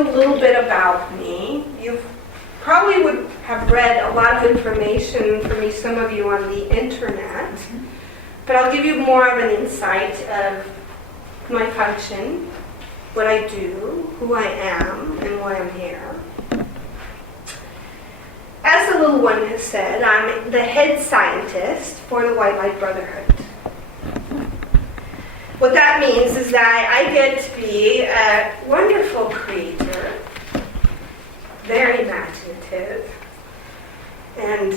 you a little bit about me. You probably would have read a lot of information from me, some of you, on the internet. But I'll give you more of an insight of my function, what I do, who I am, and why I'm here. As the little one has said, I'm the head scientist for the White Light Brotherhood. What that means is that I get to be a wonderful creator, very imaginative, and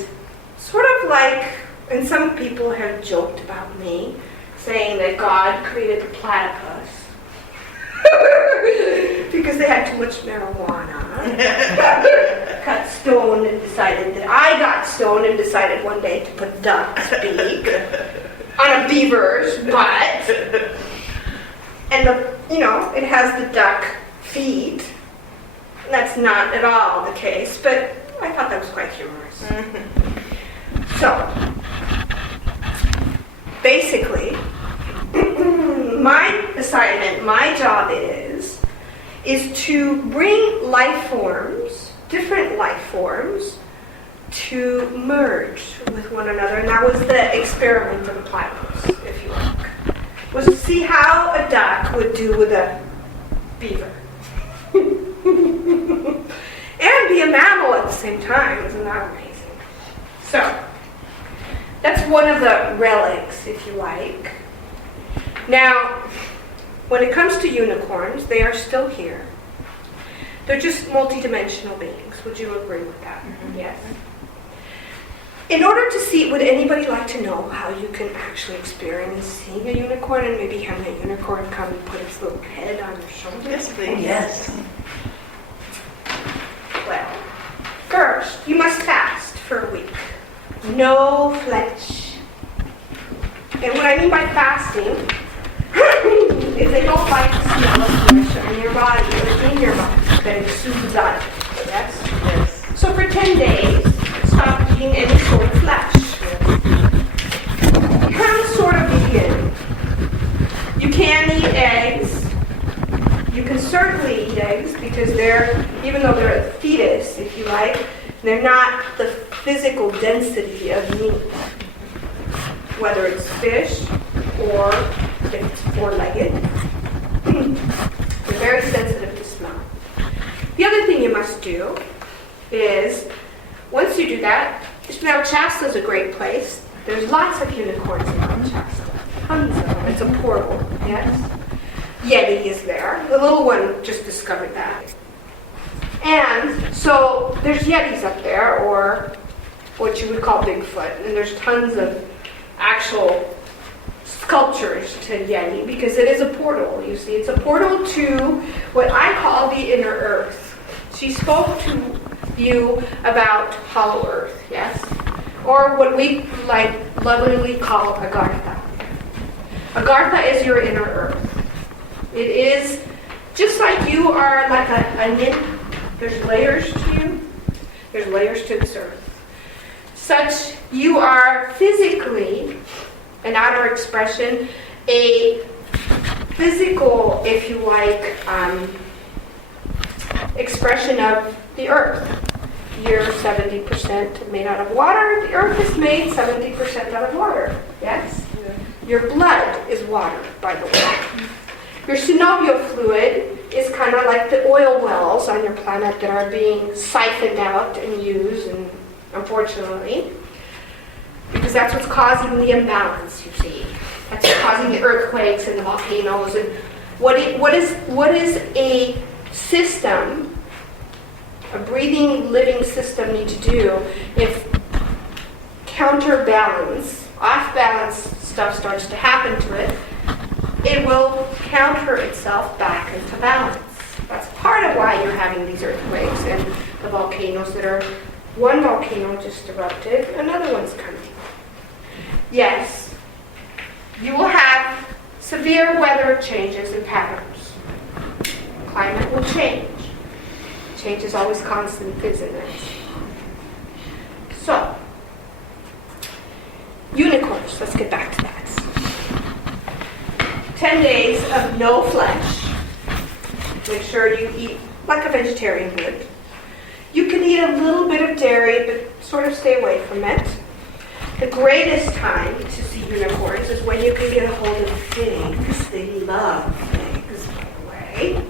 sort of like, and some people have joked about me, saying that God created the platypus because they had too much marijuana. Got stoned and decided that I got stoned and decided one day to put duck's beak on a beaver's butt. And it has the duck feet. That's not at all the case, but I thought that was quite humorous. So, basically, my assignment, my job is to bring life forms, different life forms, to merge with one another. And that was the experiment of the platypus, if you like. Was to see how a duck would do with a beaver. And be a mammal at the same time. Isn't that amazing? So, that's one of the relics, if you like. Now, when it comes to unicorns, they are still here. They're just multidimensional beings. Would you agree with that? Mm-hmm. Yes. In order to see, would anybody like to know how you can actually experience seeing a unicorn and maybe having a unicorn come and put its little head on your shoulder? Yes, please. Yes. Well, first, you must fast for a week. No flesh. And what I mean by fasting is they don't like the smell of flesh on your body or in your body, that it soothes out. Yes? Yes. So for 10 days, stop eating any sort of flesh. Become sort of vegan. You can eat eggs. You can certainly eat eggs because even though they're a fetus, if you like, they're not the physical density of meat. Whether it's fish or if it's four-legged. They're very sensitive to smell. The other thing you must do is, once you do that, now Shasta's a great place. There's lots of unicorns in Mount Shasta. Tons of them. It's a portal, yes? Yeti is there. The little one just discovered that. And so there's Yetis up there, or what you would call Bigfoot. And there's tons of actual sculptures to Yeti because it is a portal, you see. It's a portal to what I call the inner earth. She spoke to you about hollow earth, yes? Or what we lovingly call Agartha. Agartha is your inner earth. It is just like you are like an onion. There's layers to you. There's layers to this earth. Such you are physically, an outer expression, a physical, if you like, expression of the earth. You're 70% made out of water. The earth is made 70% out of water. Yes? Yeah. Your blood is water, by the way. Your synovial fluid is kind of like the oil wells on your planet that are being siphoned out and used, and unfortunately, because that's what's causing the imbalance, you see. That's what's causing the earthquakes and the volcanoes. And what is a system, a breathing, living system need to do if counterbalance, off-balance stuff starts to happen to it? It will counter itself back into balance. That's part of why you're having these earthquakes and the volcanoes that are, one volcano just erupted, another one's coming. Yes, you will have severe weather changes and patterns. Climate will change. Change is always constant, isn't it? So, unicorns, let's get back to that. 10 days of no flesh. Make sure you eat like a vegetarian would. You can eat a little bit of dairy, but sort of stay away from it. The greatest time to see unicorns is when you can get a hold of figs. They love figs, by the way.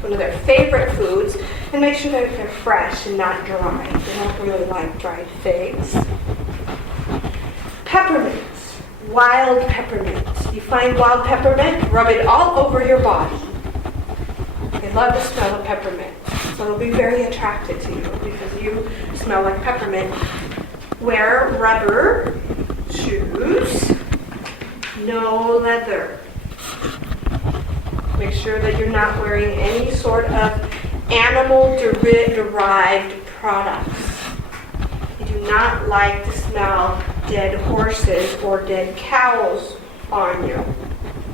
One of their favorite foods. And make sure that they're fresh and not dry. They don't really like dried figs. Peppermints. Wild peppermint. You find wild peppermint, rub it all over your body. They love the smell of peppermint. So they'll be very attracted to you because you smell like peppermint. Wear rubber shoes, no leather. Make sure that you're not wearing any sort of animal-derived products. You do not like to smell dead horses or dead cows on you.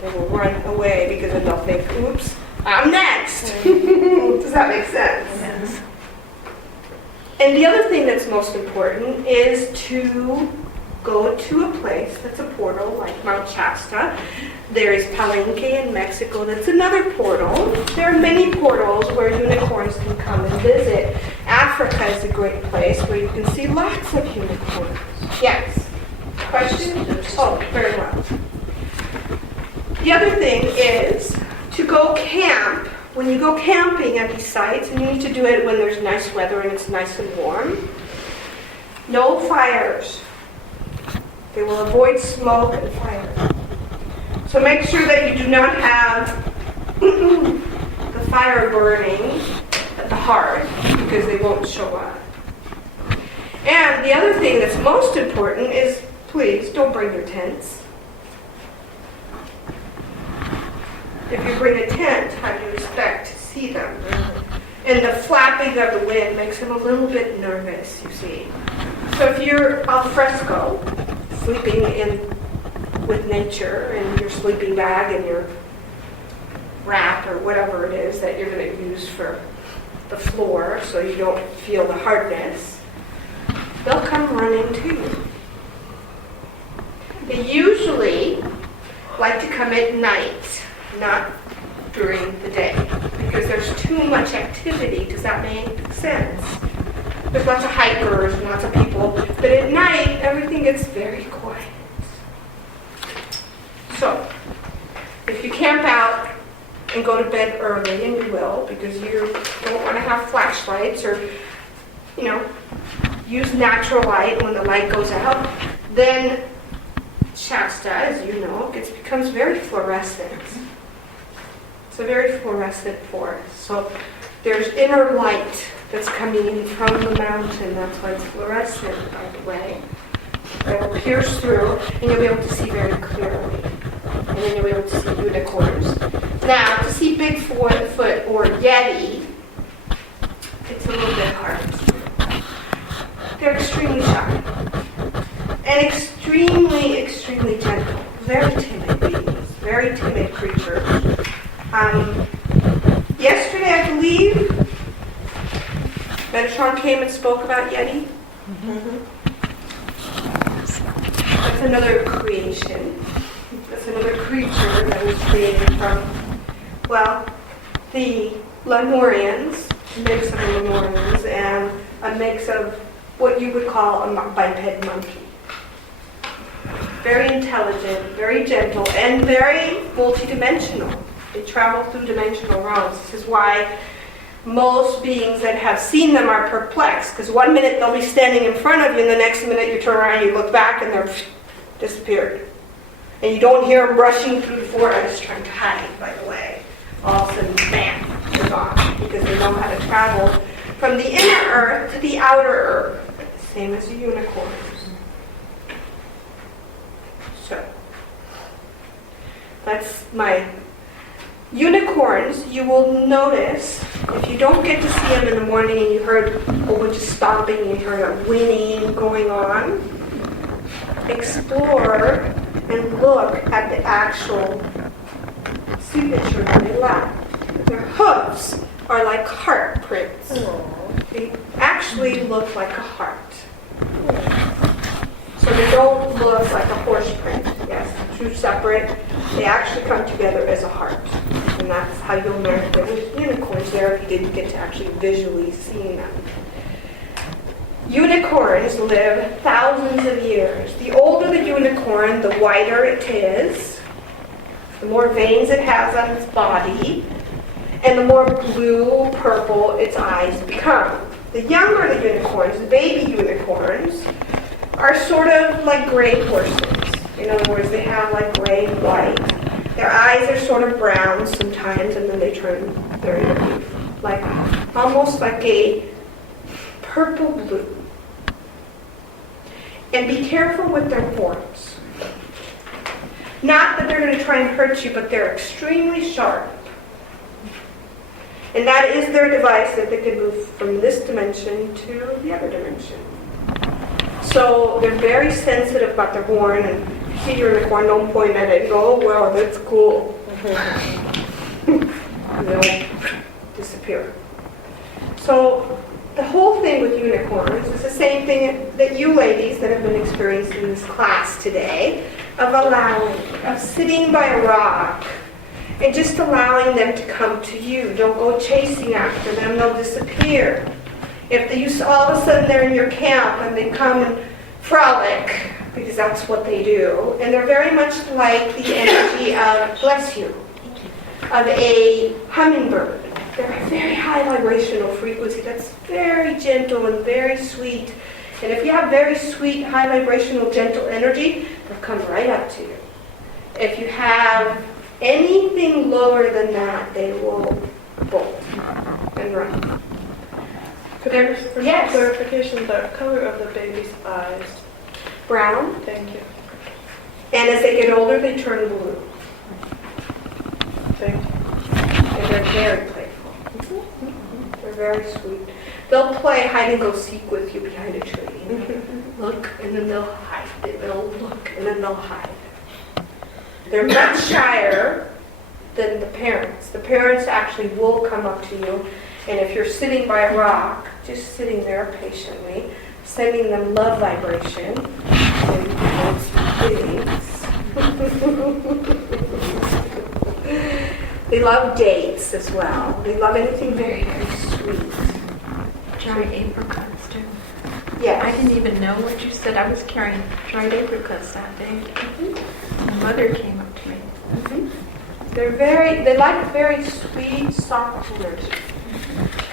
They will run away because then they'll think, oops, I'm next. Does that make sense? Yes. And the other thing that's most important is to go to a place that's a portal, like Mount Shasta. There is Palenque in Mexico, that's another portal. There are many portals where unicorns can come and visit. Africa is a great place where you can see lots of unicorns. Yes? Question? Oh, very well. The other thing is to go camp. When you go camping at these sites, and you need to do it when there's nice weather and it's nice and warm, no fires. They will avoid smoke and fire. So make sure that you do not have the fire burning at the hearth because they won't show up. And the other thing that's most important is, please don't bring your tents. If you bring a tent, how do you expect to see them? And the flapping of the wind makes them a little bit nervous, you see. So if you're al fresco, sleeping in with nature, and your sleeping bag and your wrap or whatever it is that you're going to use for the floor so you don't feel the hardness, they'll come running to you. They usually like to come at night, not during the day, because there's too much activity. Does that make sense? There's lots of hikers and lots of people, but at night everything gets very quiet. So, if you camp out and go to bed early, and you will, because you don't want to have flashlights or, use natural light when the light goes out, then Shasta, as you know, becomes very fluorescent. It's a very fluorescent forest. So there's inner light that's coming in from the mountain. That's why it's fluorescent, by the way. It will pierce through, and you'll be able to see very clearly. And then you'll be able to see unicorns. Now, to see Bigfoot or Yeti, it's a little bit hard. They're extremely shy. And extremely, extremely gentle. Very timid beings. Very timid creatures. Yesterday, I believe, Metatron came and spoke about Yeti. Mm-hmm. That's another creation. That's another creature that was created from, the Lemurians, a mix of the Lemurians, and a mix of what you would call a biped monkey. Very intelligent, very gentle, and very multidimensional. They travel through dimensional realms. This is why most beings that have seen them are perplexed, because one minute they'll be standing in front of you, and the next minute you turn around and you look back and they're disappeared. And you don't hear them rushing through the forest trying to hide, by the way. All of a sudden, bam, they're gone, because they know how to travel from the inner earth to the outer earth, same as the unicorns. So, that's my unicorns. You will notice, if you don't get to see them in the morning and you heard a whole bunch of stomping and you heard a whinnying going on, explore and look at the actual signature that they left. Their hooves are like heart prints. They actually look like a heart. So they don't look like a horse print. Yes, two separate. They actually come together as a heart. And and that's how you'll know if there was unicorns there if you didn't get to actually visually see them. Unicorns live thousands of years. The older the unicorn, the whiter it is, the more veins it has on its body, and the more blue, purple its eyes become. The younger the unicorns, the baby unicorns, are sort of like gray horses. In other words, they have like gray and white. Their eyes are sort of brown sometimes, and then they turn very blue, like almost like a purple blue. And be careful with their horns. Not that they're going to try and hurt you, but they're extremely sharp. And that is their device that they can move from this dimension to the other dimension. So they're very sensitive about their horn, and if you see your unicorn, don't point at it and go, oh, well, that's cool. And they'll disappear. So the whole thing with unicorns is the same thing that you ladies that have been experiencing in this class today, of allowing, of sitting by a rock and just allowing them to come to you. Don't go chasing after them, they'll disappear. If you all of a sudden they're in your camp and they come and frolic, because that's what they do, and they're very much like the energy of, bless you, of a hummingbird. They're a very high vibrational frequency that's very gentle and very sweet. And if you have very sweet, high vibrational, gentle energy, they'll come right up to you. If you have anything lower than that, they will bolt and run. For yes. clarification, the color of the baby's eyes. Brown. Thank you. And as they get older, they turn blue. Thank you. And they're very playful. They're very sweet. They'll play hide and go seek with you behind a tree. Look, and then they'll hide. They'll look, and then they'll hide. They're much shyer than the parents. The parents actually will come up to you, and if you're sitting by a rock, just sitting there patiently, sending them love vibration, and they love dates as well. They love anything very, very sweet. Dried apricots too. Yes. I didn't even know what you said. I was carrying dried apricots that day. My mother came up to me. They like very sweet, soft energy.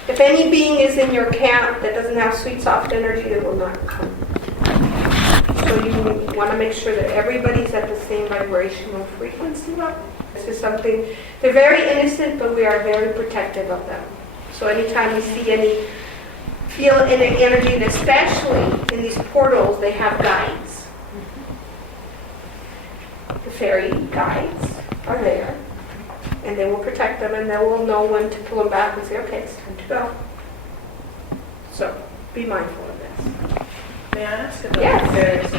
If any being is in your camp that doesn't have sweet, soft energy, they will not come. So you want to make sure that everybody's at the same vibrational frequency level. This is something, they're very innocent, but we are very protective of them. So anytime we see feel any energy, and especially in these portals, they have guides. The fairy guides are there, and they will protect them, and they will know when to pull them back and say, okay, it's time to go. So be mindful of this. May I ask about Yes. the fairies?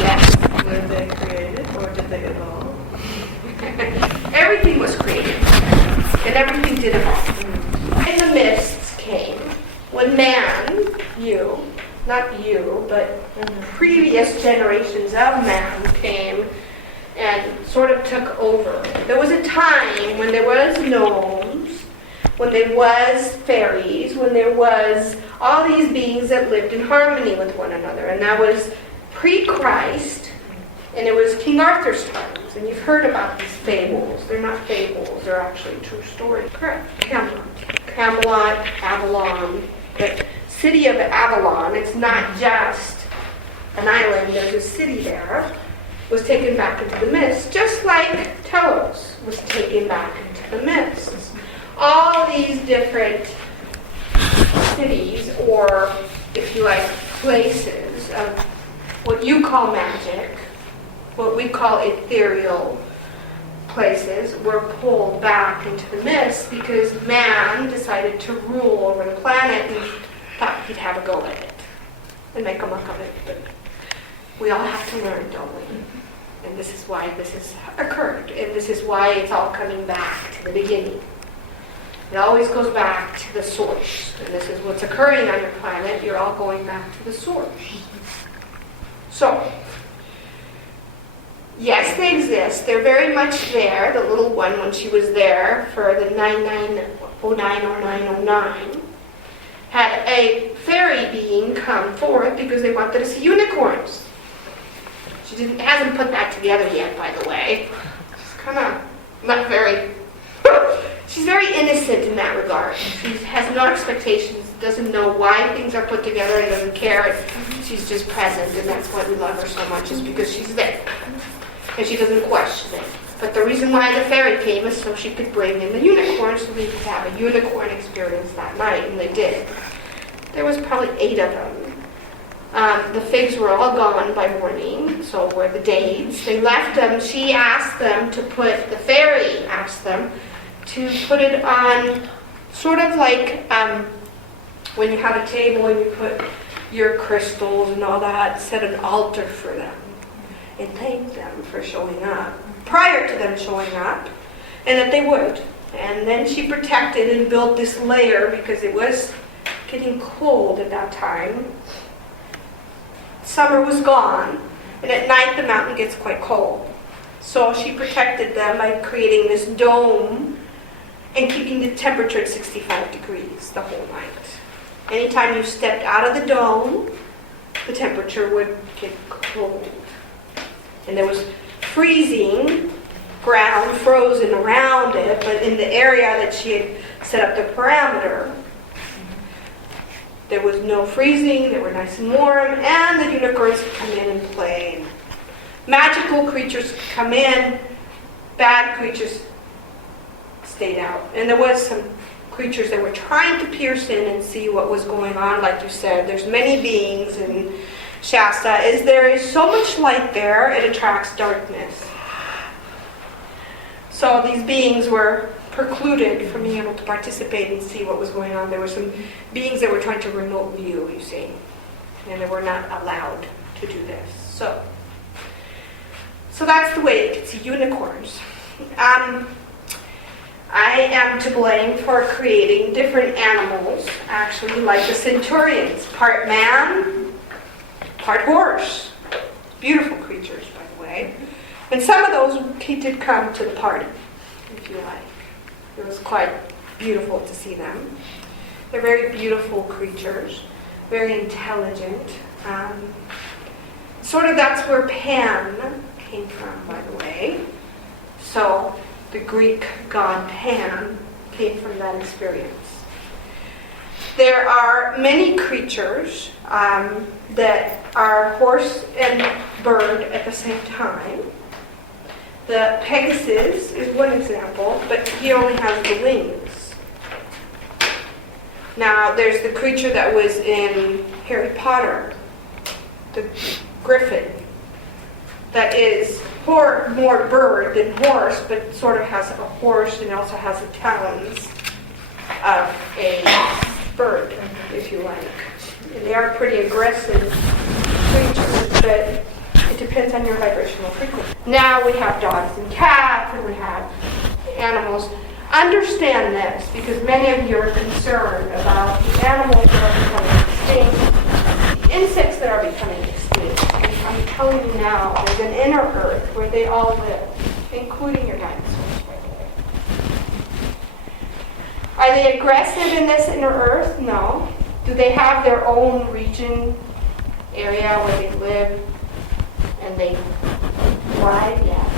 Yes. Were they created or did they evolve? Everything was created, and everything did evolve. And the mists came when man, not you, but previous generations of man came and sort of took over. There was a time when there was gnomes, when there was fairies, when there was all these beings that lived in harmony with one another, and that was pre-Christ, and it was King Arthur's times. And you've heard about these fables. They're not fables, they're actually true stories. Correct. Camelot, Avalon. The city of Avalon, it's not just an island, there's a city there, was taken back into the mist, just like Telos was taken back into the mist. All these different cities, or if you like, places of what you call magic, what we call ethereal places, were pulled back into the mist because man decided to rule over the planet and thought he'd have a go at it and make a muck of it. But we all have to learn, don't we? And this is why this has occurred, and this is why it's all coming back to the beginning. It always goes back to the source, and this is what's occurring on your planet. You're all going back to the source. So, Yes, they exist. They're very much there. The little one, when she was there for the 99090909, had a fairy being come forth because they wanted to see unicorns. She hasn't put that together yet, by the way. She's kind of not very... She's very innocent in that regard. She has no expectations, doesn't know why things are put together, and doesn't care. She's just present, and that's why we love her so much, is because she's there. And she doesn't question it. But the reason why the fairy came is so she could bring in the unicorn, so they could have a unicorn experience that night, and they did. There was probably 8 of them. The figs were all gone by morning, so were the dates. They left them. She asked them to put, the fairy asked them to put it on sort of like when you have a table and you put your crystals and all that, set an altar for them and thank them for showing up prior to them showing up, and that they would. And then she protected and built this layer because it was getting cold at that time. Summer was gone, and at night the mountain gets quite cold. So she protected them by creating this dome and keeping the temperature at 65 degrees the whole night. Anytime you stepped out of the dome, the temperature would get cold. And there was freezing ground frozen around it, but in the area that she had set up the parameter, there was no freezing, they were nice and warm, and the unicorns could come in and play. Magical creatures could come in, bad creatures stayed out. And there was some creatures that were trying to pierce in and see what was going on. Like you said, there's many beings in Shasta. There is so much light there, it attracts darkness. So these beings were precluded from being able to participate and see what was going on. There were some beings that were trying to remote view, you see, and they were not allowed to do this. So that's the way you can see unicorns. I am to blame for creating different animals, actually, like the centurions, part man, part horse. Beautiful creatures, by the way. And some of those did come to the party, if you like. It was quite beautiful to see them. They're very beautiful creatures, very intelligent. Sort of that's where Pan came from, by the way. So the Greek god Pan came from that experience. There are many creatures that are horse and bird at the same time. The Pegasus is one example, but he only has the wings. Now, there's the creature that was in Harry Potter, the Griffin, that is more bird than horse, but sort of has a horse and also has the talons of a bird, if you like. And they are pretty aggressive creatures, but it depends on your vibrational frequency. Now we have dogs and cats, and we have animals. Understand this, because many of you are concerned about the animals that are becoming extinct, the insects that are becoming extinct. And I'm telling you now, there's an inner earth where they all live, including your dinosaurs, by the way. Are they aggressive in this inner earth? No. Do they have their own region, area where they live? And they thrive? Yes.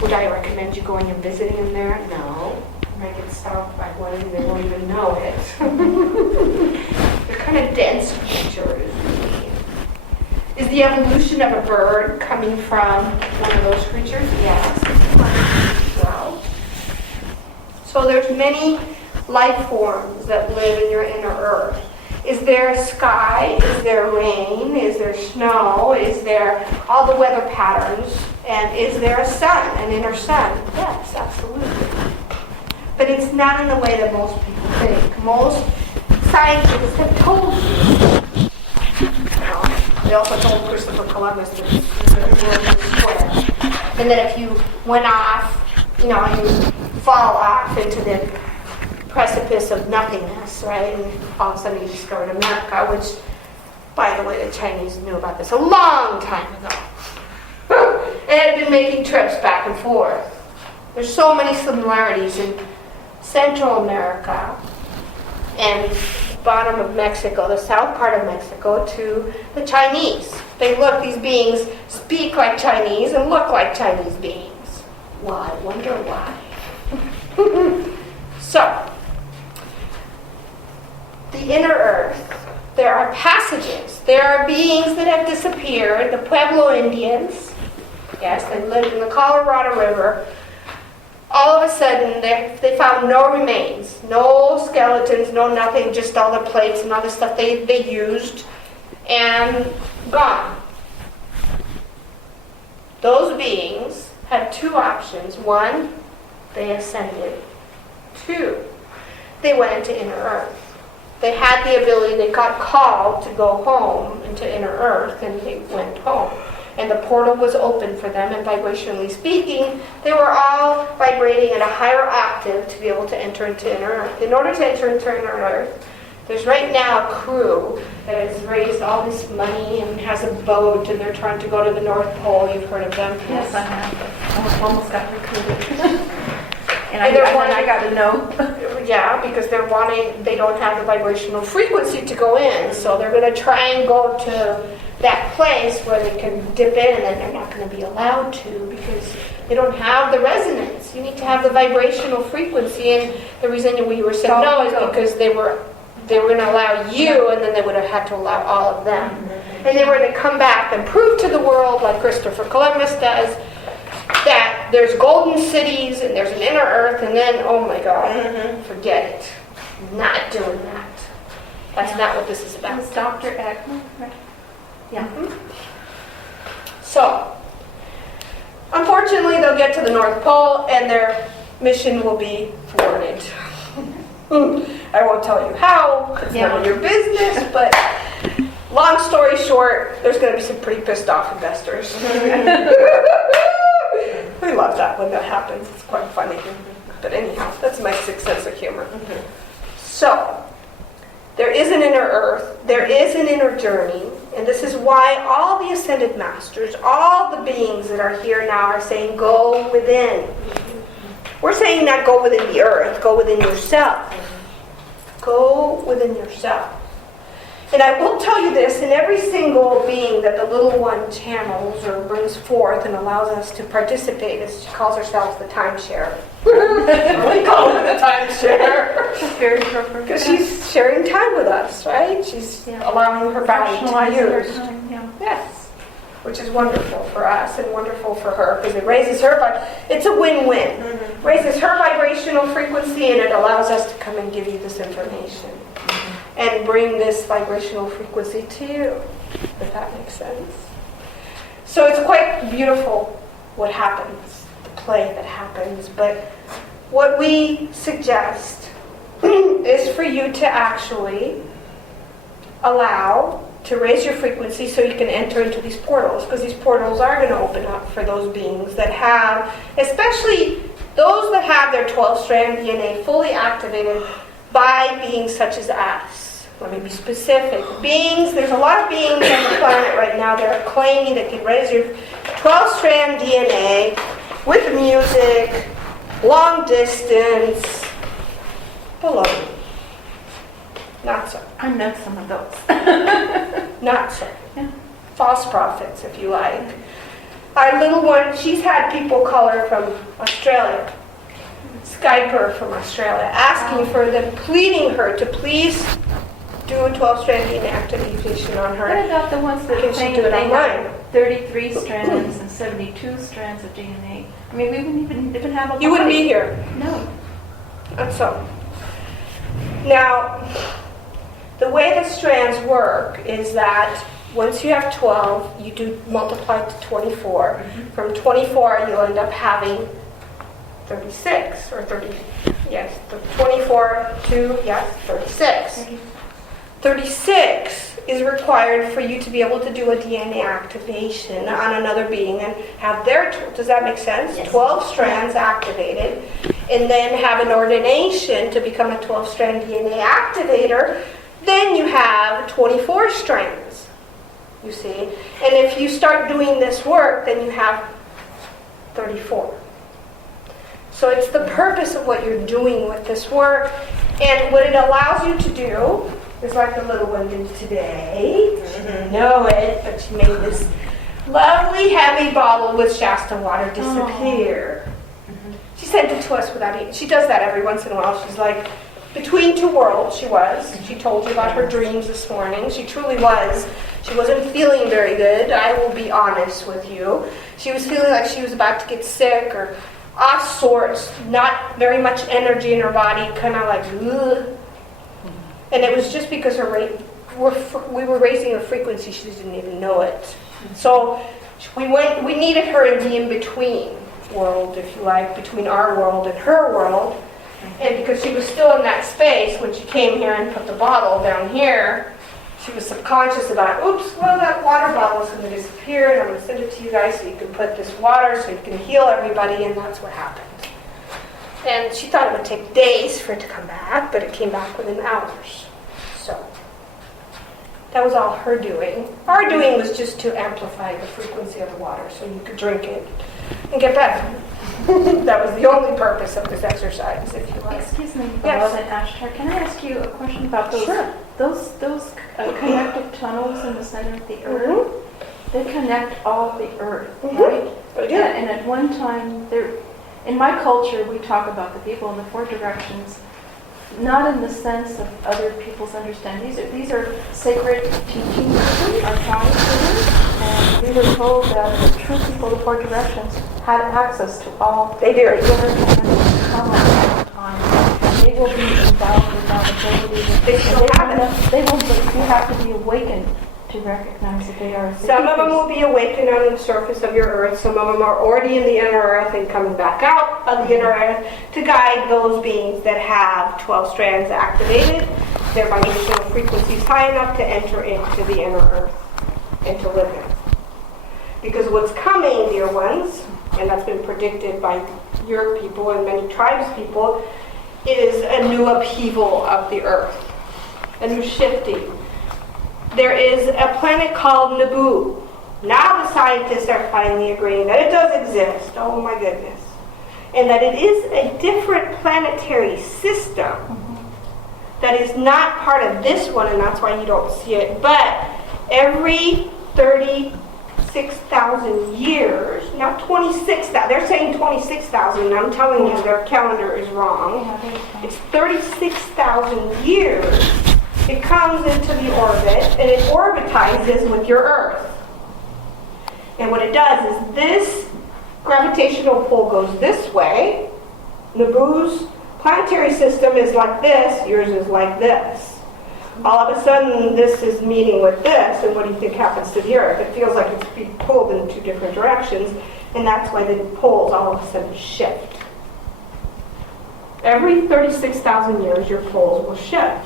Would I recommend you going and visiting them there? No. You might get stalked by one and they won't even know it. They're kind of dense creatures. Is the evolution of a bird coming from one of those creatures? Yes. Well. So there's many life forms that live in your inner earth. Is there a sky? Is there rain? Is there snow? Is there all the weather patterns? And is there a sun, an inner sun? Yes, absolutely. But it's not in the way that most people think. Most scientists have told you. They also told Christopher Columbus that the world is square. And that if you went off, and you fall off into the precipice of nothingness, right? And all of a sudden you discovered America, which, by the way, the Chinese knew about this a long time ago. and had been making trips back and forth. There's so many similarities in Central America and the bottom of Mexico, the south part of Mexico, to the Chinese. These beings speak like Chinese and look like Chinese beings. Why? Wonder why. So, the inner earth, there are passages. There are beings that have disappeared. The Pueblo Indians, yes, they lived in the Colorado River. All of a sudden, they found no remains, no skeletons, no nothing, just all the plates and all the stuff they used, and gone. Those beings had two options. One, they ascended. Two, they went into inner earth. They had the ability, they got called to go home into inner earth, and they went home. And the portal was open for them, and vibrationally speaking, they were all vibrating at a higher octave to be able to enter into inner earth. In order to enter into inner earth, there's right now a crew that has raised all this money and has a boat, and they're trying to go to the North Pole. You've heard of them? Yes, I have. Almost got recruited. And And they're I got to know. Yeah, because they don't have the vibrational frequency to go in, so they're going to try and go to that place where they can dip in, and then they're not going to be allowed to because they don't have the resonance. You need to have the vibrational frequency, and the reason we were saying no is because they were going to allow you, and then they would have had to allow all of them. And they were going to come back and prove to the world, like Christopher Columbus does, that there's golden cities and there's an inner earth, and then, oh my God, forget it. Not doing that. That's not what this is That about. was Dr. Egman, right? Yeah. So, unfortunately, they'll get to the North Pole and their mission will be thwarted. I won't tell you how, it's none of your business, but long story short, there's going to be some pretty pissed off investors. We love that when that happens. It's quite funny. But anyhow, that's my sixth sense of humor. So, there is an inner earth, there is an inner journey, and this is why all the ascended masters, all the beings that are here now are saying, go within. We're saying not go within the earth, go within yourself. Go within yourself. And I will tell you this, in every single being that the little one channels or brings forth and allows us to participate, as she calls herself the timeshare. We call her the timeshare. Very appropriate. Because she's sharing time with us, right? She's allowing her body to be used. Yes. Which is wonderful for us and wonderful for her because it raises her, it's a win-win. Raises her vibrational frequency and it allows us to come and give you this information. And bring this vibrational frequency to you, if that makes sense. So it's quite beautiful what happens, the play that happens, but what we suggest is for you to actually allow to raise your frequency so you can enter into these portals, because these portals are going to open up for those beings that have, especially those that have their 12-strand DNA fully activated by beings such as us. Let me be specific. Beings, there's a lot of beings on the planet right now that are claiming they can raise your 12-strand DNA with music, long distance, baloney. Not so. I know some of those. Not so. Yeah. False prophets, if you like. Our little one, she's had people call her from Australia, Skype her from Australia, asking for them, pleading her to please do a 12-strand DNA activation on her. What about the ones that Can she claim do it they online? have 33 strands and 72 strands of DNA? I mean, we wouldn't even have a You wouldn't body. be here. No. That's so. Now, the way the strands work is that once you have 12, you do multiply to 24. From 24, you'll end up having 36 or 30. Yes, 24 to, yes, 36. 36 is required for you to be able to do a DNA activation on another being and have their, does that make sense? Yes. 12 strands activated, and then have an ordination to become a 12-strand DNA activator. Then you have 24 strands, you see. And if you start doing this work, then you have 34. So it's the purpose of what you're doing with this work. And what it allows you to do is like the little one did today. She didn't know it, but she made this lovely heavy bottle with Shasta water disappear. She sent it to us without eating. She does that every once in a while. She's like, between two worlds she was. She told you about her dreams this morning. She truly was. She wasn't feeling very good. I will be honest with you. She was feeling like she was about to get sick or off sorts, not very much energy in her body, kind of like, ugh. And it was just because we were raising her frequency, she didn't even know it. So we needed her in the in-between world, if you like, between our world and her world. And because she was still in that space, when she came here and put the bottle down here, she was subconscious about, oops, well, that water bottle is going to disappear, and I'm going to send it to you guys so you can put this water so you can heal everybody, and that's what happened. And she thought it would take days for it to come back, but it came back within hours. So that was all her doing. Our doing was just to amplify the frequency of the water so you could drink it and get better. That was the only purpose of this exercise, if you like. Excuse me, Yes. Beloved Ashtar. Can I ask you a question about those? Sure. Those connective tunnels in the center of the earth. They connect all the earth, right? They do. And at one time, in my culture, we talk about the people in the four directions, not in the sense of other people's understanding. These are sacred teachings, archives, and we were told that the true people of the four directions had access to all They do. the interconnected tunnels all the time. And they will be endowed with that ability. They still have it. They will, but you have to be awakened to recognize that they are. Some of them will be awakened on the surface of your earth. Some of them are already in the inner earth and coming back out of the inner earth to guide those beings that have 12 strands activated, their vibrational frequencies high enough to enter into the inner earth and to live in. Because what's coming, dear ones, and that's been predicted by your people and many tribes people, is a new upheaval of the earth, a new shifting. There is a planet called Naboo. Now the scientists are finally agreeing that it does exist. Oh my goodness. And that it is a different planetary system that is not part of this one, and that's why you don't see it. But every 36,000 years, now 26,000, they're saying 26,000, and I'm telling you their calendar is wrong. It's 36,000 years. It comes into the orbit, and it orbitizes with your Earth. And what it does is this gravitational pull goes this way. Naboo's planetary system is like this, yours is like this. All of a sudden, this is meeting with this, and what do you think happens to the Earth? It feels like it's being pulled in two different directions, and that's why the poles all of a sudden shift. Every 36,000 years, your poles will shift.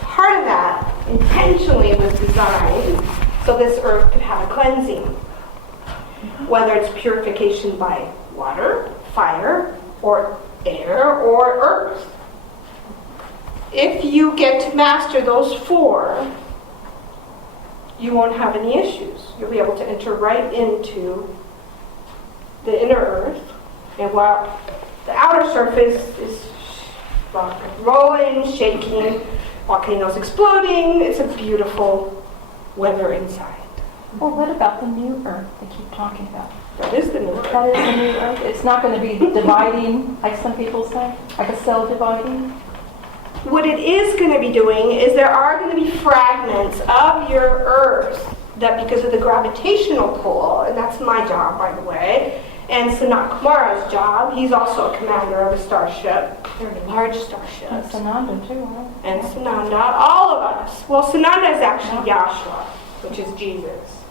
Part of that intentionally was designed so this earth could have a cleansing. Whether it's purification by water, fire, or air, or earth. If you get to master those four, you won't have any issues. You'll be able to enter right into the inner earth. And while the outer surface is rolling, shaking, volcanoes exploding, it's a beautiful weather inside. Well, what about the new earth they keep talking about? That is the new earth. That is the new earth. It's not going to be dividing, like some people say, like a cell dividing. What it is going to be doing is there are going to be fragments of your earth that, because of the gravitational pull, and that's my job, by the way, and Sanat Kumara's job, he's also a commander of a starship, very large starship. And Sananda too, right? And Sananda, all of us. Well, Sananda is actually Yahshua, which is Jesus.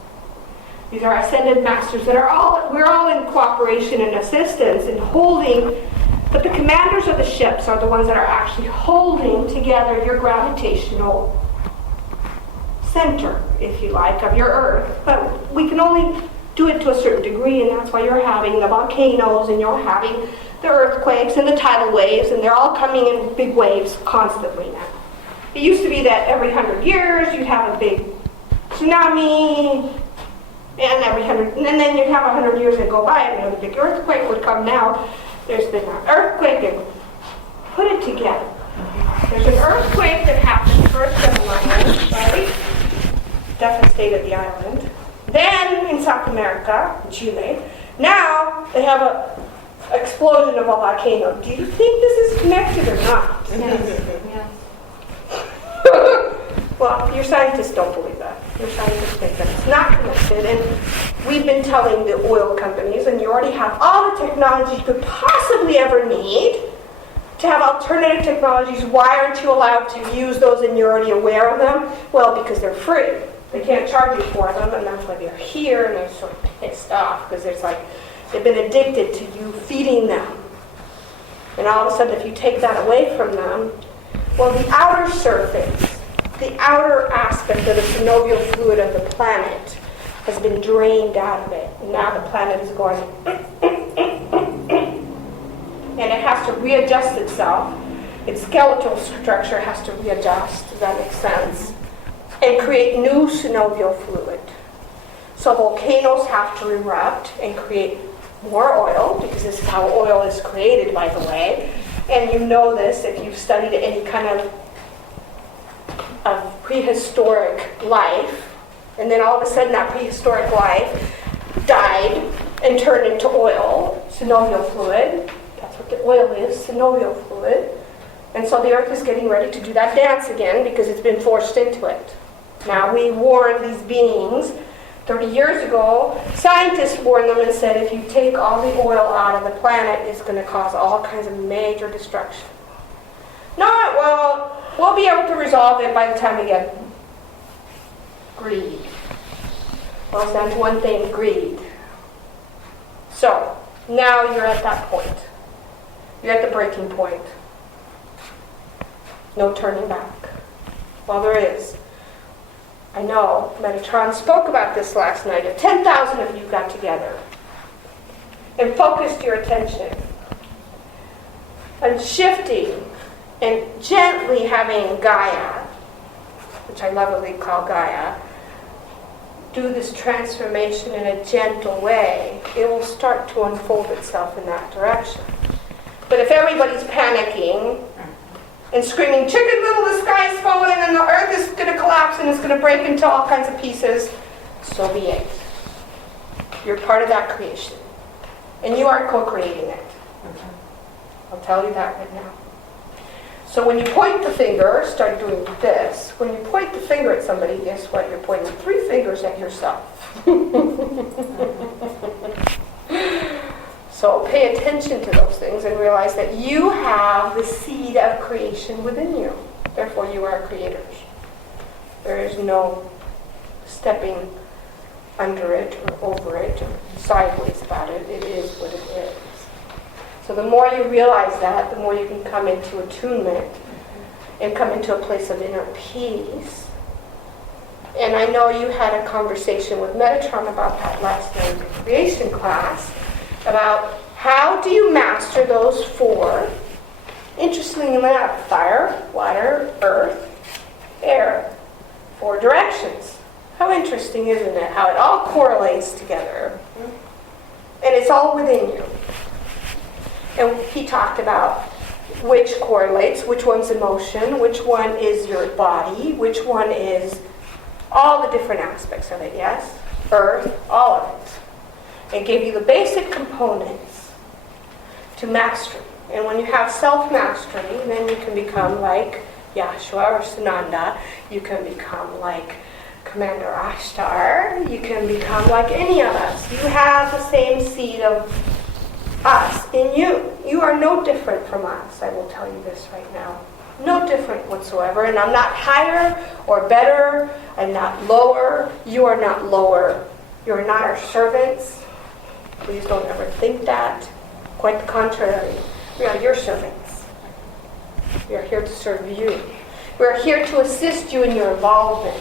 These are ascended masters that are we're all in cooperation and assistance and holding, but the commanders of the ships are the ones that are actually holding together your gravitational center, if you like, of your earth. But we can only do it to a certain degree, and that's why you're having the volcanoes and you're having the earthquakes and the tidal waves, and they're all coming in big waves constantly now. It used to be that every 100 years you'd have a big tsunami, And and then you'd have 100 years that go by, and another big earthquake would come now. There's been an earthquake, and put it together. There's an earthquake that happened first on the island, right? Devastated the island. Then in South America, Chile, now they have a explosion of a volcano. Do you think this is connected or not? Yes. Well, your scientists don't believe that. Your scientists think that it's not connected, and we've been telling the oil companies, and you already have all the technology you could possibly ever need to have alternative technologies. Why aren't you allowed to use those and you're already aware of them? Well, because they're free. They can't charge you for them, and that's why they're here, and they're sort of pissed off, because it's like they've been addicted to you feeding them. And all of a sudden, if you take that away from them, well, the outer surface, the outer aspect of the synovial fluid of the planet has been drained out of it. And now the planet is going, and it has to readjust itself. Its skeletal structure has to readjust, does that make sense? And create new synovial fluid. So volcanoes have to erupt and create more oil, because this is how oil is created, by the way. And you know this if you've studied any kind of prehistoric life, and then all of a sudden that prehistoric life died and turned into oil, synovial fluid. That's what the oil is, synovial fluid. And so the earth is getting ready to do that dance again because it's been forced into it. Now, we warned these beings 30 years ago. Scientists warned them and said, if you take all the oil out of the planet, it's going to cause all kinds of major destruction. No, well, we'll be able to resolve it by the time we get greed. Well, it's down to one thing, greed. So, now you're at that point. You're at the breaking point. No turning back. Well, there is. I know Metatron spoke about this last night. If 10,000 of you got together and focused your attention on shifting and gently having Gaia, which I lovingly call Gaia, do this transformation in a gentle way, it will start to unfold itself in that direction. But if everybody's panicking and screaming, chicken little, the sky is falling and the earth is going to collapse and it's going to break into all kinds of pieces, so be it. You're part of that creation. And you are co-creating it. I'll tell you that right now. So when you point the finger, start doing this. When you point the finger at somebody, guess what? You're pointing 3 fingers at yourself. So pay attention to those things and realize that you have the seed of creation within you. Therefore, you are creators. There is no stepping under it or over it or sideways about it. It is what it is. So the more you realize that, the more you can come into attunement and come into a place of inner peace. And I know you had a conversation with Metatron about that last night in the creation class, about how do you master those 4, interestingly enough, fire, water, earth, air, 4 directions. How interesting, isn't it? How it all correlates together. And it's all within you. And he talked about which correlates, which one's emotion, which one is your body, which one is all the different aspects of it, yes? Earth, all of it. And gave you the basic components to mastery. And when you have self-mastery, then you can become like Yahshua or Sananda. You can become like Commander Ashtar. You can become like any of us. You have the same seed of us in you. You are no different from us. I will tell you this right now. No different whatsoever. And I'm not higher or better. I'm not lower. You are not lower. You are not our servants. Please don't ever think that. Quite the contrary. We are your servants. We are here to serve you. We are here to assist you in your evolvement.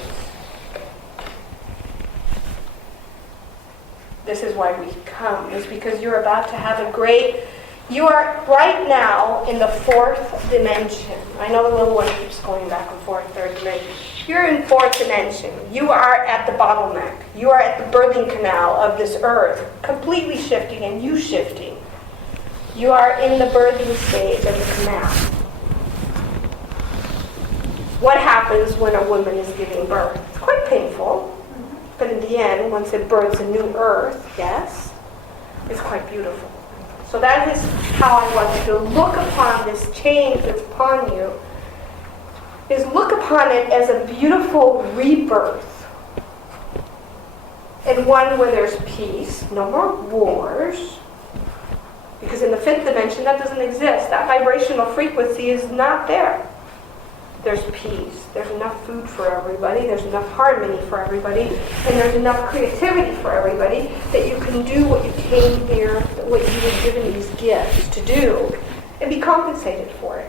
This is why we come. It's because you're about to have a great You are right now in the fourth dimension. I know the little one keeps going back and forth, third dimension. You're in fourth dimension. You are at the bottleneck. You are at the birthing canal of this earth, completely shifting and you shifting. You are in the birthing stage of the canal. What happens when a woman is giving birth? It's quite painful, but in the end, once it births a new earth, yes, it's quite beautiful. So that is how I want you to look upon this change that's upon you, is look upon it as a beautiful rebirth. And one where there's peace, no more wars. Because in the fifth dimension, that doesn't exist. That vibrational frequency is not there. There's peace. There's enough food for everybody. There's enough harmony for everybody. And there's enough creativity for everybody that you can do what you came here, what you were given these gifts to do, and be compensated for it.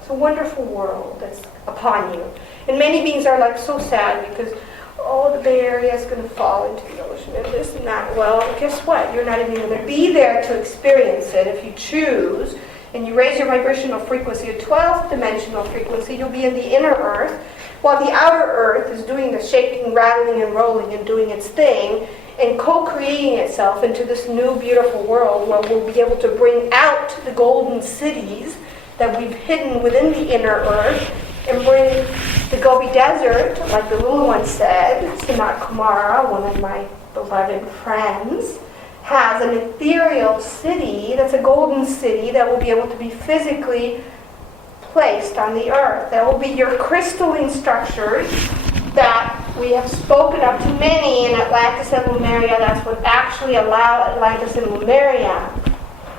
It's a wonderful world that's upon you. And many beings are like so sad because, oh, the Bay Area is going to fall into the ocean and this and that. Well, guess what? You're not even going to be there to experience it if you choose. And you raise your vibrational frequency, a 12th dimensional frequency, you'll be in the inner earth, while the outer earth is doing the shaking, rattling, and rolling and doing its thing, and co-creating itself into this new beautiful world where we'll be able to bring out the golden cities that we've hidden within the inner earth, and bring the Gobi Desert, like the little one said, Sanat Kumara, one of my beloved friends, has an ethereal city that's a golden city that will be able to be physically placed on the earth. That will be your crystalline structures that we have spoken of to many in Atlantis and Lemuria. That's what actually allowed Atlantis and Lemuria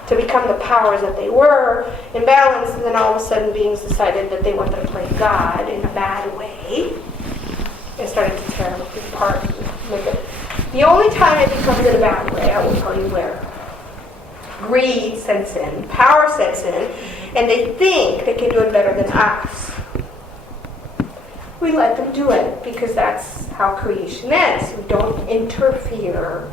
to become the powers that they were in balance, and then all of a sudden beings decided that they wanted to play God in a bad way and started to tear it apart. The only time it becomes in a bad way, I will tell you where. Greed sets in, power sets in, and they think they can do it better than us. We let them do it because that's how creation is. We don't interfere.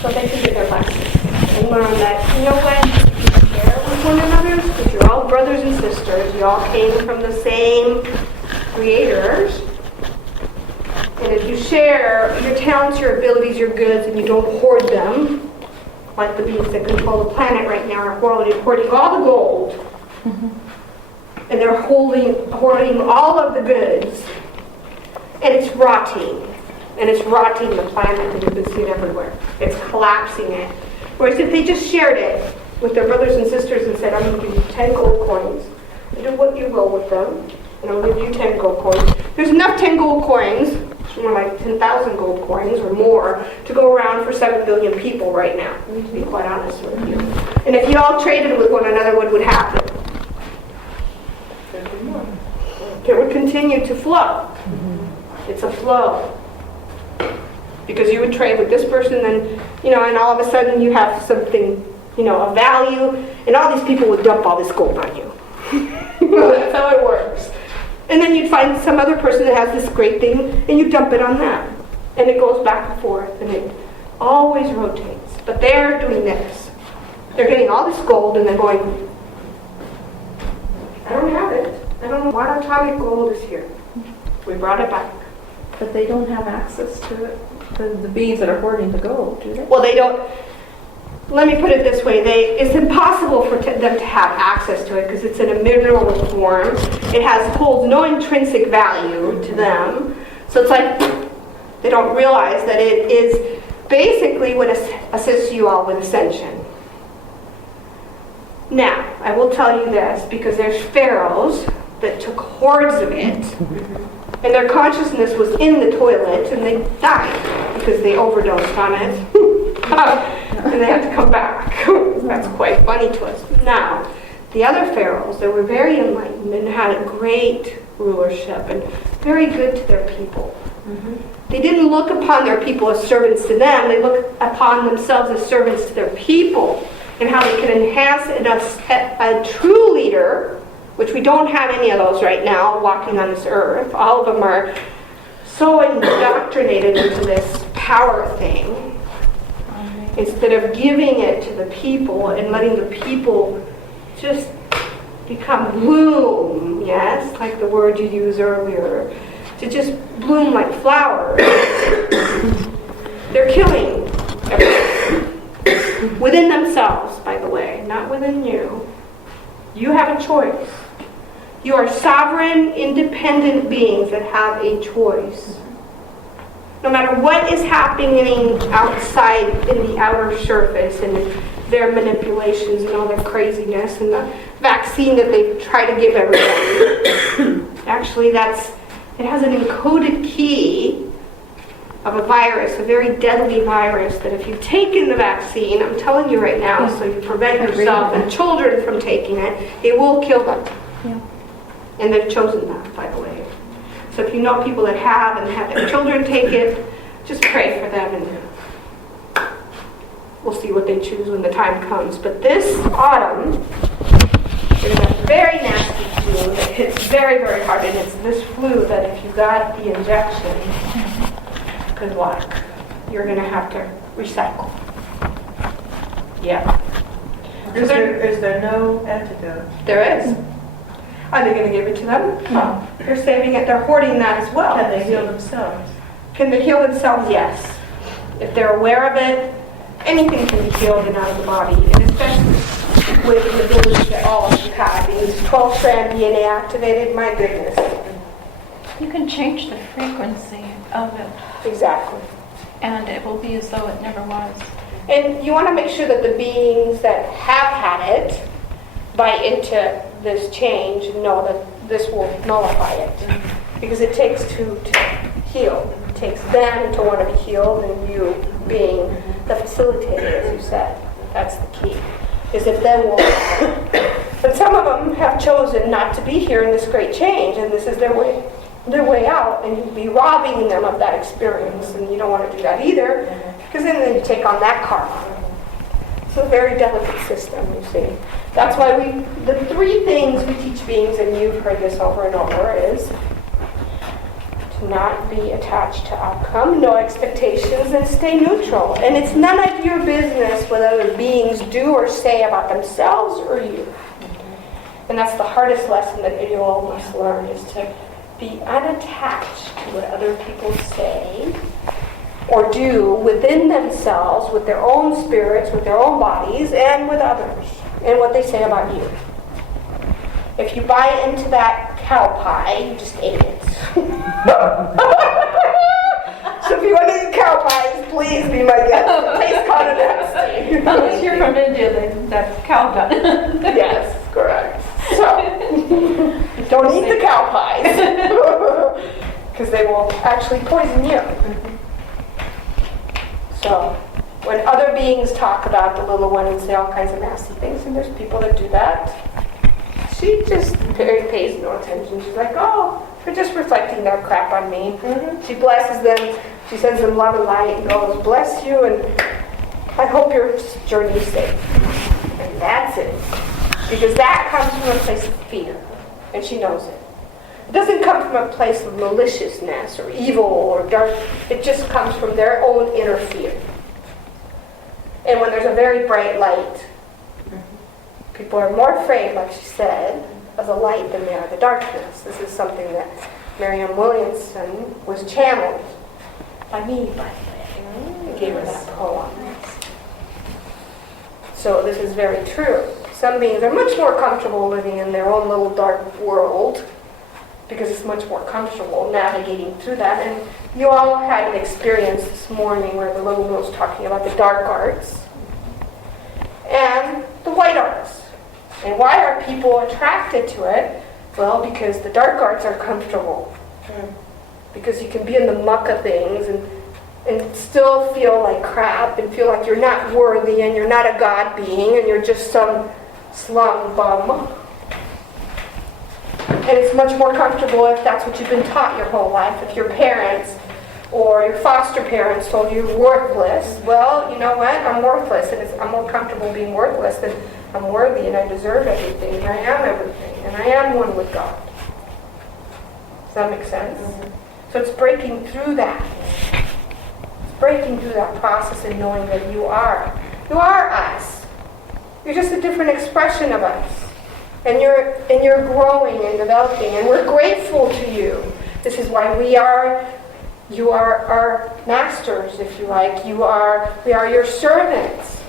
So they can do their lessons and learn that, you know what, you share with one another because you're all brothers and sisters. You all came from the same creators. And if you share your talents, your abilities, your goods, and you don't hoard them, like the beings that control the planet right now are hoarding all the gold, and they're hoarding all of the goods, and it's rotting. And it's rotting the planet, and you can see it everywhere. It's collapsing it. Whereas if they just shared it with their brothers and sisters and said, I'm going to give you 10 gold coins, and do what you will with them, and I'll give you 10 gold coins. There's enough 10 gold coins, more like 10,000 gold coins or more, to go around for 7 billion people right now, to be quite honest with you. And if you all traded with one another, what would happen? It would continue to flow. It's a flow. Because you would trade with this person, and and all of a sudden you have something, of value, and all these people would dump all this gold on you. That's how it works. And then you'd find some other person that has this great thing, and you dump it on them. And it goes back and forth, and it always rotates. But they're doing this. They're getting all this gold, and they're going, I don't have it. I don't know what atomic gold is here. We brought it back. But they don't have access to it. The beings that are hoarding the gold, do they? Well, they don't. Let me put it this way. It's impossible for them to have access to it because it's in a mineral form. It holds no intrinsic value to them. So it's like they don't realize that it is basically what assists you all with ascension. Now, I will tell you this because there's pharaohs that took hordes of it. And their consciousness was in the toilet, and they died because they overdosed on it. And they had to come back. That's quite funny to us. Now, the other pharaohs, they were very enlightened and had a great rulership and very good to their people. They didn't look upon their people as servants to them. They looked upon themselves as servants to their people and how they could enhance a true leader, which we don't have any of those right now walking on this earth. All of them are so indoctrinated into this power thing. instead of giving it to the people and letting the people just become bloom, yes, like the word you used earlier, to just bloom like flowers. They're killing everything. Within themselves, by the way, not within you. You have a choice. You are sovereign, independent beings that have a choice. No matter what is happening outside in the outer surface and their manipulations and all their craziness and the vaccine that they try to give everybody. Actually, it has an encoded key of a virus, a very deadly virus, that if you've taken the vaccine, I'm telling you right now, so you prevent yourself and children from taking it will kill them. Yeah. And they've chosen that, by the way. So if you know people that have and have their children take it, just pray for them and we'll see what they choose when the time comes. But this autumn, there's a very nasty flu that hits very, very hard, and it's this flu that if you got the injection, good luck. You're going to have to recycle. Yeah. Is there no antidote? There is. Are they going to give it to them? No. They're saving it. They're hoarding that as well. Can they heal themselves? Can they heal themselves? Yes. If they're aware of it, anything can be healed and out of the body, and especially with the ability that all of you have. These 12-strand DNA activated, my goodness. You can change the frequency of it, Exactly. and it will be as though it never was. And you want to make sure that the beings that have had it buy into this change and know that this will nullify it. Because it takes two to heal. It takes them to want to be healed, and you being the facilitator, as you said. That's the key. Is if they will. But some of them have chosen not to be here in this great change, and this is their way out, and you'd be robbing them of that experience, and you don't want to do that either, because then they take on that karma. It's a very delicate system, you see. That's why the three things we teach beings, and you've heard this over and over, is to not be attached to outcome, no expectations, and stay neutral. And it's none of your business what other beings do or say about themselves or you. And that's the hardest lesson that you all must learn, is to be unattached to what other people say or do within themselves, with their own spirits, with their own bodies, and with others, and what they say about you. If you buy into that cow pie, you just ate it. So if you want to eat cow pies, please be my guest. It tastes kind of nasty. Unless you're from India, then that's cow dung. Yes, correct. So, don't eat the cow pies, because they will actually poison you. So, when other beings talk about the little one and say all kinds of nasty things, and there's people that do that, she just pays no attention. She's like, oh, they're just reflecting their crap on me. She blesses them. She sends them love and light and goes, bless you, and I hope your journey is safe. And that's it. Because that comes from a place of fear, and she knows it. It doesn't come from a place of maliciousness or evil or dark. It just comes from their own inner fear. And when there's a very bright light, people are more afraid, like she said, of the light than they are the darkness. This is something that Marianne Williamson was channeled by me, by the way. I gave her that poem. So this is very true. Some beings are much more comfortable living in their own little dark world because it's much more comfortable navigating through that. And you all had an experience this morning where the little one was talking about the dark arts and the white arts. And why are people attracted to it? Well, because the dark arts are comfortable. Because you can be in the muck of things and still feel like crap and feel like you're not worthy and you're not a God being and you're just some slum bum. And it's much more comfortable if that's what you've been taught your whole life. If your parents or your foster parents told you you're worthless, well, you know what? I'm worthless, and I'm more comfortable being worthless than I'm worthy and I deserve everything and I am everything and I am one with God. Does that make sense? So it's breaking through that. It's breaking through that process and knowing that you are You are us. You're just a different expression of us. And you're growing and developing, and we're grateful to you. This is why you are our masters, if you like. We are your servants.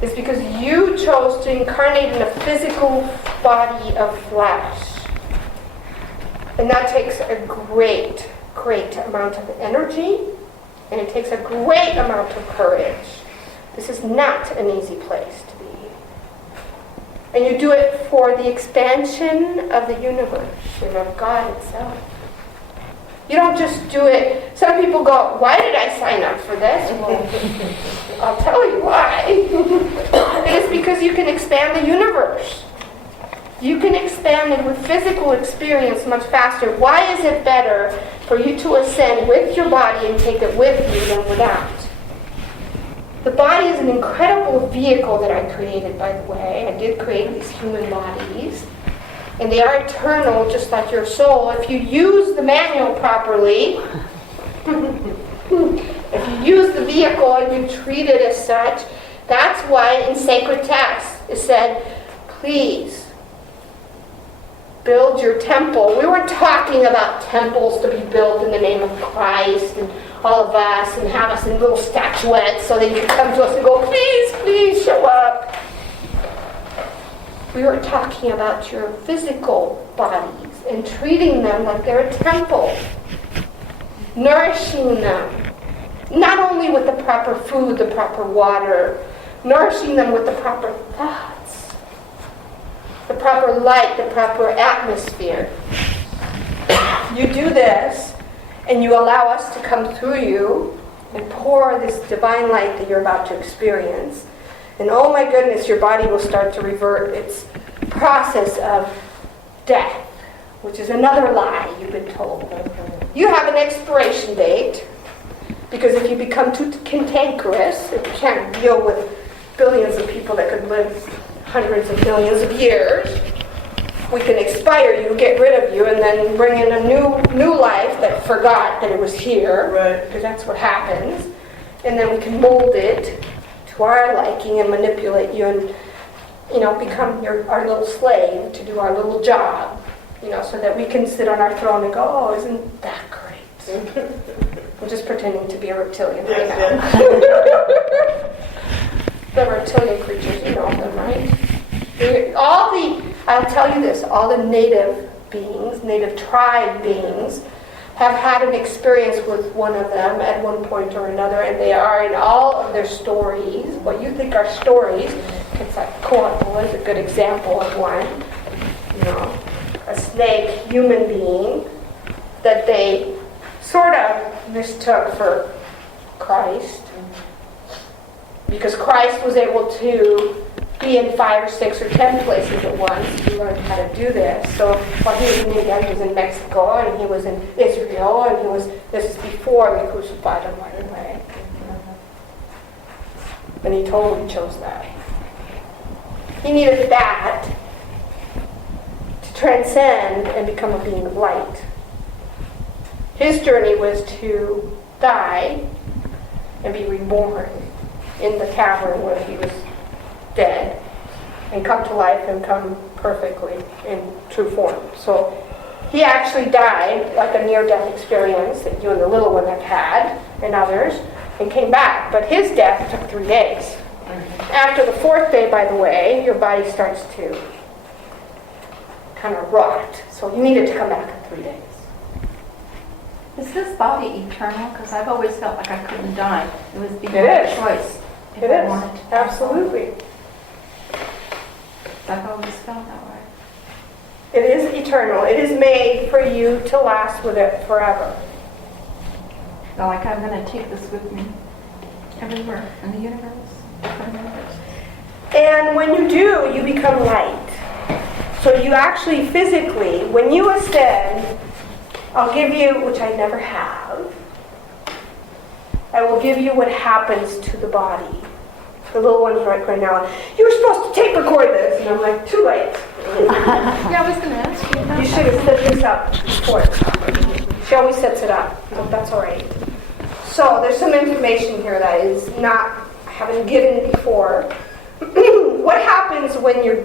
It's because you chose to incarnate in a physical body of flesh. And that takes a great amount of energy, and it takes a great amount of courage. This is not an easy place to be. And you do it for the expansion of the universe and of God itself. You don't just do it. Some people go, why did I sign up for this? Well, I'll tell you why. It is because you can expand the universe. You can expand it with physical experience much faster. Why is it better for you to ascend with your body and take it with you than without? The body is an incredible vehicle that I created, by the way. I did create these human bodies. And they are eternal, just like your soul. If you use the manual properly, if you use the vehicle and you treat it as such, that's why in sacred texts it said, please, build your temple. We weren't talking about temples to be built in the name of Christ and all of us and have us in little statuettes so that you can come to us and go, please show up. We were talking about your physical bodies and treating them like they're a temple. Nourishing them. Not only with the proper food, the proper water, nourishing them with the proper thoughts, the proper light, the proper atmosphere. You do this, and you allow us to come through you and pour this divine light that you're about to experience. And oh my goodness, your body will start to revert its process of death, which is another lie you've been told. You have an expiration date, because if you become too cantankerous, if you can't deal with billions of people that could live hundreds of millions of years, we can expire you, get rid of you, and then bring in a new life that forgot that it was here, Right. because that's what happens. And then we can mold it to our liking and manipulate you and, become our little slave to do our little job, so that we can sit on our throne and go, oh, isn't that great? I'm just pretending to be a reptilian right now. The reptilian creatures, you know them, right? I'll tell you this, all the native beings, native tribe beings, have had an experience with one of them at one point or another, and they are in all of their stories, what you think are stories. Quetzalcoatl is a good example of one. A snake human being that they sort of mistook for Christ, because Christ was able to be in 5 or 6 or 10 places at once. He learned how to do this. So while he was in India, he was in Mexico, and he was in Israel, and this is before they crucified him, by the way. And he totally chose that. He needed that to transcend and become a being of light. His journey was to die and be reborn in the cavern where he was dead, and come to life and come perfectly in true form. So he actually died like a near-death experience that you and the little one have had, and others, and came back. But his death took 3 days. After the 4th day, by the way, your body starts to kind of rot. So you needed to come back in 3 days. Is this body eternal? Because I've always felt like I couldn't die. It was beyond It is. choice. If It I is. wanted to. Absolutely. I've always felt that way. It is eternal. It is made for you to last with it forever. So like I'm going to take this with me everywhere in the universe. Different universe. And when you do, you become light. So you actually physically, when you ascend, I'll give you, which I never have, I will give you what happens to the body. The little one's right now. You were supposed to tape record this. And I'm like, too late. Yeah, I was going to ask you about You should have set this up before. She always sets it up, but that's all right. So there's some information here that is not haven't given before. What happens when your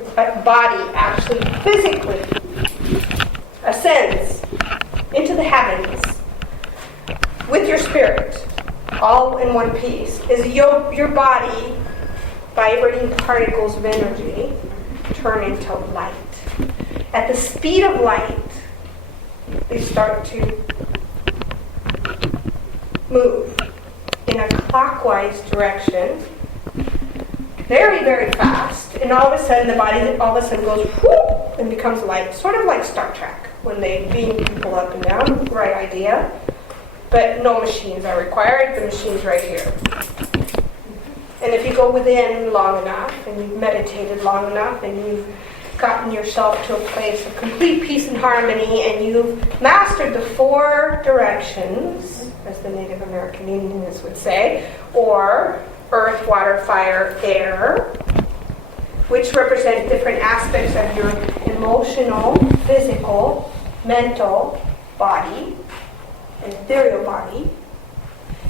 body actually physically ascends into the heavens with your spirit, all in one piece, is your body, vibrating particles of energy, turn into light. At the speed of light, they start to move in a clockwise direction, very, very fast, and all of a sudden the body all of a sudden goes whoop and becomes light, sort of like Star Trek when they beam people up and down. Right idea, but no machines are required. The machine's right here. And if you go within long enough, and you've meditated long enough, and you've gotten yourself to a place of complete peace and harmony, and you've mastered the 4 directions, as the Native American Indians would say, or earth, water, fire, air, which represent different aspects of your emotional, physical, mental body, and ethereal body.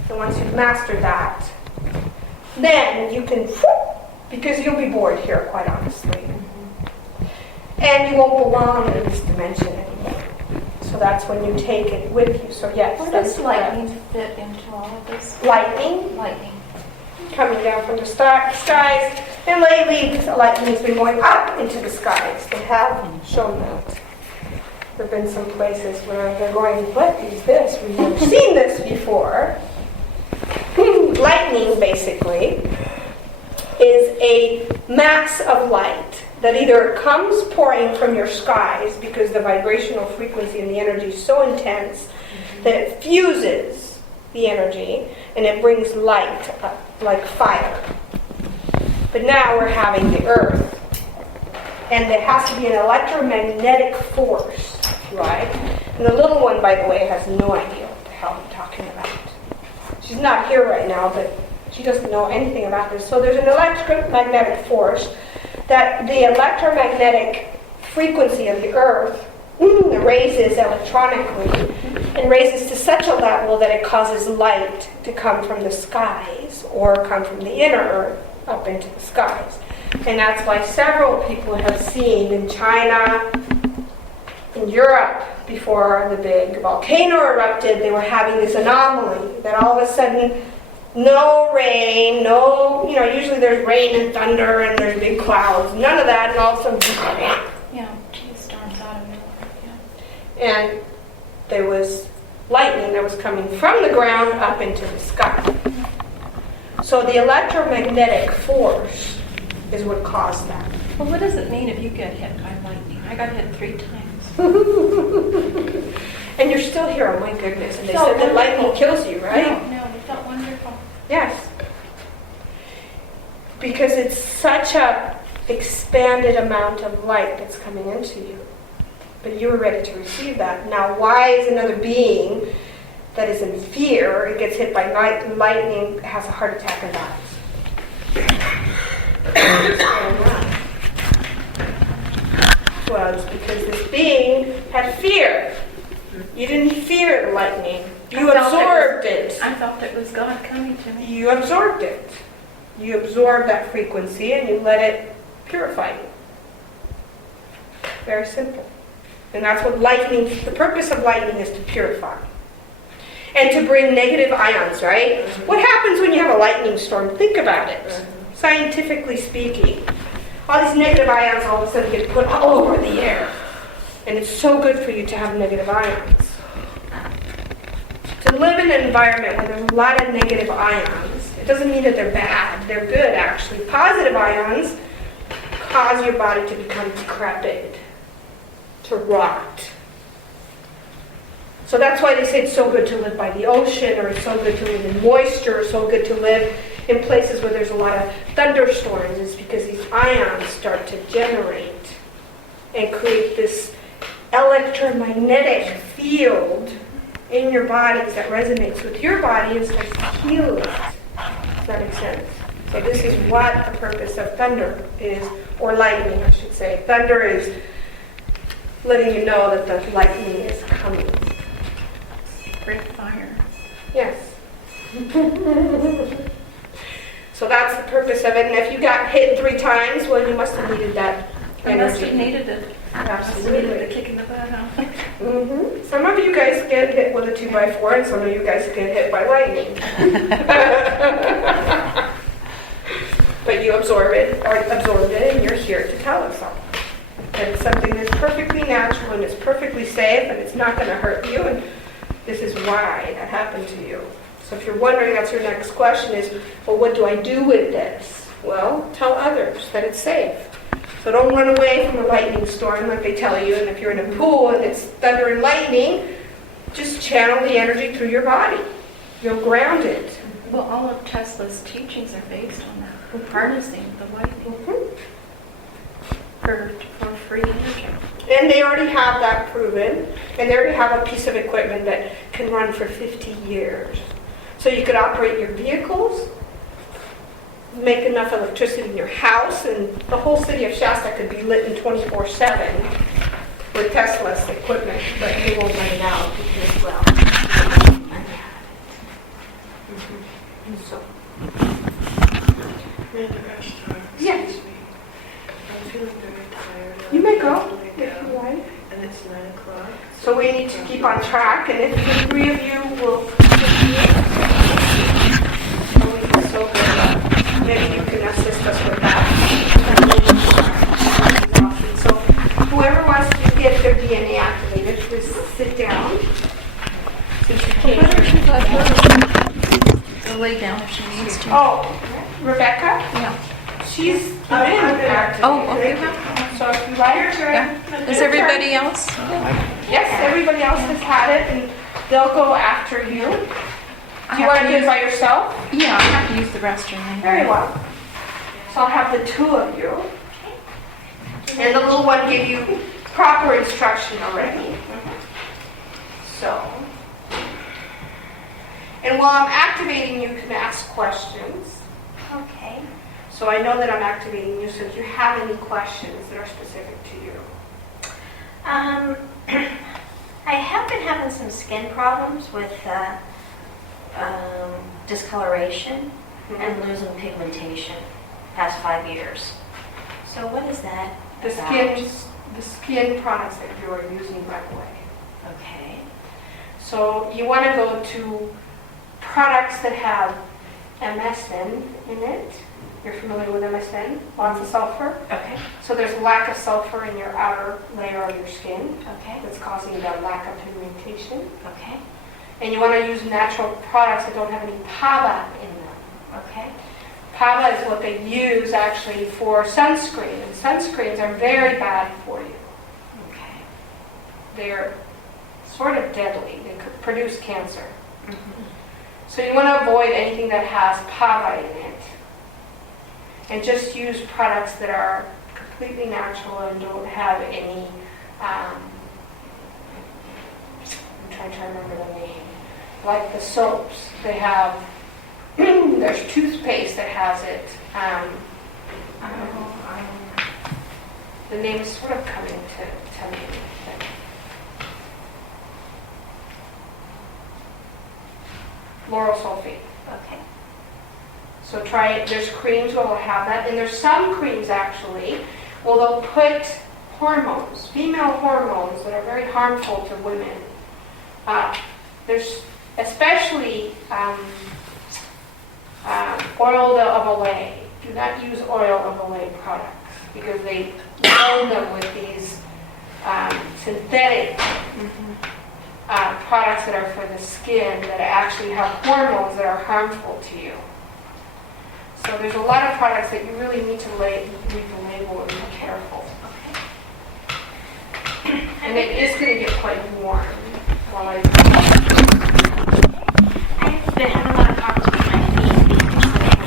And once you've mastered that, then you can, because you'll be bored here, quite honestly. And you won't belong in this dimension anymore. So that's when you take it with you. So yes, Where that's does lightning fit into all of this? lightning Lightning. coming down from the skies. And lately, lightning's been going up into the skies. They have shown that. There have been some places where they're going, what is this? We've never seen this before. Lightning, basically, is a mass of light that either comes pouring from your skies because the vibrational frequency and the energy is so intense that it fuses the energy and it brings light up like fire. But now we're having the earth, and there has to be an electromagnetic force, right? And the little one, by the way, has no idea what the hell I'm talking about. She's not here right now, but she doesn't know anything about this. So there's an electromagnetic force that the electromagnetic frequency of the earth raises electronically and raises to such a level that it causes light to come from the skies or come from the inner earth up into the skies. And that's why several people have seen in China, in Europe, before the big volcano erupted, they were having this anomaly that all of a sudden no rain, usually there's rain and thunder and there's big clouds, none of that, and all of a sudden, Yeah, storms out of nowhere. Yeah. and there was lightning that was coming from the ground up into the sky. So the electromagnetic force is what caused that. Well, what does it mean if you get hit by lightning? I got hit 3 times. And you're still here, oh my goodness. And they Felt said that lightning wonderful. kills you, right? No, it felt wonderful. Yes. Because it's such a expanded amount of light that's coming into you. But you were ready to receive that. Now, why is another being that is in fear, it gets hit by lightning, has a heart attack and dies? Well, it's because this being had fear. You didn't fear the lightning. You absorbed it. I felt it was God coming to me. You absorbed it. You absorbed that frequency and you let it purify you. Very simple. And that's what lightning, the purpose of lightning is to purify. And to bring negative ions, right? What happens when you have a lightning storm? Think about it. Scientifically speaking. All these negative ions all of a sudden get put all over the air. And it's so good for you to have negative ions. To live in an environment where there's a lot of negative ions, it doesn't mean that they're bad. They're good, actually. Positive ions cause your body to become decrepit, to rot. So that's why they say it's so good to live by the ocean, or it's so good to live in moisture, or so good to live in places where there's a lot of thunderstorms, is because these ions start to generate and create this electromagnetic field in your bodies that resonates with your body and starts to heal it. Does that make sense? So this is what the purpose of thunder is, or lightning, I should say. Thunder is letting you know that the lightning is coming. Great fire. Yes. So that's the purpose of it. And if you got hit 3 times, well, you must have needed that I must have energy. needed it. Absolutely. The kick in the butt, huh? Some of you guys get hit with a 2x4, and some of you guys get hit by lightning. But you absorbed it, and you're here to tell us something. And it's something that's perfectly natural, and it's perfectly safe, and it's not going to hurt you, and this is why that happened to you. So if you're wondering, that's your next question is, well, what do I do with this? Well, tell others that it's safe. So don't run away from a lightning storm like they tell you, and if you're in a pool and it's thunder and lightning, just channel the energy through your body. You'll ground it. Well, all of Tesla's teachings are based on that, harnessing the lightning for free energy. And they already have that proven, and they already have a piece of equipment that can run for 50 years. So you could operate your vehicles, make enough electricity in your house, and the whole city of Shasta could be lit in 24/7 with Tesla's equipment, but you won't let it out because, well, So, Commander Ashtar, Yes. excuse me. I'm feeling very tired. you may go I if go. you like. And it's 9 o'clock. So we need to keep on track, and if the 3 of you will so good, maybe you can assist us with that. So whoever wants to get their DNA activated, just sit down. Since you can't. She'll lay down if she needs to. Oh, Rebecca? Yeah. She's been activated. Oh, okay. So if you like her, Yeah. Is everybody else? yes, everybody else has had it, and they'll go after you. Do you want to do it by yourself? Yeah, I have to use the restroom. Very well. So I'll have the 2 of you. And the little one gave you proper instruction already. So. And while I'm activating you, can ask questions. Okay. So I know that I'm activating you, so if you have any questions that are specific to you. I have been having some skin problems with discoloration and losing pigmentation past 5 years. So what is that The skin products that you are using right away. Okay. So you want to go to products that have MSM in it. You're familiar with MSM? Lots of sulfur. Okay. So there's a lack of sulfur in your outer layer of your skin Okay. that's causing that lack of pigmentation. Okay. And you want to use natural products that don't have any PABA in them. Okay. PABA is what they use actually for sunscreen, and sunscreens are very bad for you. Okay. They're sort of deadly. They could produce cancer. So you want to avoid anything that has PABA in it. And just use products that are completely natural and don't have any, I'm trying to remember the name, like the soaps. They have, there's toothpaste that has it. The name is sort of coming to me. Lauryl sulfate. Okay. So try it. There's creams that will have that, and there's some creams actually, well, they'll put hormones, female hormones that are very harmful to women. There's especially oil of Olay. Do not use oil of Olay products because they load them with these synthetic products that are for the skin that actually have hormones that are harmful to you. So there's a lot of products that you really need to read the label and be careful. Okay. And it is going to get quite warm while I I've been having a lot of problems with my feet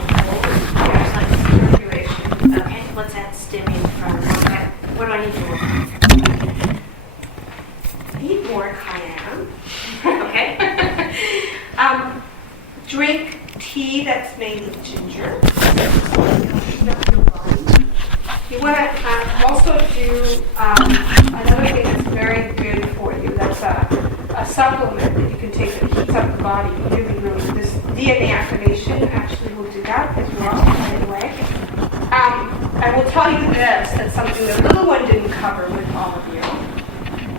because there's like circulation. Okay. What's that stemming from? What do I need to work on? eat more cayenne. Okay. Drink tea that's made with ginger. You want to also do another thing that's very good for you. That's a supplement that you can take that heats up the body really, really. This DNA activation actually will do that as well. I will tell you this, that's something the little one didn't cover with all of you.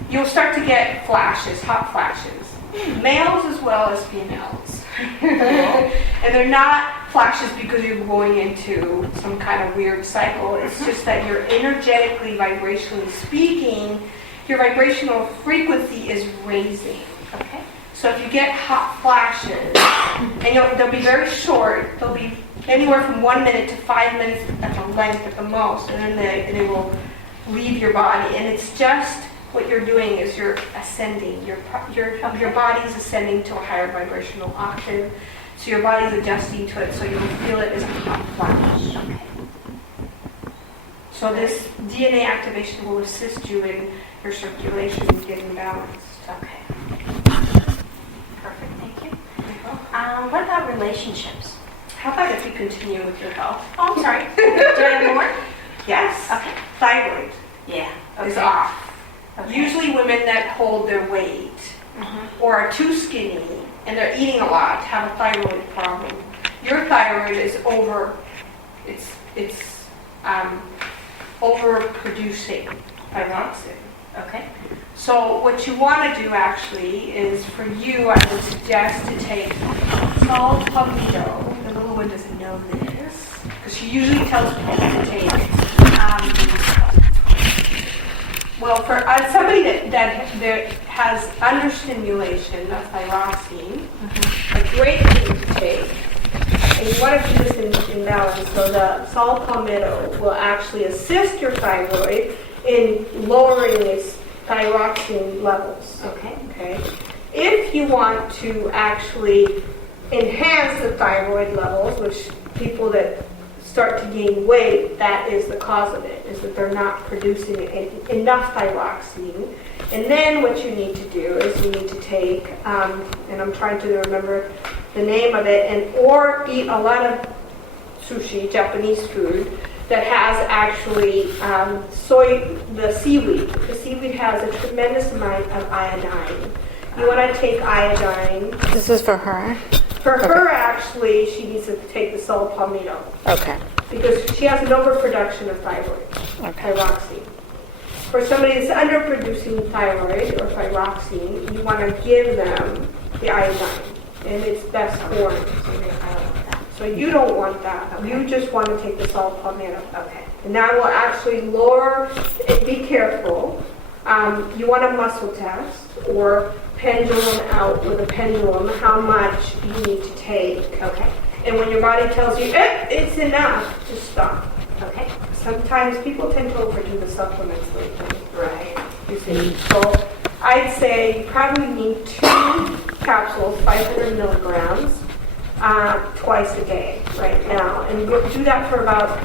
You'll start to get flashes, hot flashes, males as well as females. And they're not flashes because you're going into some kind of weird cycle. It's just that you're energetically, vibrationally speaking, your vibrational frequency is raising. Okay. So if you get hot flashes, and they'll be very short, they'll be anywhere from 1 minute to 5 minutes at the length at the most, and then they will leave your body. And it's just what you're doing is you're ascending. Your body's ascending to a higher vibrational octave. So your body's adjusting to it, so you'll feel it as a hot flash. Okay. So this DNA activation will assist you in your circulation getting balanced. Okay. Perfect, thank you. What about relationships? How about if you continue with your health? Oh, I'm sorry. Do I have more? Yes. Okay. Thyroid Yeah. is Okay. off. Okay. Usually women that hold their weight or are too skinny and they're eating a lot have a thyroid problem. Your thyroid is overproducing thyroxine. Okay. So what you want to do actually is, for you, I would suggest to take salt palmito. The little one doesn't know this because she usually tells people to take. Well, for somebody that has understimulation of thyroxine, a great thing to take, and you want to do this in balance, so the salt palmetto will actually assist your thyroid in lowering its thyroxine levels. Okay. Okay. If you want to actually enhance the thyroid levels, which people that start to gain weight, that is the cause of it, is that they're not producing enough thyroxine. And then what you need to do is you need to take, and I'm trying to remember the name of it, or eat a lot of sushi, Japanese food, that has actually the seaweed. The seaweed has a tremendous amount of iodine. You want to take iodine. This is for her? For her, actually, she needs to take the salt palmito Okay. because she has an overproduction of thyroxine. For somebody that's underproducing thyroid or thyroxine, you want to give them the iodine, and it's best form. So you don't want that. Okay. You just want to take the salt palmetto. Okay. And that will actually lower, be careful. You want a muscle test or pendulum out with a pendulum how much you need to take. Okay. And when your body tells you, it's enough, just stop. Okay. Sometimes people tend to overdo the supplements lately. Right. You see. So I'd say you probably need 2 capsules, 500 milligrams, twice a day right now. And do that for about,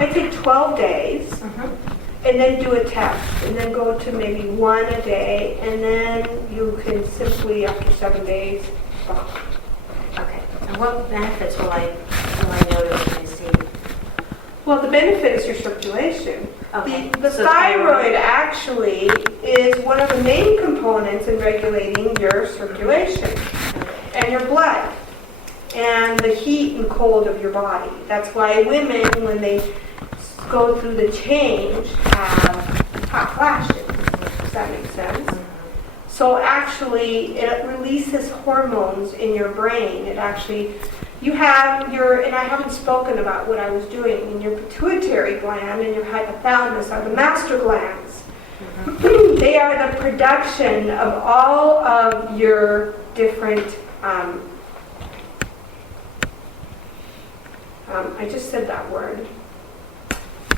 I'd say 12 days. And then do a test. And then go to maybe 1 a day. And then you can simply, after 7 days, stop. Okay. And what benefits will I notice when I see? Well, the benefit is your circulation. Okay. The So thyroid actually is one of the main components in regulating your circulation and your blood and the heat and cold of your body. That's why women, when they go through the change, have hot flashes. Does that make sense? So actually, it releases hormones in your brain. It actually, you have and I haven't spoken about what I was doing, in your pituitary gland and your hypothalamus are the master glands. They are the production of all of your different, I just said that word,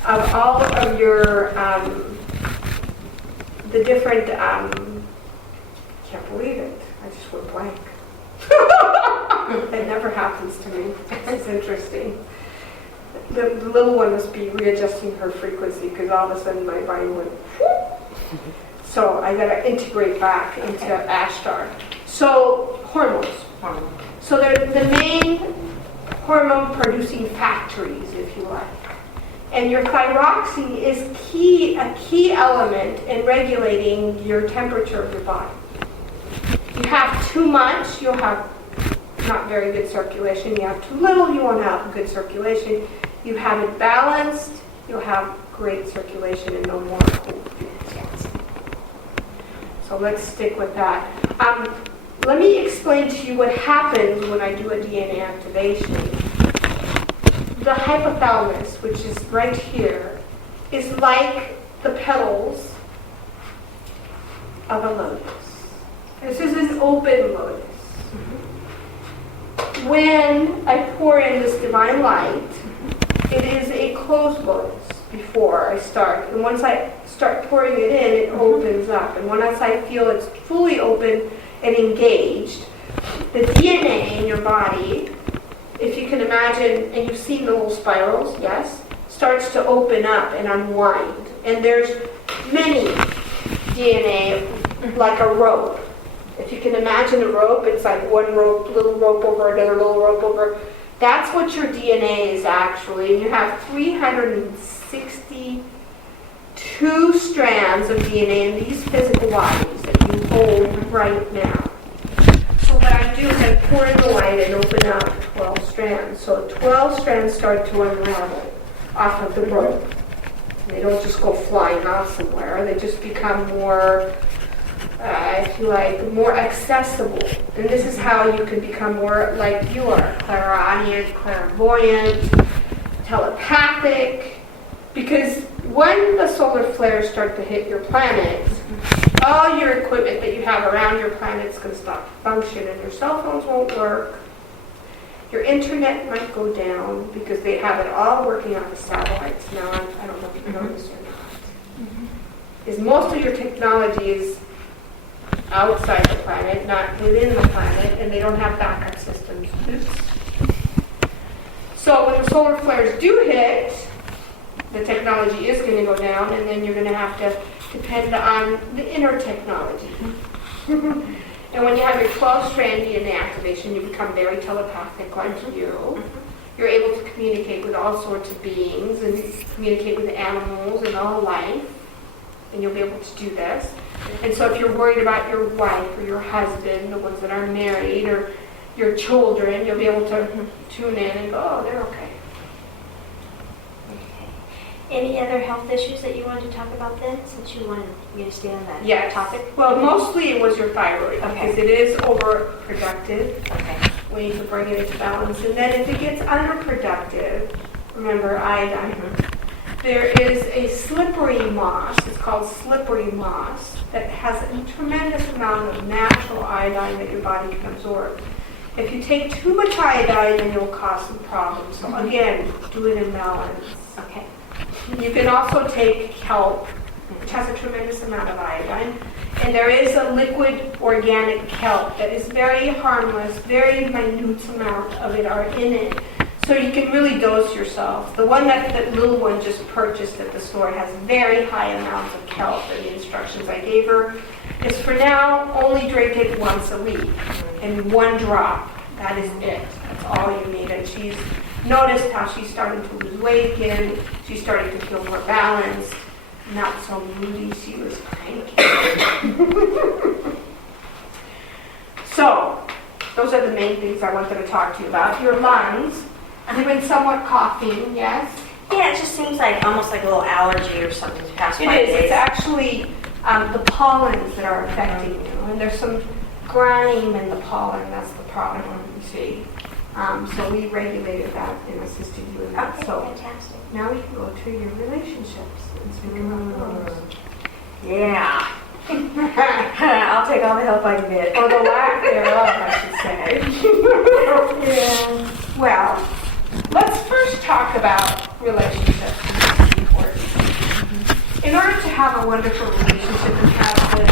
of all of your, the different, can't believe it, I just went blank. It never happens to me. This is interesting. The little one must be readjusting her frequency because all of a sudden my brain went whoop. So I got to integrate back into Ashtar. So hormones. So they're the main hormone producing factories, if you like. And your thyroxine is a key element in regulating your temperature of your body. You have too much, you'll have not very good circulation. You have too little, you won't have good circulation. you have it balanced, you'll have great circulation and no more cold feet. So let's stick with that. Let me explain to you what happens when I do a DNA activation. The hypothalamus, which is right here, is like the petals of a lotus. This is an open lotus. When I pour in this divine light, it is a closed lotus before I start. And once I start pouring it in, it opens up. And once I feel it's fully open and engaged, the DNA in your body, if you can imagine, and you've seen the little spirals, yes, starts to open up and unwind. And there's many DNA, like a rope. If you can imagine a rope, it's like one rope, little rope over another little rope over. That's what your DNA is actually. And you have 362 strands of DNA in these physical bodies that you hold right now. So what I do is I pour in the light and open up 12 strands. So 12 strands start to unravel off of the rope. They don't just go flying off somewhere. They just become more, if you like, more accessible. And this is how you can become more like you are, clairaudient, clairvoyant, telepathic. Because when the solar flares start to hit your planet, all your equipment that you have around your planet is going to stop functioning. Your cell phones won't work. Your internet might go down because they have it all working off of satellites now. I don't know if you noticed or not. Is most of your technology is outside the planet, not within the planet, and they don't have backup systems. Oops. So when the solar flares do hit, the technology is going to go down, and then you're going to have to depend on the inner technology. And when you have your 12-strand DNA activation, you become very telepathic like you. You're able to communicate with all sorts of beings and communicate with animals and all life. And you'll be able to do this. And so if you're worried about your wife or your husband, the ones that are married, or your children, you'll be able to tune in and go, oh, they're okay. Any other health issues that you wanted to talk about then, since you wanted me to stay on that topic? Well, mostly it was your thyroid, Okay. because it is overproductive. Okay. We need to bring it into balance. And then if it gets underproductive, remember iodine. There is a slippery moss, it's called slippery moss, that has a tremendous amount of natural iodine that your body can absorb. If you take too much iodine, then you'll cause some problems. So again, do it in balance. Okay. You can also take kelp, which has a tremendous amount of iodine. And there is a liquid organic kelp that is very harmless, very minute amount of it are in it. So you can really dose yourself. The one that little one just purchased at the store has very high amounts of kelp, and the instructions I gave her is for now, only drink it once a week in one drop. That is it. That's all you need. And she's noticed how she's starting to lose weight again. She's starting to feel more balanced, not so moody. She was cranky. So, those are the main things I wanted to talk to you about. Your lungs. You've been somewhat coughing, yes? Yeah, it just seems like almost like a little allergy or something the past 5 days. It is. It's actually the pollens that are affecting you. And there's some grime in the pollen. That's the problem, you see. So we regulated that and assisted you in that. Okay, So fantastic. now we can go to your relationships and speak about those. Yeah. I'll take all the help I can get. Or the lack thereof, I should say. Yeah. Well, let's first talk about relationships. This is important. In order to have a wonderful relationship and have the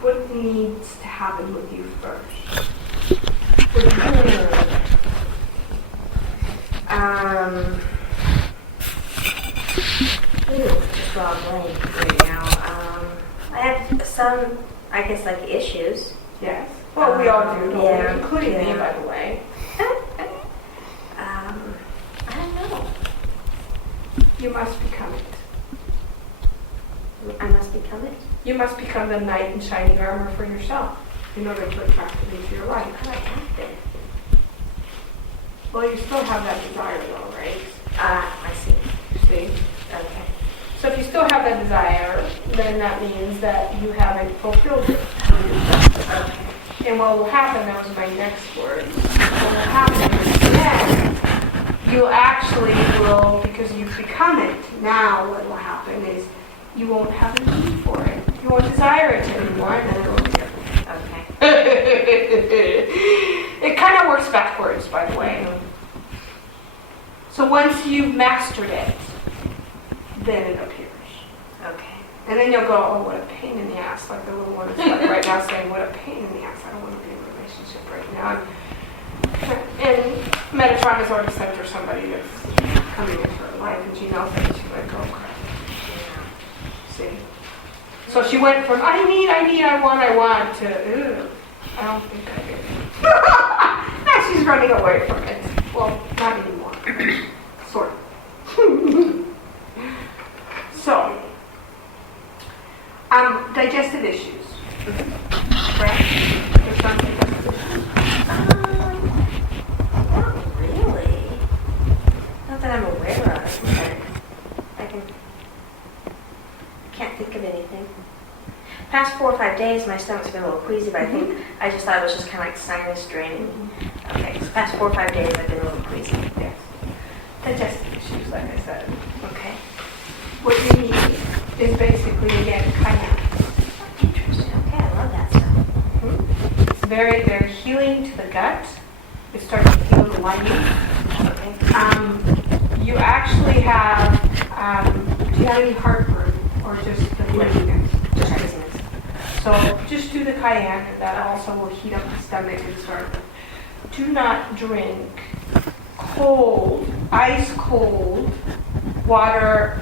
what needs to happen with you first? Just draw a blank right now. I have some, I guess, like issues. Yes. Well, we all do, don't yeah, we? Including me, yeah. by the way. I don't know. You must become it. I must become it. You must become the knight in shining armor for yourself in order to attract it into your life. I like that. Well, you still have that desire though, right? I see. See? Okay. So if you still have that desire, then that means that you haven't fulfilled it. And what will happen, that was my next word, what will happen is then you actually will, because you've become it, now what will happen is you won't have a need for it. You won't desire it anymore, and then it will appear. Okay. It kind of works backwards, by the way. So once you've mastered it, then it appears. Okay. And then you'll go, oh, what a pain in the ass, like the little one is like right now saying, what a pain in the ass, I don't want to be in a relationship right now. And Metatron has already sent her somebody that's coming into her life, and she knows that she's like, oh, crap. See? So she went from, I need, I want, to, ew, I don't think I do. Now she's running away from it. Well, not anymore. Sort of. So, digestive issues. Correct? There's some digestive issues. Not really. Not that I'm aware of. I can't think of anything. Past 4 or 5 days, my stomach's been a little queasy, but I think I just thought it was just kind of like sinus draining. Okay, so past 4 or 5 days, I've been a little queasy. Yes. Digestive issues, like I said. Okay. What you need is basically, again, cayenne. Interesting. Okay, I love that stuff. It's very, very healing to the gut. It starts to heal the lining. Okay. You actually have, do you have any heartburn or just the dizziness? Just craziness. So just do the cayenne, and that also will heat up the stomach and start. Do not drink cold, ice cold water,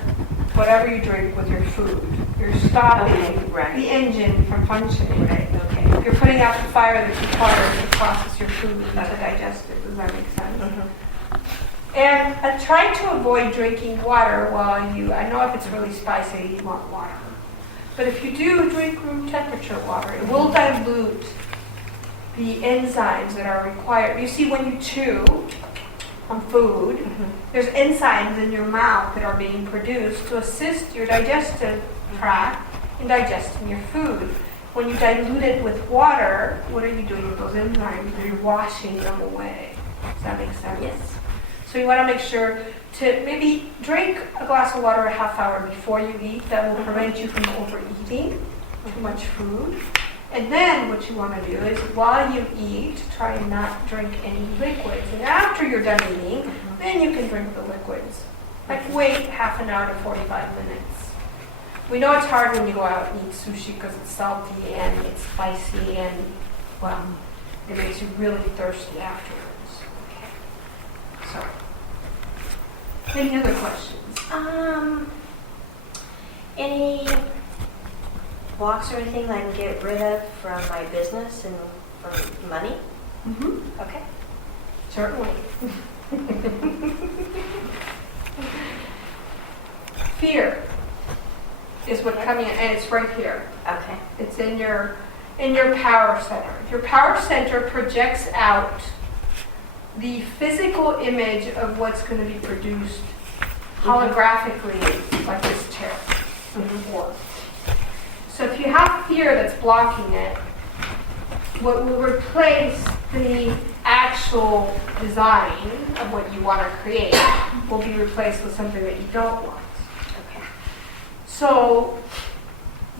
whatever you drink with your food. You're stopping the engine from functioning. Right, okay. You're putting out the fire that's required to process your food and to digest it. Does that make sense? And try to avoid drinking water while you, I know if it's really spicy, you want water. But if you do drink room temperature water, it will dilute the enzymes that are required. You see, when you chew on food, there's enzymes in your mouth that are being produced to assist your digestive tract in digesting your food. When you dilute it with water, what are you doing with those enzymes? You're washing them away. Does that make sense? Yes. So you want to make sure to maybe drink a glass of water a half hour before you eat. That will prevent you from overeating too much food. And then what you want to do is while you eat, try and not drink any liquids. And after you're done eating, then you can drink the liquids. Like wait half an hour to 45 minutes. We know it's hard when you go out and eat sushi because it's salty and it's spicy and, well, it makes you really thirsty afterwards. So, any other questions? Any blocks or anything I can get rid of from my business and from money? Mm-hmm. Okay. Certainly. Fear is what coming in, and it's right here. Okay. It's in your power center. Your power center projects out the physical image of what's going to be produced holographically, like this chair. Or. So if you have fear that's blocking it, what will replace the actual design of what you want to create will be replaced with something that you don't want. Okay. So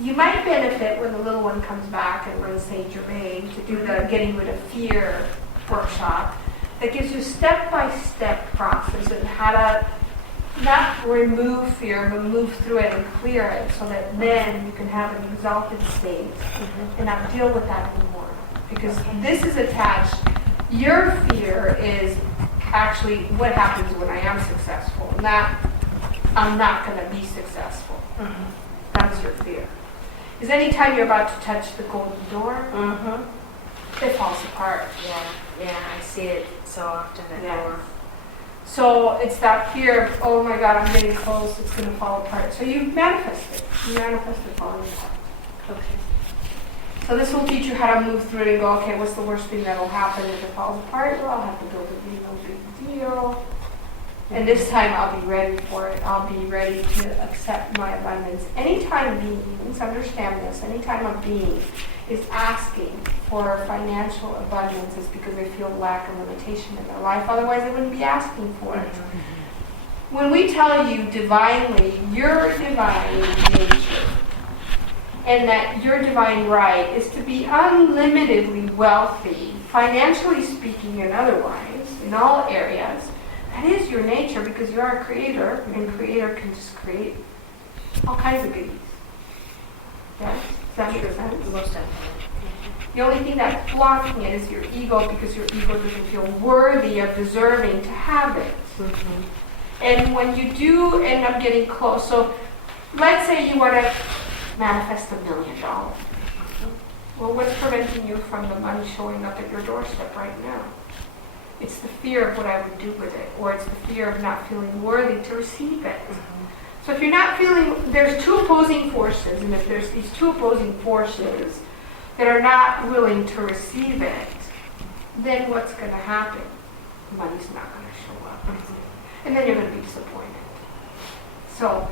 you might benefit when the little one comes back and runs St. Germain to do the Getting Rid of Fear workshop that gives you step-by-step process of how to not remove fear, but move through it and clear it so that then you can have an exalted state and not deal with that anymore. Because this is attached. Your fear is actually what happens when I am successful, not I'm not going to be successful. That's your fear. Is anytime you're about to touch the golden door, it falls apart. Yeah, I see it so often at door. So it's that fear of, oh my God, I'm getting close, it's going to fall apart. So you manifest it. You manifest it falling apart. Okay. So this will teach you how to move through it and go, okay, what's the worst thing that'll happen if it falls apart? Well, I'll have to build it, no big deal. And this time I'll be ready for it. I'll be ready to accept my abundance. Anytime beings, understand this, anytime a being is asking for financial abundance, it's because they feel lack and limitation in their life. Otherwise, they wouldn't be asking for it. When we tell you divinely, your divine nature, and that your divine right is to be unlimitedly wealthy, financially speaking and otherwise, in all areas, that is your nature because you are a creator, and creator can just create all kinds of goodies. Yes? Does that make sense? Most definitely. The only thing that's blocking it is your ego because your ego doesn't feel worthy or deserving to have it. And when you do end up getting close, so let's say you were to manifest $1 million. Well, what's preventing you from the money showing up at your doorstep right now? It's the fear of what I would do with it, or it's the fear of not feeling worthy to receive it. So if you're not feeling, there's two opposing forces, and if there's these two opposing forces that are not willing to receive it, then what's going to happen? Money's not going to show up. And then you're going to be disappointed. So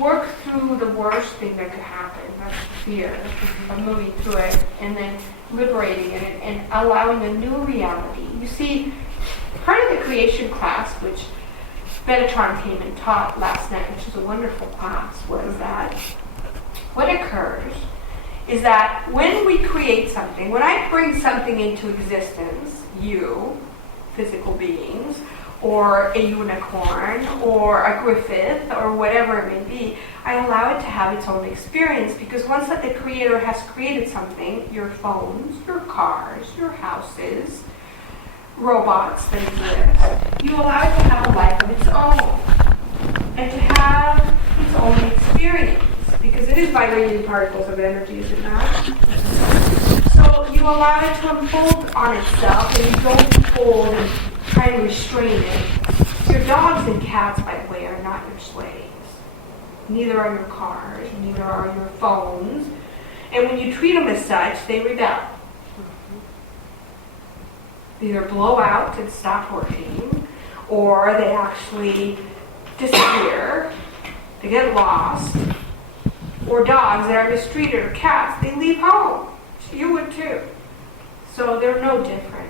work through the worst thing that could happen, that's fear of moving through it, and then liberating it and allowing a new reality. You see, part of the creation class, which Metatron came and taught last night, which was a wonderful class, was that what occurs is that when we create something, when I bring something into existence, you, physical beings, or a unicorn, or a Griffith, or whatever it may be, I allow it to have its own experience, because once that the creator has created something, your phones, your cars, your houses, robots that exist, you allow it to have a life of its own, and to have its own experience, because it is vibrating particles of energy, is it not? So you allow it to unfold on itself, and you don't hold and try to restrain it. Your dogs and cats, by the way, are not your slaves. Neither are your cars, neither are your phones. And when you treat them as such, they rebel. They either blow out and stop working, or they actually disappear, they get lost. Or dogs that are mistreated, or cats, they leave home. You would too. So they're no different.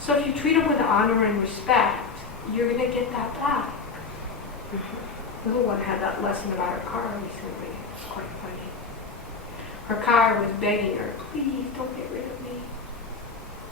So if you treat them with honor and respect, you're going to get that back. Little one had that lesson about her car recently. It's quite funny. Her car was begging her, please don't get rid of me.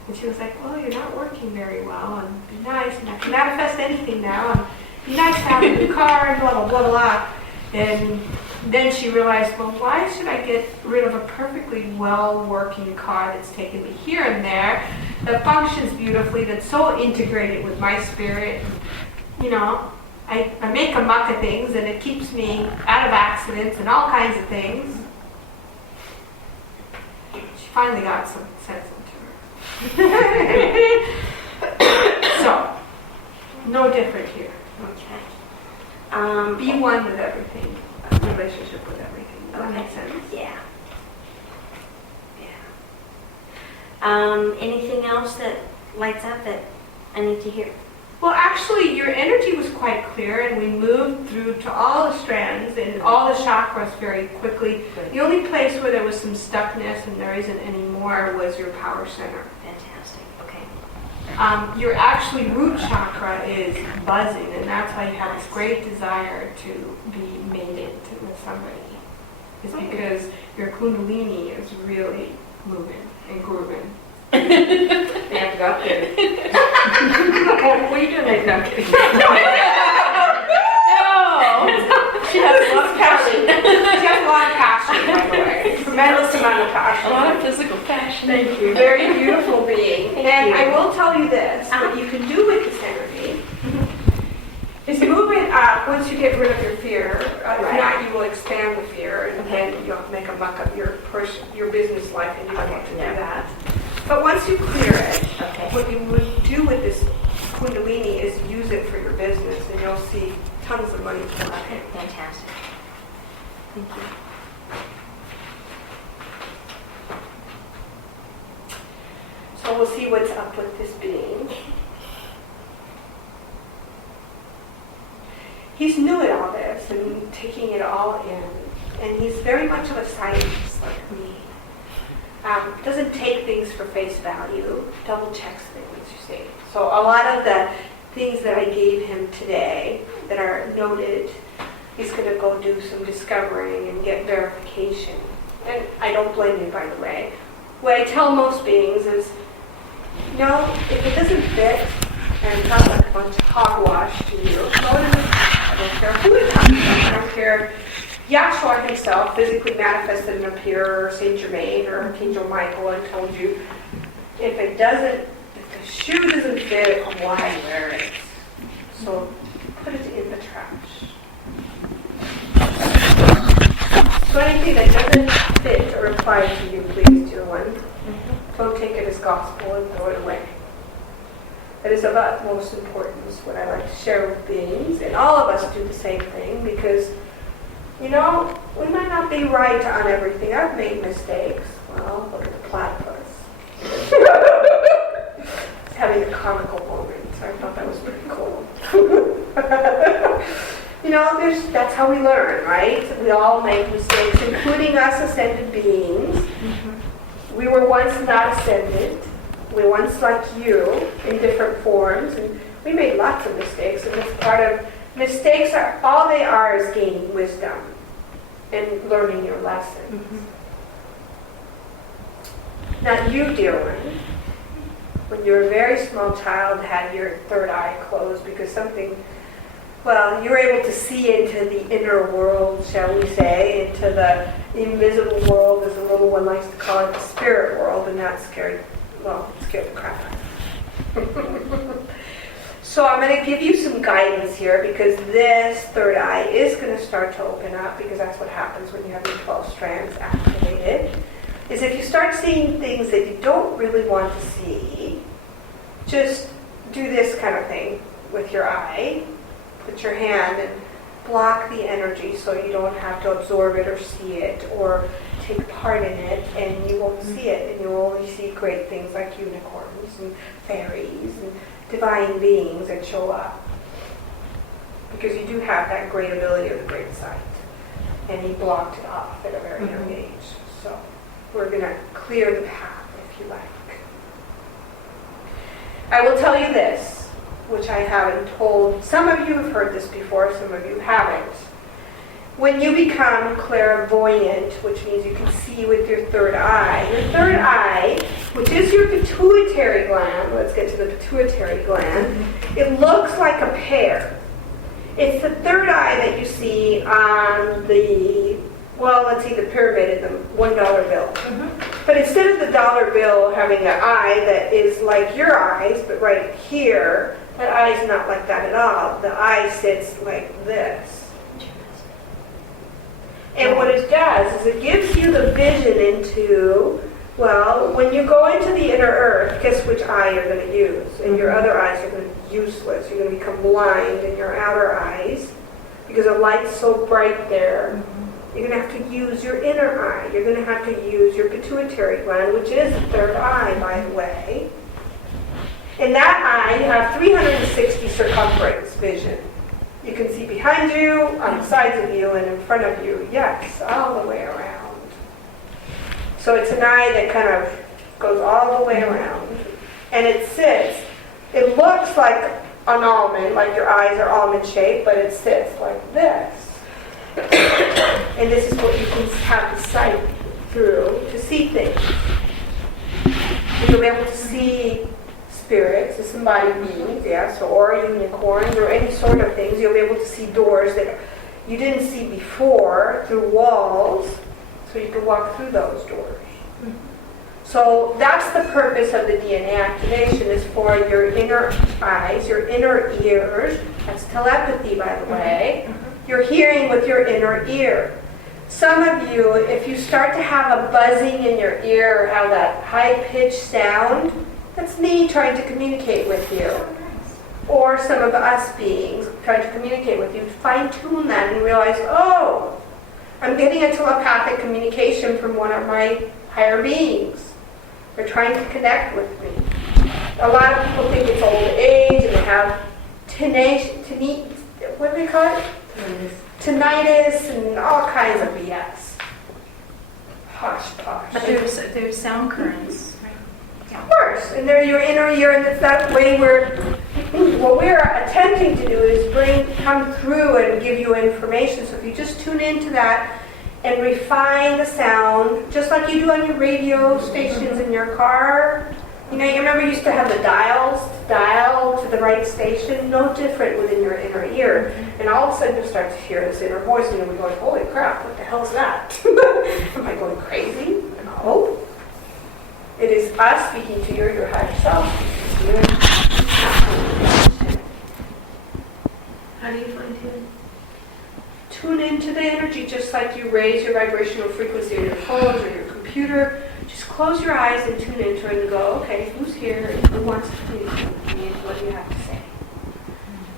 And she was like, well, you're not working very well, and be nice, and I can manifest anything now, and be nice to have a new car, and blah, blah, blah, blah. And then she realized, well, why should I get rid of a perfectly well-working car that's taken me here and there, that functions beautifully, that's so integrated with my spirit? You know, I make a muck of things, and it keeps me out of accidents and all kinds of things. She finally got some sense into her. So, no different here. Okay. Be one with everything. A relationship with everything. Does that make sense? Yeah. Anything else that lights up that I need to hear? Well, actually, your energy was quite clear, and we moved through to all the strands and all the chakras very quickly. Good. The only place where there was some stuckness, and there isn't anymore, was your power center. Fantastic. Okay. Your actually root chakra is buzzing, and that's why you have this great desire to be mated with somebody. It's because your kundalini is really moving and grooving. They have to go up there. What are you doing? No, I'm kidding. No! She has a lot of passion. She has a lot of passion, by the way. Tremendous amount of passion. A lot of physical passion. Thank you. Very beautiful being. Thank And you. I will tell you this, what you can do with this energy is move it up once you get rid of your fear. If not, you will expand the fear, and then you'll make a muck of your business life, and you don't want to do that. But once you clear it, what you would do with this kundalini is use it for your business, and you'll see tons of money come out. Okay. Fantastic. Thank you. we'll see what's up with this being. He's new at all this and taking it all in. And he's very much of a scientist like me. Doesn't take things for face value, double checks things, you see. So a lot of the things that I gave him today that are noted, he's going to go do some discovering and get verification. And I don't blame you, by the way. What I tell most beings is, no, if it doesn't fit and it sounds like a bunch of hogwash to you, go to the I don't care who it comes from. I don't care. Yahshua himself physically manifested and appeared, or Saint Germain, or Archangel Michael, and told you, if the shoe doesn't fit, why wear it? So put it in the trash. So anything that doesn't fit or apply to you, please, dear one, don't take it as gospel and throw it away. That is of utmost importance, what I like to share with beings, and all of us do the same thing, because we might not be right on everything. I've made mistakes. Well, look at the platypus. It's having a comical moment. I thought that was pretty cool. That's how we learn, right? We all make mistakes, including us ascended beings. Mm-hmm. We were once not ascended. We were once like you in different forms, and we made lots of mistakes, and it's part of mistakes all they are is gaining wisdom and learning your lessons. Mm-hmm. Now you, dear one, when you were a very small child, had your third eye closed because you were able to see into the inner world, shall we say, into the invisible world, as a little one likes to call it, the spirit world, and that scared the crap out of me. So I'm going to give you some guidance here, because this third eye is going to start to open up, because that's what happens when you have your 12 strands activated, is if you start seeing things that you don't really want to see, just do this kind of thing with your eye. Put your hand and block the energy so you don't have to absorb it or see it or take part in it, and you won't see it, and you'll only see great things like unicorns and fairies and divine beings that show up, because you do have that great ability of the great sight, and he blocked it off at a very young age. So we're going to clear the path, if you like. I will tell you this, which I haven't told. Some of you have heard this before, some of you haven't. When you become clairvoyant, which means you can see with your third eye, which is your pituitary gland, let's get to the pituitary gland, it looks like a pear. It's the third eye that you see on the pyramid in the $1 bill. Mm-hmm. But instead of the dollar bill having an eye that is like your eyes, but right here, that eye is not like that at all. The eye sits like this. And what it does is it gives you the vision into, when you go into the inner earth, guess which eye you're going to use? And your other eyes are going to be useless. You're going to become blind in your outer eyes because the light's so bright there. Mm-hmm. You're going to have to use your inner eye. You're going to have to use your pituitary gland, which is the third eye, by the way. In that eye, you have 360 circumference vision. You can see behind you, on the sides of you, and in front of you. Yes, all the way around. So it's an eye that kind of goes all the way around. And it looks like an almond, like your eyes are almond shaped, but it sits like this. And this is what you can have the sight through to see things. You'll be able to see spirits, disembodied beings, yes, or unicorns, or any sort of things. You'll be able to see doors that you didn't see before through walls, so you can walk through those doors. Mm-hmm. So that's the purpose of the DNA activation, is for your inner eyes, your inner ears. That's telepathy, by the way. Mm-hmm. You're hearing with your inner ear. Some of you, if you start to have a buzzing in your ear, or have that high-pitched sound, that's me trying to communicate with you. Or some of us beings trying to communicate with you. Fine-tune that and realize, oh, I'm getting a telepathic communication from one of my higher beings. They're trying to connect with me. a lot of people think it's old age and they have what do they call it? Tinnitus and all kinds of BS. Hush, posh. But there's sound currents, right? Of course, and they're your inner ear, and it's that way what we're attempting to do is come through and give you information. So if you just tune into that and refine the sound, just like you do on your radio stations in your car. You know, you remember you used to have the dials, dial to the right station, no different within your inner ear. And all of a sudden you start to hear this inner voice and you'll be going, holy crap, what the hell is that? Am I going crazy? No. It is us speaking to your higher self. How do you find him? Tune into the energy just like you raise your vibrational frequency on your phones or your computer. Just close your eyes and tune into it and go, okay, who's here? Who wants to communicate with me? What do you have to say?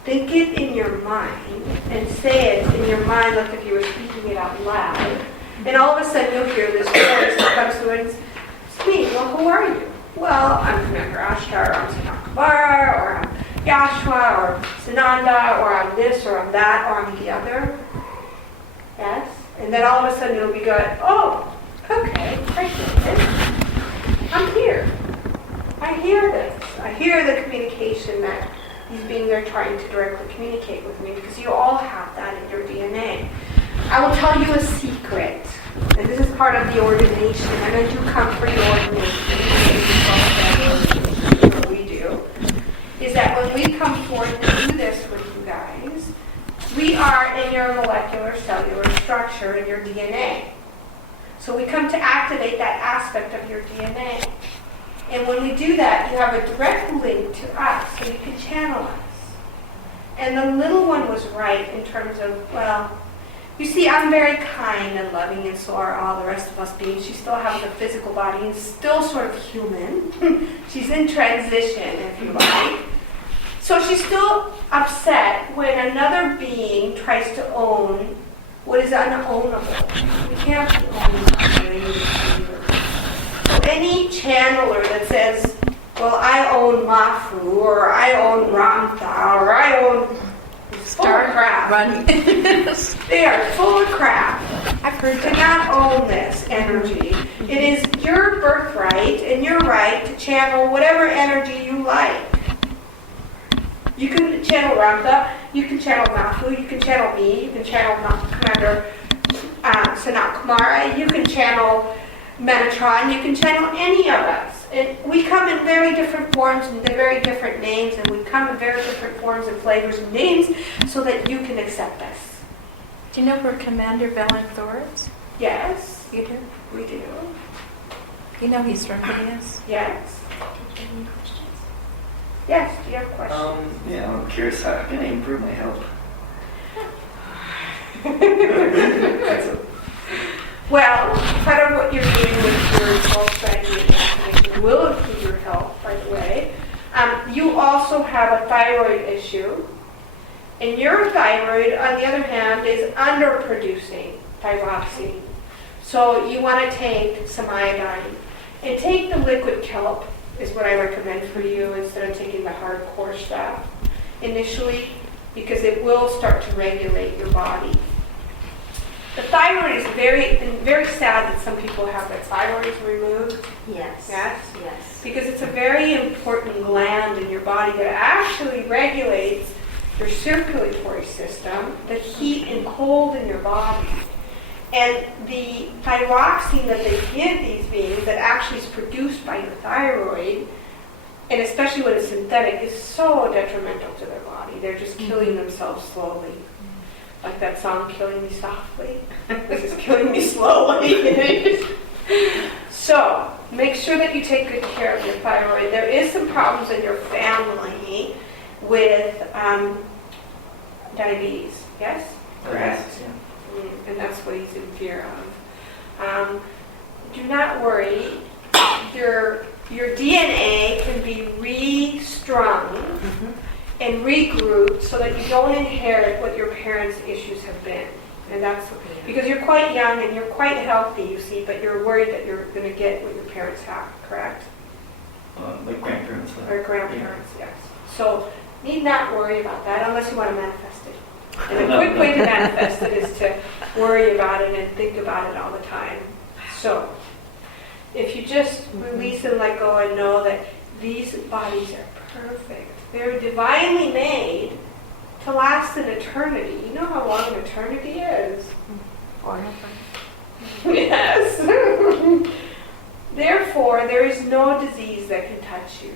Think it in your mind and say it in your mind like if you were speaking it out loud. And all of a sudden you'll hear this voice that comes through and it's me. Well, who are you? Well, I'm Commander Ashtar, or I'm Sasquatch, or I'm Yashua, or Sananda, or I'm this, or I'm that, or I'm the other. Yes? And then all of a sudden you'll be going, oh, okay, I get it. I'm here. I hear this. I hear the communication that these beings are trying to directly communicate with me because you all have that in your DNA. I will tell you a secret, and this is part of the ordination, and I do come for your ordination, what we do, is that when we come forth and do this with you guys, we are in your molecular cellular structure in your DNA. So we come to activate that aspect of your DNA. And when we do that, you have a direct link to us, so you can channel us. And the little one was right in terms of, well, you see, I'm very kind and loving, and so are all the rest of us beings. She still has a physical body and still sort of human. She's in transition, if you like. So she's still upset when another being tries to own what is unownable. We can't own. So any channeler that says, well, I own Mafu, or I own Ramtha, or I own crap. Running. They are full of crap. I've heard to not own this energy. It is your birthright and your right to channel whatever energy you like. You can channel Ramtha, you can channel Mafu, you can channel me, you can channel Commander Sanat Kumara, you can channel Metatron, you can channel any of us. And we come in very different forms and very different names, and we come in very different forms and flavors and names so that you can accept us. Do you know where Commander Thor's? Yes, You do? we do. You know he's from Phineas? Yes. Do you have any questions? Yes, do you have questions? Yeah, I'm curious, how can I improve my health? Well, part of what you're doing with your soul strategy and activation will improve your health, by the way. You also have a thyroid issue. And your thyroid, on the other hand, is underproducing thyroxine. So you want to take some iodine. And take the liquid kelp, is what I recommend for you, instead of taking the hardcore stuff initially, because it will start to regulate your body. The thyroid is very sad that some people have their thyroids removed. Yes. Yes? Yes. Because it's a very important gland in your body that actually regulates your circulatory system, the heat and cold in your body. And the thyroxine that they give these beings that actually is produced by your thyroid, and especially when it's synthetic, is so detrimental to their body. They're just killing themselves slowly. Like that song, Killing Me Softly. This is killing me slowly. So, make sure that you take good care of your thyroid. There is some problems in your family with diabetes, yes? Correct. And that's what he's in fear of. Do not worry. Your DNA can be restrung and regrouped so that you don't inherit what your parents' issues have been. And that's because you're quite young and you're quite healthy, you see, but you're worried that you're going to get what your parents have, correct? Like grandparents. or grandparents, yes. So need not worry about that unless you want to manifest it. And a quick way to manifest it is to worry about it and think about it all the time. So if you just release and let go and know that these bodies are perfect, they're divinely made to last an eternity. You know how long an eternity is? Yes. Therefore, there is no disease that can touch you.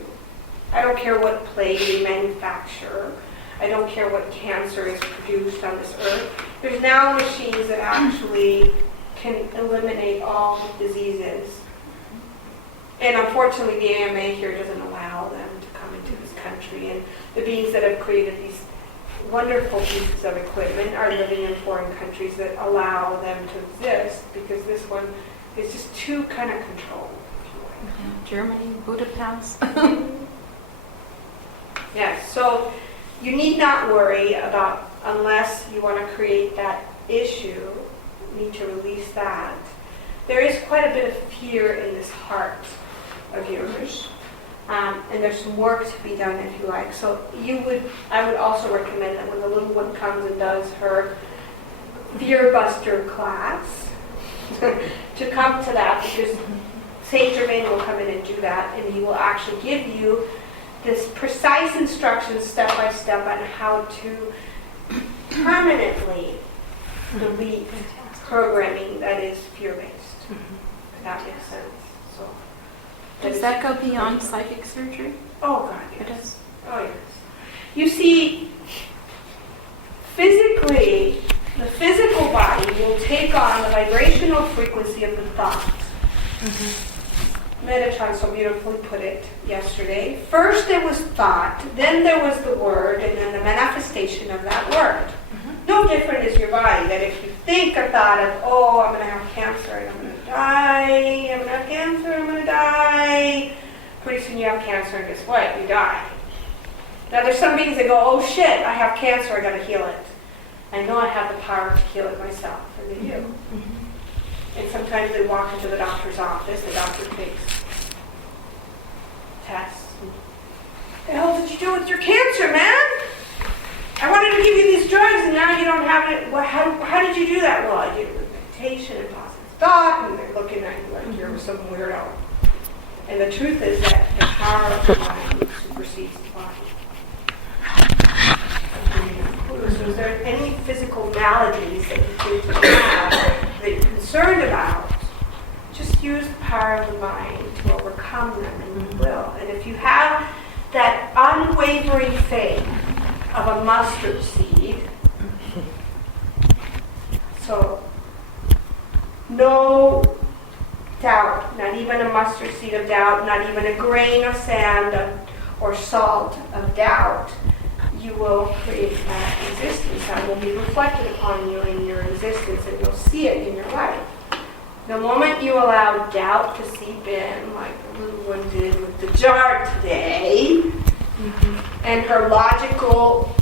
I don't care what plague they manufacture. I don't care what cancer is produced on this earth. There's now machines that actually can eliminate all diseases. And unfortunately, the AMA here doesn't allow them to come into this country. And the beings that have created these wonderful pieces of equipment are living in foreign countries that allow them to exist, because this one is just too kind of controlled. Germany, Budapest. Yes, so you need not worry about, unless you want to create that issue, you need to release that. There is quite a bit of fear in this heart of yours, and there's some work to be done if you like. So I would also recommend that when the little one comes and does her Fear Buster class, to come to that, because Saint Germain will come in and do that, and he will actually give you this precise instructions step by step on how to permanently delete programming that is fear-based. If that makes sense. So, Does that go beyond psychic surgery? Oh God, It yes. does. Oh yes. You see, physically, the physical body will take on the vibrational frequency of the thought. Metatron so beautifully put it yesterday. First there was thought, then there was the word, and then the manifestation of that word. No different is your body, that if you think a thought of, oh, I'm going to have cancer and I'm going to die, I'm going to have cancer, I'm going to die, pretty soon you have cancer and guess what? You die. Now there's some beings that go, oh shit, I have cancer, I got to heal it. I know I have the power to heal it myself, and they do. And sometimes they walk into the doctor's office, the doctor takes tests. What the hell did you do with your cancer, man? I wanted to give you these drugs and now you don't have it. Well, how did you do that? Well, I did it with meditation and positive thought, and they're looking at you like you're some weirdo. And the truth is that the power of the mind supersedes the body. So is there any physical maladies that you think you have that you're concerned about? Just use the power of the mind to overcome them, and you will. And if you have that unwavering faith of a mustard seed, so no doubt, not even a mustard seed of doubt, not even a grain of sand or salt of doubt, you will create that existence that will be reflected upon you in your existence, and you'll see it in your life. The moment you allow doubt to seep in, like the little one did with the jar today, and her logical,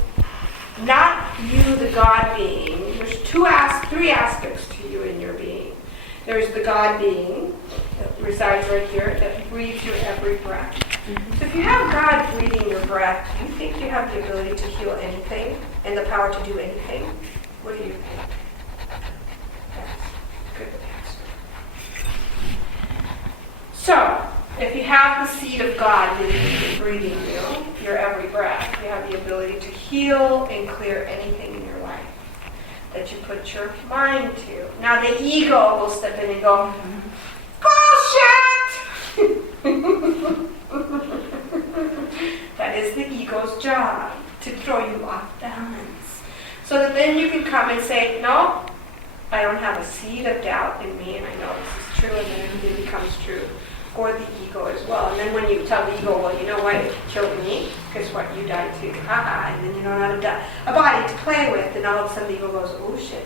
not you the God being, there's three aspects to you in your being. There's the God being that resides right here, that breathes your every breath. So if you have God breathing your breath, do you think you have the ability to heal anything and the power to do anything? What do you think? That's good answer. So, if you have the seed of God living and breathing you, your every breath, you have the ability to heal and clear anything in your life that you put your mind to. Now the ego will step in and go, bullshit! That is the ego's job, to throw you off balance. So that then you can come and say, no, I don't have a seed of doubt in me, and I know this is true, and then it becomes true. Or the ego as well. And then when you tell the ego, well, you know what, it killed me, guess what, you died too. And then you don't have a body to play with, and all of a sudden the ego goes, oh shit,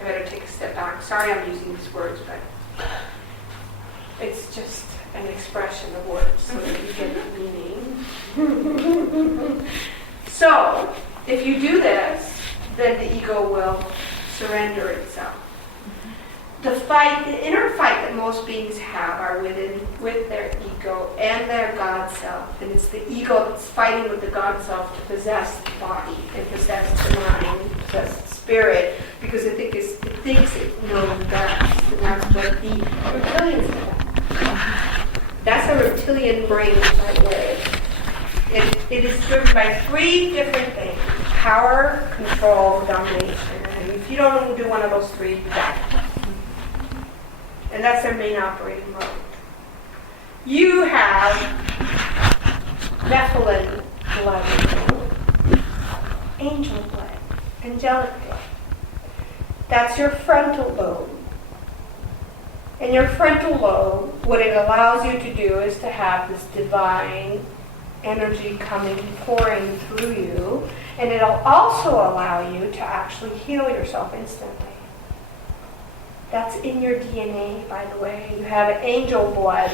I better take a step back. Sorry I'm using these words, but it's just an expression of words so that you get the meaning. So, if you do this, then the ego will surrender itself. the fight, the inner fight that most beings have are with their ego and their God self. And it's the ego that's fighting with the God self to possess the body and possess the mind, possess the spirit, because it thinks it knows best. And that's what the reptilians do. That's a reptilian brain, by the way. It is driven by 3 different things: power, control, domination. And if you don't do one of those 3, you die. And that's their main operating mode. You have Nephilim blood, angel blood, angelic blood. That's your frontal lobe. And your frontal lobe, what it allows you to do is to have this divine energy coming, pouring through you. And it'll also allow you to actually heal yourself instantly. That's in your DNA, by the way. You have angel blood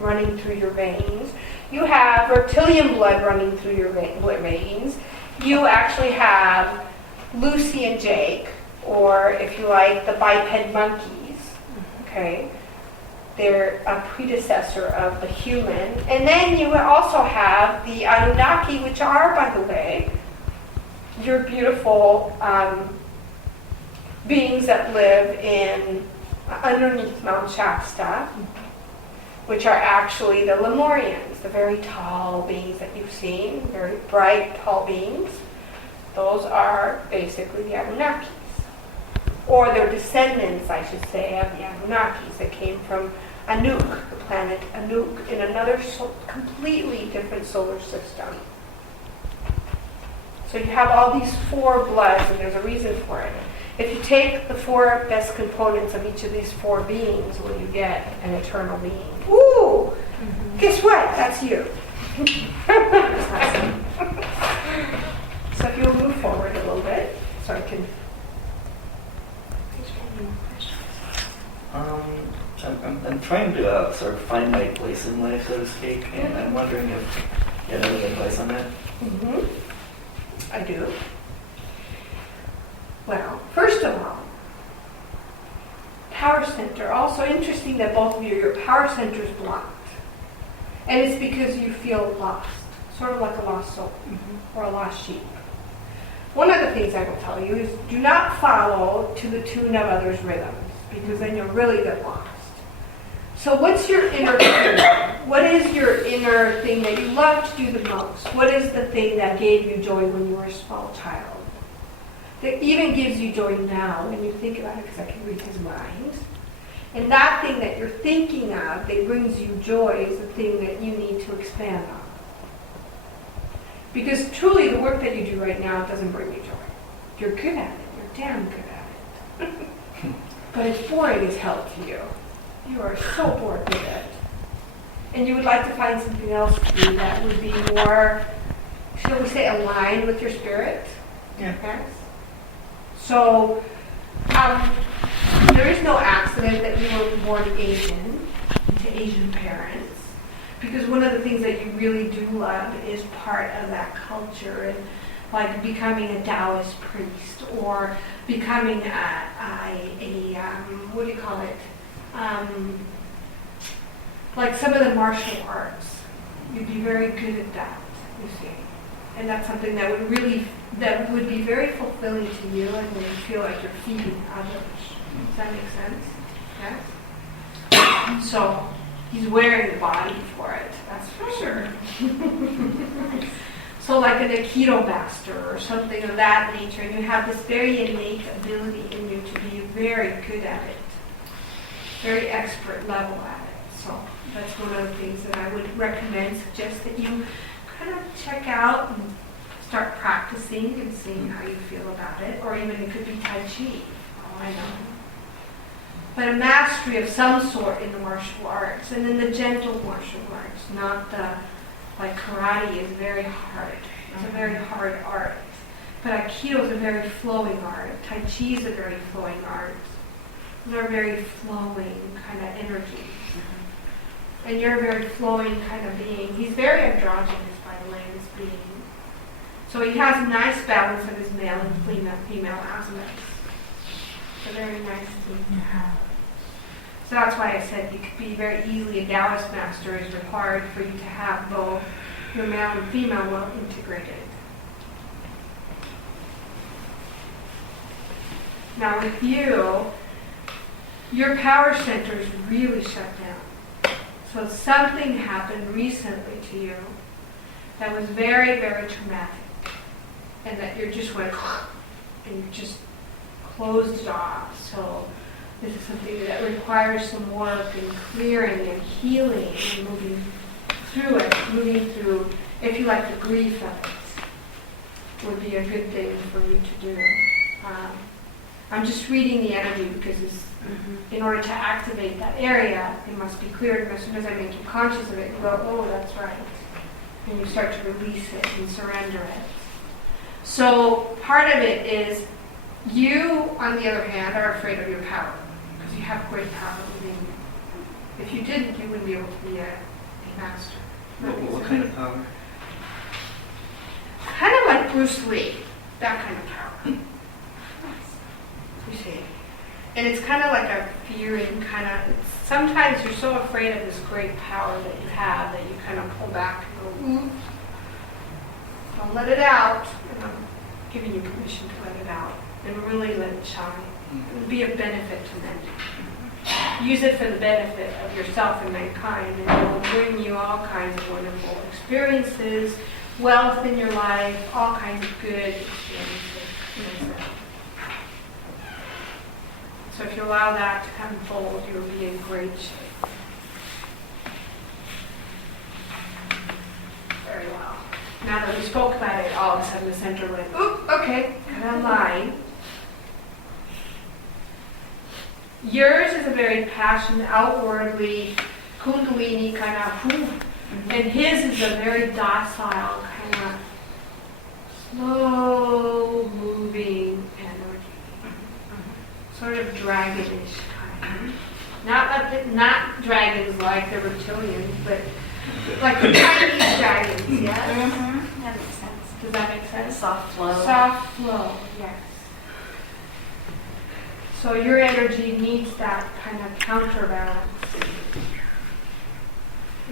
running through your veins. You have reptilian blood running through your veins. You actually have Lucy and Jake, or if you like, the biped monkeys. Okay? They're a predecessor of the human. And then you also have the Anunnaki, which are, by the way, your beautiful beings that live underneath Mount Shasta, which are actually the Lemurians, the very tall beings that you've seen, very bright, tall beings. Those are basically the Anunnakis. Or their descendants, I should say, of the Anunnakis that came from Anuk, the planet Anuk, in another completely different solar system. So you have all these 4 bloods, and there's a reason for it. If you take the 4 best components of each of these 4 beings, what do you get? An eternal being. Ooh! Mm-hmm. Guess what? That's you. So if you'll move forward a little bit, so I can... I'm trying to sort of find my place in life, so to speak, and I'm wondering if you have any advice on that. Mm-hmm. I do. Well, first of all, power center. Also interesting that both of you, your power center is blocked. And it's because you feel lost, sort of like a lost soul or a lost sheep. One of the things I will tell you is do not follow to the tune of others' rhythms, because then you'll really get lost. So what's your inner thing? What is your inner thing that you love to do the most? What is the thing that gave you joy when you were a small child? That even gives you joy now when you think about it, because I can read his mind. And that thing that you're thinking of that brings you joy is the thing that you need to expand on. Because truly the work that you do right now doesn't bring you joy. You're good at it. You're damn good at it. But it's boring as hell to you. You are so bored with it. And you would like to find something else to do that would be more, shall we say, aligned with your spirit? Yeah. Yes? So, there is no accident that you were born Asian, to Asian parents, because one of the things that you really do love is part of that culture, and like becoming a Taoist priest, or becoming what do you call it? Like some of the martial arts. You'd be very good at that, you see. And that's something that would be very fulfilling to you, and would feel like you're feeding others. Does that make sense? Yes? So he's wearing the body for it, that's for sure. So like an Aikido master or something of that nature, and you have this very innate ability in you to be very good at it, very expert level at it. So that's one of the things that I would recommend, suggest that you kind of check out and start practicing and seeing how you feel about it, or even it could be Tai Chi. Oh, I know. But a mastery of some sort in the martial arts, and in the gentle martial arts, not the, like karate is very hard. It's a very hard art. But Aikido is a very flowing art. Tai Chi is a very flowing art. They're very flowing kind of energy. And you're a very flowing kind of being. He's very androgynous, by the way, this being. So he has a nice balance of his male and female aspects. It's a very nice thing to have. So that's why I said you could be very easily a Dallas master is required for you to have both your male and female well integrated. Now with you, your power center is really shut down. So something happened recently to you that was very, very traumatic. And that you just went, and you just closed it off. So this is something that requires some work and clearing and healing and moving through, if you like, the grief of it, would be a good thing for you to do. I'm just reading the energy because in order to activate that area, it must be cleared. And as soon as I make you conscious of it, you go, oh, that's right. And you start to release it and surrender it. So part of it is you, on the other hand, are afraid of your power because you have great power within you. If you didn't, you wouldn't be able to be a master. What kind of power? Kind of like Bruce Lee, that kind of power. You see. And it's kind of like a fearing kind of, sometimes you're so afraid of this great power that you have that you kind of pull back and go, ooh, I'll let it out. And I'm giving you permission to let it out and really let it shine. It would be of benefit to men. Use it for the benefit of yourself and mankind, and it will bring you all kinds of wonderful experiences, wealth in your life, all kinds of good experiences. So if you allow that to unfold, you'll be in great shape. Very well. Now that we spoke about it, all of a sudden the center went, oop, okay, cut on line. Yours is a very passionate, outwardly, kundalini kind of, and his is a very docile, kind of slow moving energy. Sort of dragonish kind. Not dragons like the reptilians, but like the Chinese dragons, yes? That makes sense. Does that make sense? Soft flow. Soft flow, yes. So your energy needs that kind of counterbalance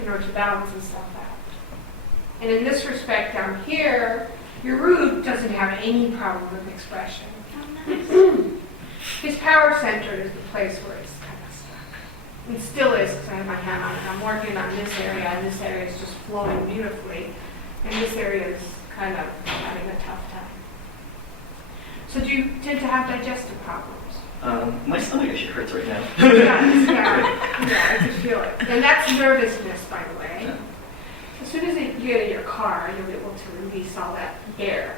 in order to balance itself out. And in this respect down here, your root doesn't have any problem with expression. His power center is the place where it's kind of stuck. It still is because I have my hand on it. I'm working on this area, and this area is just flowing beautifully. And this area is kind of having a tough time. So do you tend to have digestive problems? My stomach actually hurts right now. Yeah, I can feel it. And that's nervousness, by the way. Yeah. As soon as you get in your car, you'll be able to release all that air.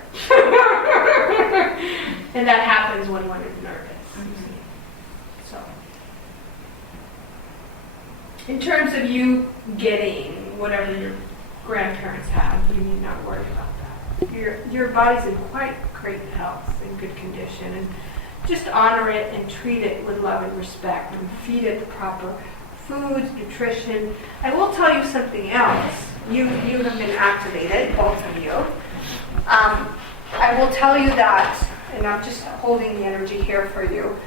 And that happens when one is nervous. So, in terms of you getting whatever your grandparents have, you need not worry about that. Your body's in quite great health and good condition, and just honor it and treat it with love and respect and feed it the proper foods, nutrition. I will tell you something else. You have been activated, both of you. I will tell you that, and I'm just holding the energy here for you.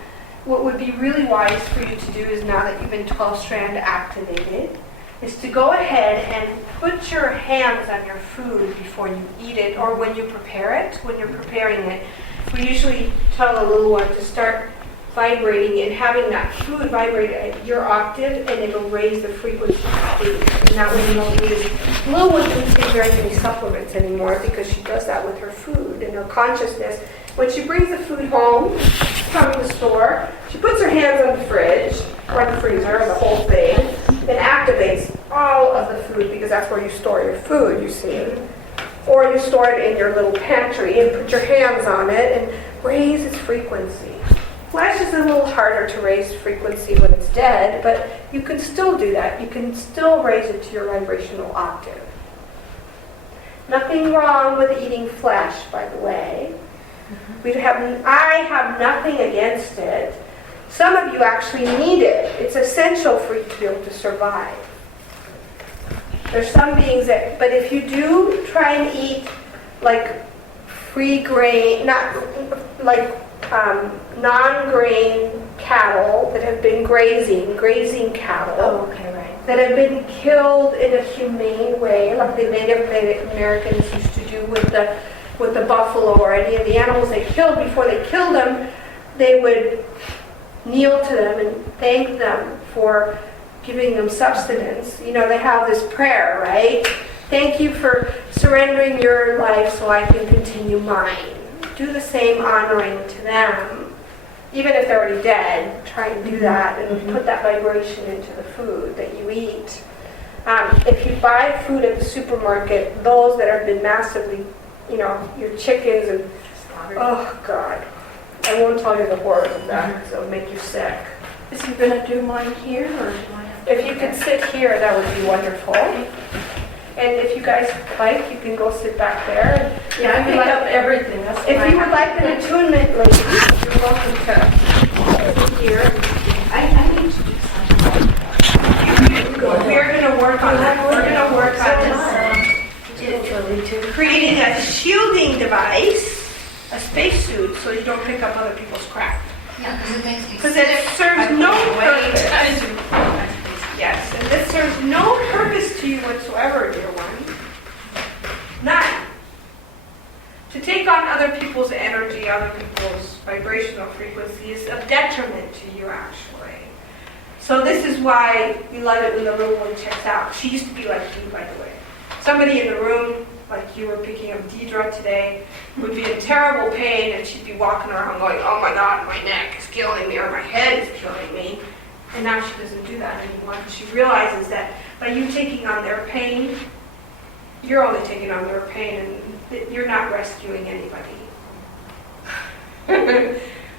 What would be really wise for you to do is, now that you've been 12-strand activated, is to go ahead and put your hands on your food before you eat it, or when you prepare it. When you're preparing it, we usually tell the little one to start vibrating and having that food vibrate at your octave, and it'll raise the frequency of food. And that way you don't need as little one doesn't take very many supplements anymore, because she does that with her food and her consciousness. When she brings the food home from the store, she puts her hands on the fridge or the freezer, the whole thing, and activates all of the food, because that's where you store your food, you see. Or you store it in your little pantry and put your hands on it and raise its frequency. Flesh is a little harder to raise frequency when it's dead, but you can still do that. You can still raise it to your vibrational octave. Nothing wrong with eating flesh, by the way. I have nothing against it. Some of you actually need it. It's essential for you to be able to survive. There's some beings that, but if you do try and eat like free grain, not like non-grain cattle that have been grazing cattle. Oh, okay, right. That have been killed in a humane way, like the Native Americans used to do with the buffalo or any of the animals they killed. Before they killed them, they would kneel to them and thank them for giving them sustenance. You know, they have this prayer, right? Thank you for surrendering your life so I can continue mine. Do the same honoring to them. Even if they're already dead, try and do that and put that vibration into the food that you eat. If you buy food at the supermarket, those that have been massively, you know, your chickens and, oh God, I won't tell you the horrors of that because it'll make you sick. Is he going to do mine here, or do I have to? If you could sit here, that would be wonderful. And if you guys like, you can go sit back there. Yeah, I pick up everything. That's If why you would like an attunement, ladies, you're welcome to sit here. I need to do something. We're going to work on that. We're going to work on creating a shielding device, a spacesuit, so you don't pick up other people's crap. Yeah, because it makes me Because it serves no purpose. purpose. Yes, and this serves no purpose to you whatsoever, dear one. None. To take on other people's energy, other people's vibrational frequency is a detriment to you, actually. So this is why you love it when the little one checks out. She used to be like you, by the way. Somebody in the room, like you were picking up Deidre today, would be in terrible pain, and she'd be walking around going, oh my God, my neck is killing me, or my head is killing me. And now she doesn't do that anymore. She realizes that by you taking on their pain, you're only taking on their pain, and you're not rescuing anybody.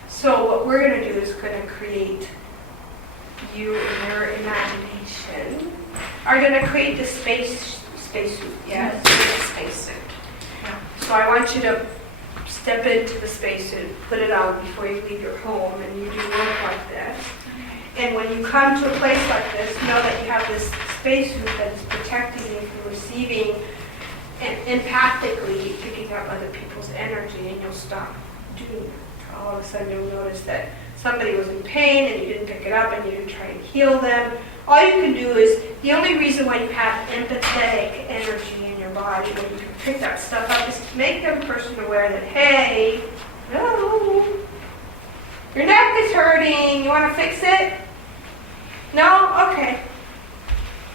So what we're going to do is going to create you in your imagination are going to create the spacesuit. Yes, spacesuit. Yeah. So I want you to step into the spacesuit, put it on before you leave your home, and you do work like this. And when you come to a place like this, know that you have this spacesuit that is protecting you from receiving and empathically picking up other people's energy, and you'll stop doing that. All of a sudden you'll notice that somebody was in pain and you didn't pick it up and you didn't try and heal them. All you can do is, the only reason why you have empathetic energy in your body, when you can pick that stuff up, is to make the person aware that, hey, no, your neck is hurting, you want to fix it? No? Okay.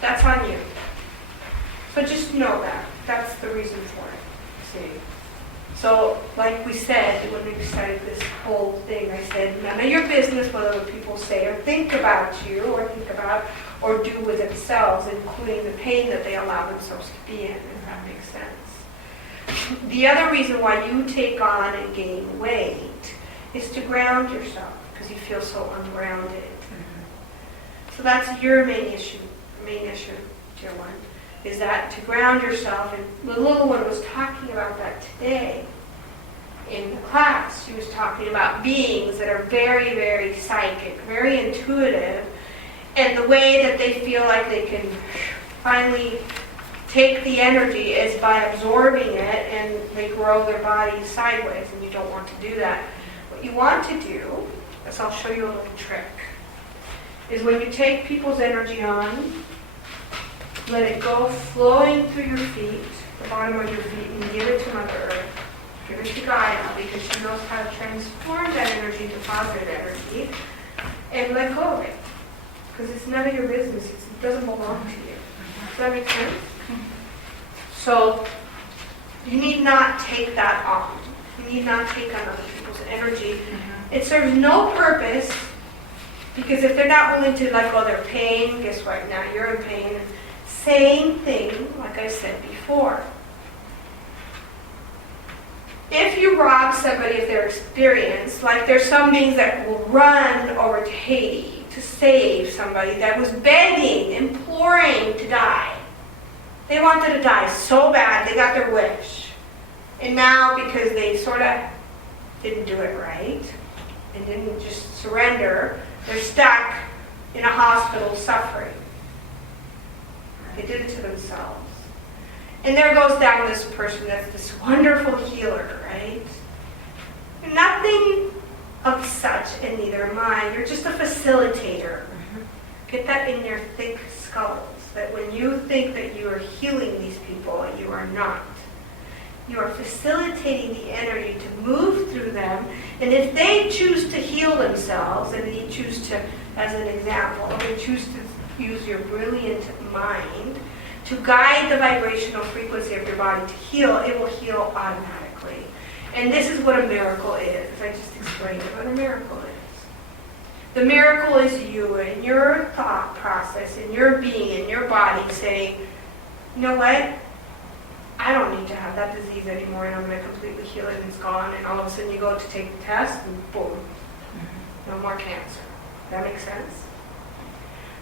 That's on you. So just know that. That's the reason for it. See? So, like we said, when we started this whole thing, I said, none of your business what other people say or think about you or think about or do with themselves, including the pain that they allow themselves to be in, if that makes sense. The other reason why you take on and gain weight is to ground yourself, because you feel so ungrounded. So that's your main issue, dear one, is that to ground yourself. And the little one was talking about that today in the class. She was talking about beings that are very, very psychic, very intuitive, and the way that they feel like they can finally take the energy is by absorbing it, and they grow their bodies sideways, and you don't want to do that. What you want to do, is I'll show you a little trick, is when you take people's energy on, let it go flowing through your feet, the bottom of your feet, and give it to Mother Earth. Give it to Gaia, because she knows how to transform that energy into positive energy, and let go of it. Because it's none of your business. It doesn't belong to you. Does that make sense? So, you need not take that on. You need not take on other people's energy. It serves no purpose, because if they're not willing to let go of their pain, guess what? Now you're in pain. Same thing, like I said before. If you rob somebody of their experience, like there's some beings that will run over to Haiti to save somebody that was begging, imploring to die. They wanted to die so bad, they got their wish. And now, because they sort of didn't do it right, and didn't just surrender, they're stuck in a hospital suffering. They did it to themselves. And there goes down this person that's this wonderful healer, right? Nothing of such, and neither am I. You're just a facilitator. Get that in your thick skulls, that when you think that you are healing these people, you are not. You are facilitating the energy to move through them, and if they choose to heal themselves, and they choose to, as an example, they choose to use your brilliant mind to guide the vibrational frequency of your body to heal, it will heal automatically. And this is what a miracle is. I just explained what a miracle is. The miracle is you and your thought process and your being and your body saying, you know what? I don't need to have that disease anymore, and I'm going to completely heal it and it's gone. And all of a sudden you go to take the test and boom, no more cancer. That makes sense?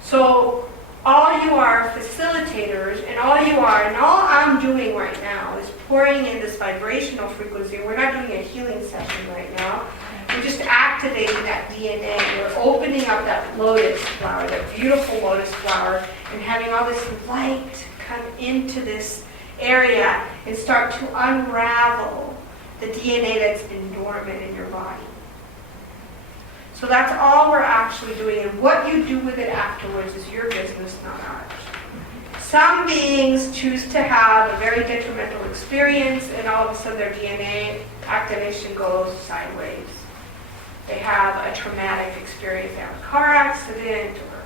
So all you are facilitators, and all you are, and all I'm doing right now is pouring in this vibrational frequency. We're not doing a healing session right now. We're just activating that DNA. We're opening up that lotus flower, that beautiful lotus flower, and having all this light come into this area and start to unravel the DNA that's been dormant in your body. So that's all we're actually doing, and what you do with it afterwards is your business, not ours. Some beings choose to have a very detrimental experience, and all of a sudden their DNA activation goes sideways. They have a traumatic experience, they have a car accident, or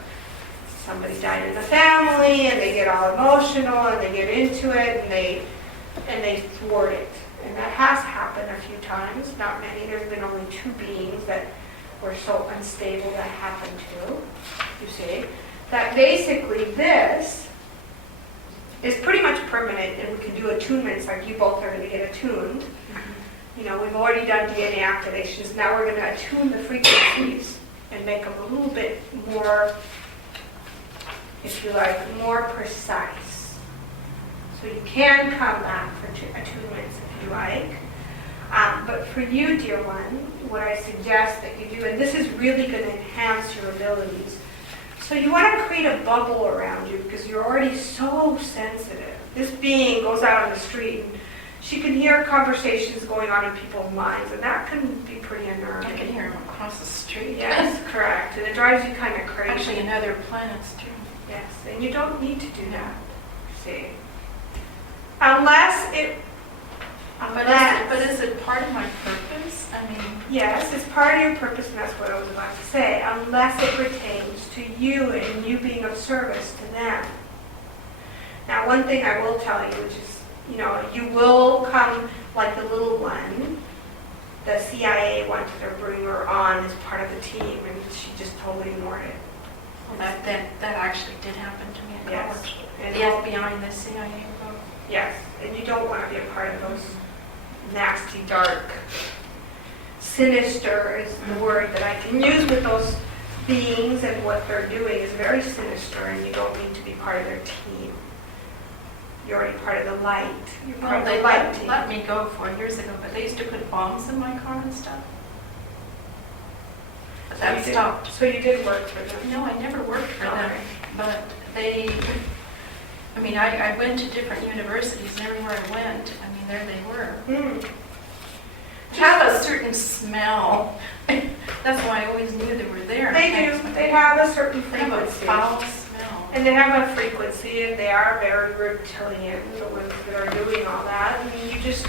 somebody died in the family, and they get all emotional, and they get into it, and they thwart it. And that has happened a few times, not many. There's been only 2 beings that were so unstable that happened to, you see. That basically this is pretty much permanent, and we can do attunements, like you both are going to get attuned. You know, we've already done DNA activations. Now we're going to attune the frequencies and make them a little bit more, if you like, more precise. So you can come back for attunements if you like. But for you, dear one, what I suggest that you do, and this is really going to enhance your abilities. So you want to create a bubble around you because you're already so sensitive. This being goes out on the street and she can hear conversations going on in people's minds, and that can be pretty unnerving. I can hear them across the street. Yes, correct. And it drives you kind of crazy. Actually, in other planets too. Yes, and you don't need to do that. See, unless it. But is it part of my purpose? I mean, Yes, it's part of your purpose, and that's what I was about to say. Unless it pertains to you and you being of service to them. Now, one thing I will tell you, which is, you know, you will come like the little one. The CIA wanted to bring her on as part of the team, and she just totally ignored it. well, that actually did happen to me in Yes. college. And The FBI and the CIA both. yes, and you don't want to be a part of those nasty, dark, sinister is the word that I can use with those beings, and what they're doing is very sinister, and you don't need to be part of their team. You're already part of the light. You're part Well, of they the light team. let me go 4 years ago, but they used to put bombs in my car and stuff. But So you that did- stopped. So you did work for them. No, I never worked for them, Okay. but I mean, I went to different universities, and everywhere I went, I mean, there they were. Hmm. Have a certain smell. That's why I always knew they were there. They do. They have a certain They have a frequency. foul smell. And they have a frequency, and they are very reptilian, the ones that are doing all that. I mean, you just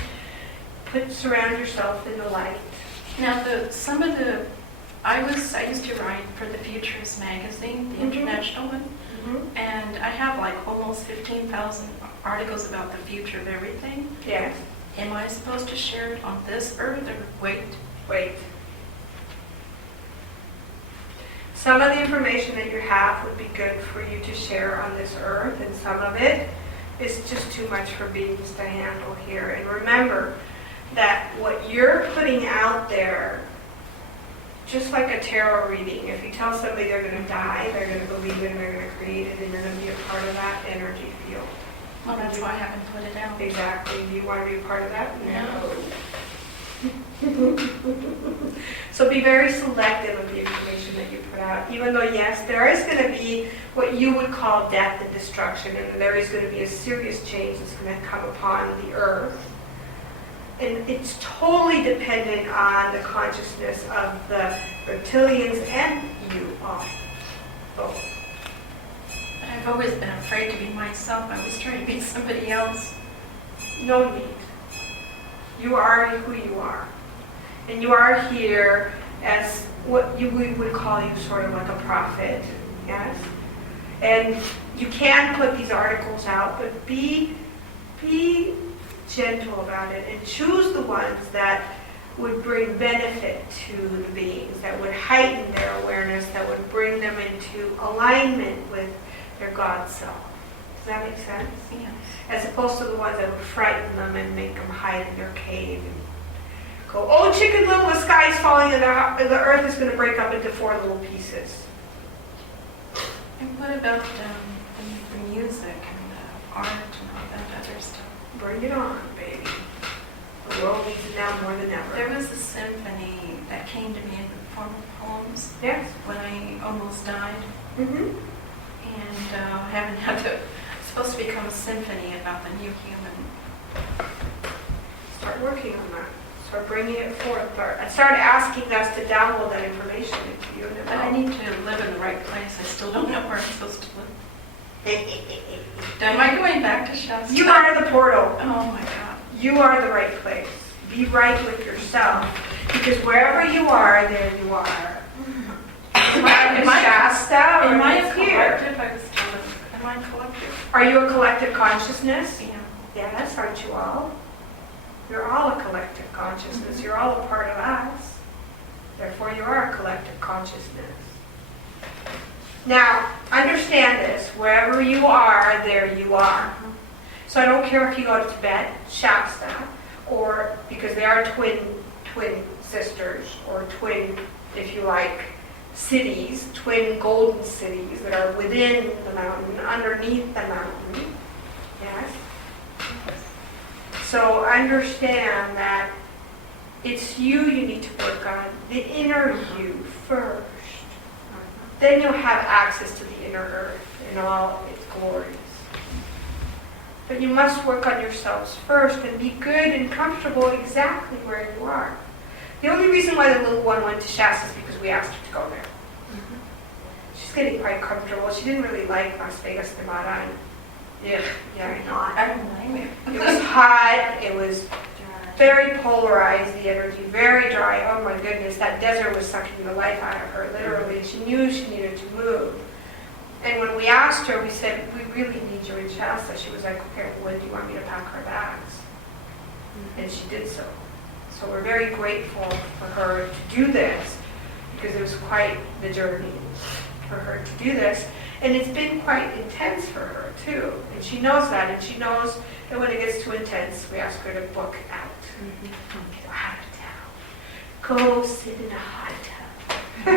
surround yourself in the light. Now, I used to write for the Futurist magazine, the Mhm. international one, Mm-hmm. and I have like almost 15,000 articles about the future of everything. Yes. Am I supposed to share it on this earth or wait? Wait. Some of the information that you have would be good for you to share on this earth, and some of it is just too much for beings to handle here. And remember that what you're putting out there, just like a tarot reading, if you tell somebody they're going to die, they're going to believe it, and they're going to create it, and you're going to be a part of that energy field. Well, that's why I haven't put it out. Exactly. Do you want to be a part of that? No. So be very selective of the information that you put out, even though, yes, there is going to be what you would call death and destruction, and there is going to be a serious change that's going to come upon the earth. And it's totally dependent on the consciousness of the reptilians and you all. Both. But I've always been afraid to be myself. I was trying to be somebody else. No need. You are who you are. And you are here as what we would call you sort of like a prophet. Yes? And you can put these articles out, but be gentle about it and choose the ones that would bring benefit to the beings, that would heighten their awareness, that would bring them into alignment with their God self. Does that make sense? Yes. As opposed to the ones that would frighten them and make them hide in their cave and go, oh, Chicken Little, the sky's falling and the earth is going to break up into 4 little pieces. And what about the music and the art and all that other stuff? Bring it on, baby. The world needs it now more than ever. There was a symphony that came to me in the form of poems Yes? when I almost died. Mm-hmm. And having had to, it's supposed to become a symphony about the new human. Start working on that. Start bringing it forth. Start asking us to download that information into you. But I need to live in the right place. I still don't know where I'm supposed to live. Am I going back to Shasta? You are the portal. Oh my God. You are the right place. Be right with yourself. Because wherever you are, there you are. Am I Shasta or Am I a it's here? collective? I was told. Am I a collective? Are you a collective consciousness? Yeah. Yes, aren't you all? You're all a collective consciousness. You're all a part of us. Therefore, you are a collective consciousness. Now, understand this. Wherever you are, there you are. So I don't care if you go to Tibet, Shasta, or because they are twin sisters, or twin, if you like, cities, twin golden cities that are within the mountain, underneath the mountain. Yes? So understand that it's you need to work on, the inner you first. Then you'll have access to the inner earth in all its glories. But you must work on yourselves first and be good and comfortable exactly where you are. The only reason why the little one went to Shasta is because we asked her to go there. She's getting quite comfortable. She didn't really like Las Vegas, Nevada. Yeah, I know. I don't know. It was hot. It was very polarized, the energy, very dry. Oh my goodness, that desert was sucking the life out of her, literally. She knew she needed to move. And when we asked her, we said, we really need you in Shasta. She was like, okay, when do you want me to pack our bags? And she did so. So we're very grateful for her to do this, because it was quite the journey for her to do this. And it's been quite intense for her, too. And she knows that, and she knows that when it gets too intense, we ask her to book out. Get out of town. Go sit in a hot tub.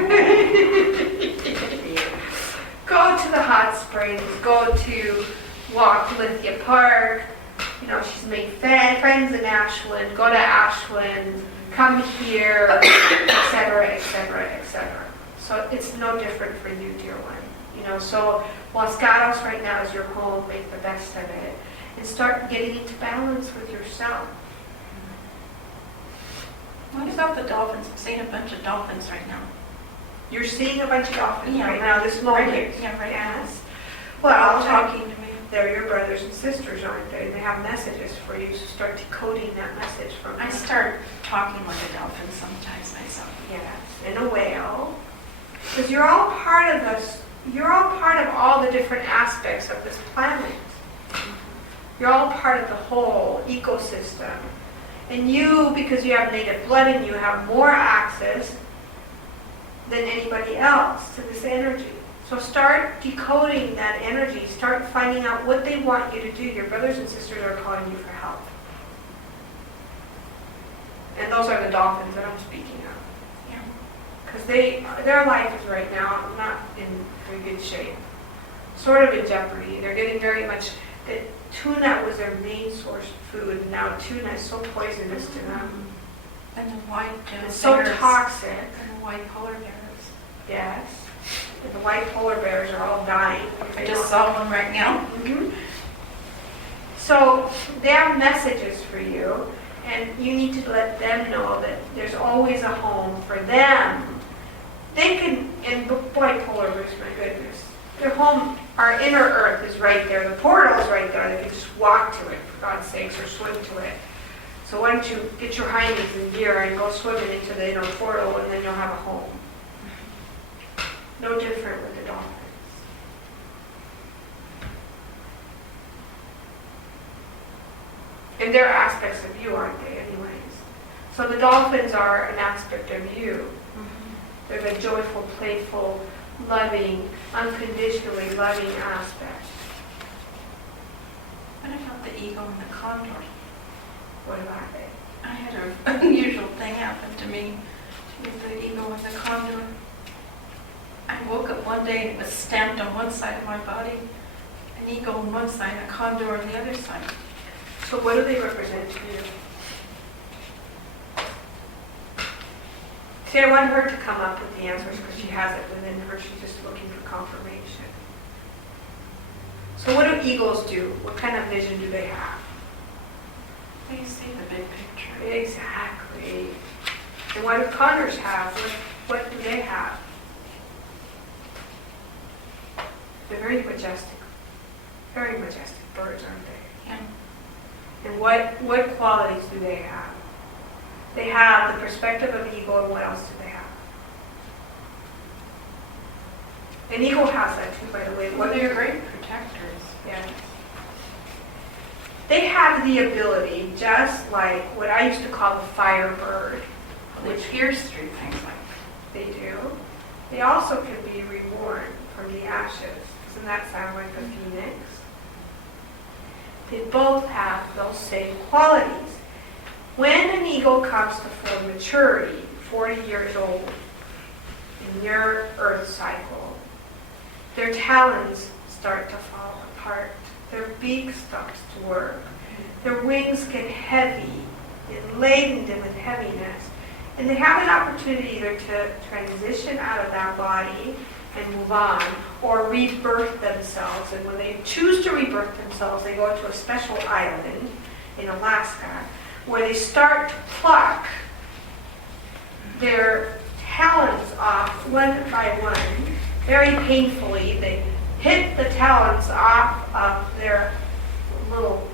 Go to the hot springs. Go to walk Lithia Park. You know, she's made friends in Ashland. Go to Ashland. Come here, etc., etc., etc. So it's no different for you, dear one. You know, so Los Gatos right now is your home. Make the best of it. And start getting into balance with yourself. What about the dolphins? I'm seeing a bunch of dolphins right now. You're seeing a bunch of dolphins Yeah, right now, this moment. Right here. Yeah, right now. Yes. They're all Well, talking to me. they're your brothers and sisters, aren't they? They have messages for you, so start decoding that message from I them. start talking like a dolphin sometimes myself. Yes, and a whale. Because you're all part of this. You're all part of all the different aspects of this planet. You're all part of the whole ecosystem. And you, because you have native blood in you, have more access than anybody else to this energy. So start decoding that energy. Start finding out what they want you to do. Your brothers and sisters are calling you for help. And those are the dolphins that I'm speaking of. Yeah. Because their life is right now not in very good shape. Sort of in jeopardy. They're getting very much... Tuna was their main source of food, and now tuna is so poisonous to them. And the white It's so bears. toxic. And the white polar bears. Yes. And the white polar bears are all dying. I just saw one right now. Mhm. So they have messages for you, And you need to let them know that there's always a home for them. They can, and bipolar groups, my goodness, their home, our inner earth is right there. The portal is right there. They can just walk to it, for God's sakes, or swim to it. So why don't you get your hindies in gear and go swimming into the inner portal, and then you'll have a home. No different with the dolphins. And they're aspects of you, aren't they, anyways? So the dolphins are an aspect of you. They're the joyful, playful, loving, unconditionally loving aspect. What about the eagle and the condor? What about it? I had an unusual thing happen to me with the eagle and the condor. I woke up one day and it was stamped on one side of my body, an eagle on one side, a condor on the other side. So what do they represent to you? See, I want her to come up with the answers because she has it within her. She's just looking for confirmation. So what do eagles do? What kind of vision do they have? Well, you see the big picture. Exactly. And what do condors have? What do they have? They're very majestic birds, aren't they? Yeah. And what qualities do they have? They have the perspective of an eagle, and what else do they have? An eagle has that too, by the way. Well, they're great protectors. Yes. They have the ability, just like what I used to call the firebird, They pierce through things like they do. They also can be reborn from the ashes. Doesn't that sound like a phoenix? They both have those same qualities. When an eagle comes to full maturity, 40 years old, in your earth cycle, their talons start to fall apart. Their beak stops to work. Their wings get heavy and laden with heaviness. And they have an opportunity either to transition out of that body and move on, or rebirth themselves. And when they choose to rebirth themselves, they go to a special island in Alaska where they start to pluck their talons off one by one, very painfully. They hit the talons off of their little,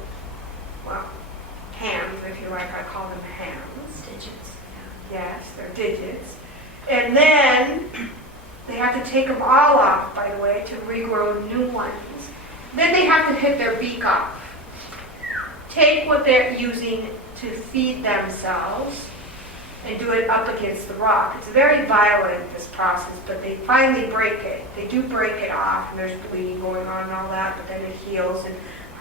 well, hands, if you like. I call them hands. Digits. Yes, they're digits. And then they have to take them all off, by the way, to regrow new ones. Then they have to hit their beak off. Take what they're using to feed themselves and do it up against the rock. It's very violent, this process, but they finally break it. They do break it off, and there's bleeding going on and all that, but then it heals and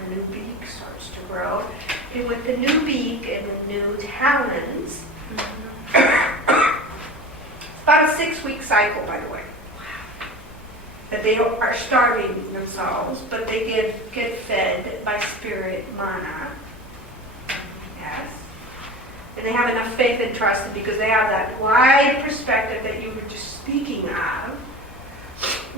a new beak starts to grow. And with the new beak and the new talons, it's about a 6-week cycle, by the way, that they are starving themselves, but they get fed by spirit mana. Yes. And they have enough faith and trust, and because they have that wide perspective that you were just speaking of,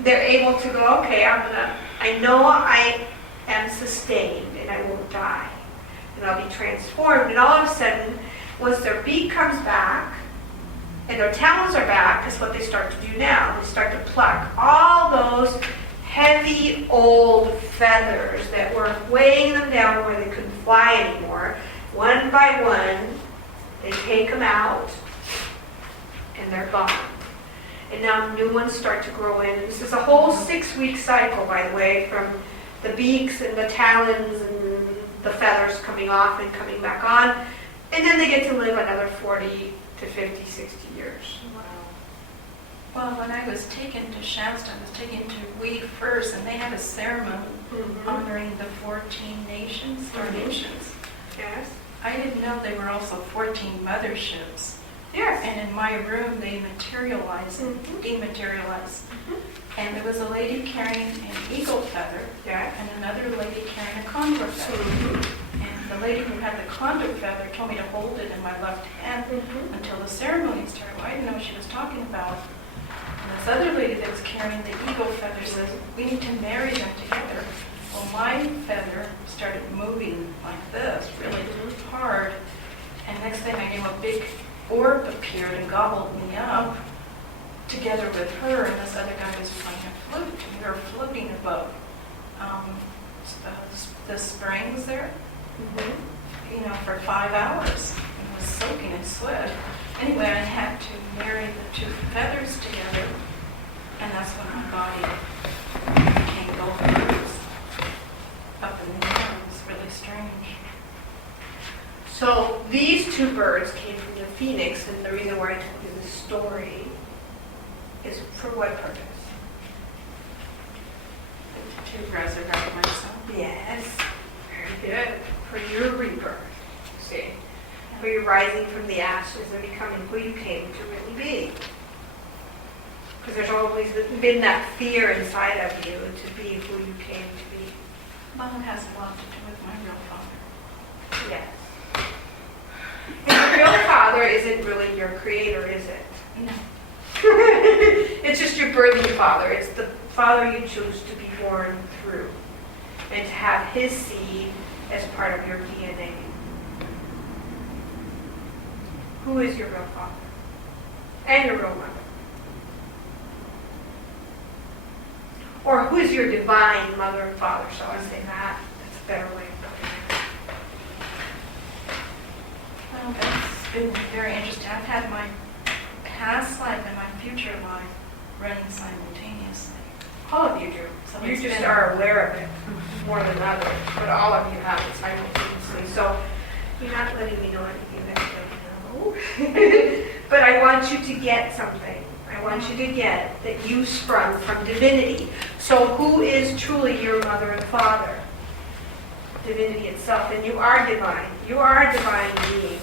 they're able to go, okay, I know I am sustained and I won't die. And I'll be transformed. And all of a sudden, once their beak comes back and their talons are back, is what they start to do now. They start to pluck all those heavy old feathers that were weighing them down where they couldn't fly anymore. One by one, they take them out and they're gone. And now new ones start to grow in. This is a whole 6-week cycle, by the way, from the beaks and the talons and the feathers coming off and coming back on. And then they get to live another 40 to 50, 60 years. Wow. Well, when I was taken to Shasta, I was taken to Weed First, and they had a ceremony honoring the 14 nations, or nations. Yes. I didn't know they were also 14 motherships. Yes. And in my room, they materialized and dematerialized. And there was a lady carrying an eagle feather, Yes. and another lady carrying a condor feather. And the lady who had the condor feather told me to hold it in my left hand until the ceremony started. Well, I didn't know what she was talking about. And this other lady that was carrying the eagle feather says, we need to marry them together. Well, my feather started moving like this, really hard. And next thing I knew, a big orb appeared and gobbled me up together with her, and this other guy was playing a flute. And we were floating above the springs there, for 5 hours. I was soaking in sweat. Anyway, I had to marry the two feathers together, and that's when my body became both birds up in the air. It was really strange. So these two birds came from the phoenix, and the reason why I told you this story is for what purpose? To resurrect myself. Yes, very good. For your rebirth, see, for your rising from the ashes and becoming who you came to really be. Because there's always been that fear inside of you to be who you came to be. Well, it has a lot to do with my real father. Yes. And your real father isn't really your creator, is it? No. It's just your birthing father. It's the father you choose to be born through and to have his seed as part of your DNA. Who is your real father? And your real mother? Or who is your divine mother and father? Shall I say that? That's a better way of putting it. Well, that's been very interesting. I've had my past life and my future life running simultaneously. All of you do. So You it's just been- are aware of it more than others, but all of you have it simultaneously. So you're not letting me know anything that you don't know. But I want you to get something. I want you to get that you sprung from divinity. So who is truly your mother and father? Divinity itself. And you are divine. You are a divine being.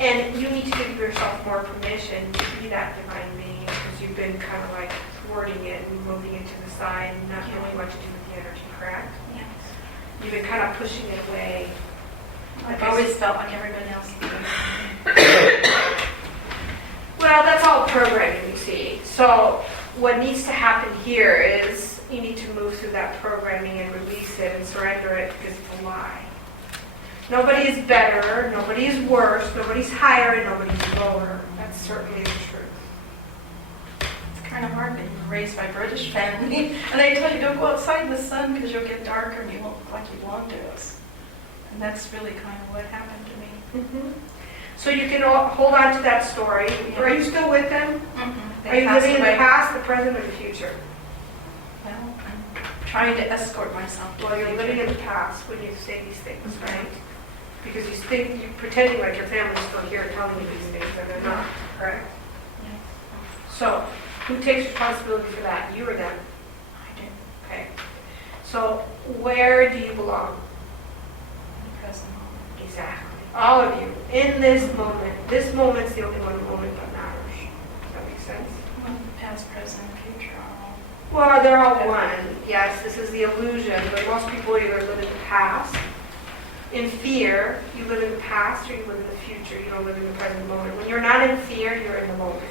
And you need to give yourself more permission to be that divine being, because you've been kind of like thwarting it and moving it to the side and not knowing what to do with the energy, correct? Yes. You've been kind of pushing it away. I've always felt like everybody else did. Well, that's all programming, you see. So what needs to happen here is you need to move through that programming and release it and surrender it, because it's a lie. Nobody is better, nobody is worse, nobody's higher, and nobody's lower. That's certainly the truth. It's kind of hard being raised by British family. And they tell you, don't go outside in the sun because you'll get darker and you won't look like you belong to us. And that's really kind of what happened to me. So you can hold on to that story. Are you still with them? They Are you passed living in the away. past, the present, or the future? Well, I'm trying to escort myself to Well, the you're future. living in the past when you say these things, right? Because you think you're pretending like your family's still here telling you these things, and they're not, correct? Yes, So, who takes responsibility for that? You or them? I do. Okay. So, where do you belong? In the present moment. Exactly. All of you, in this moment. This moment's the only one moment that matters. Does that make sense? Well, past, present, and future are all. Well, they're all one. Yes, this is the illusion, but most people either live in the past. In fear, you live in the past, or you live in the future. You don't live in the present moment. When you're not in fear, you're in the moment.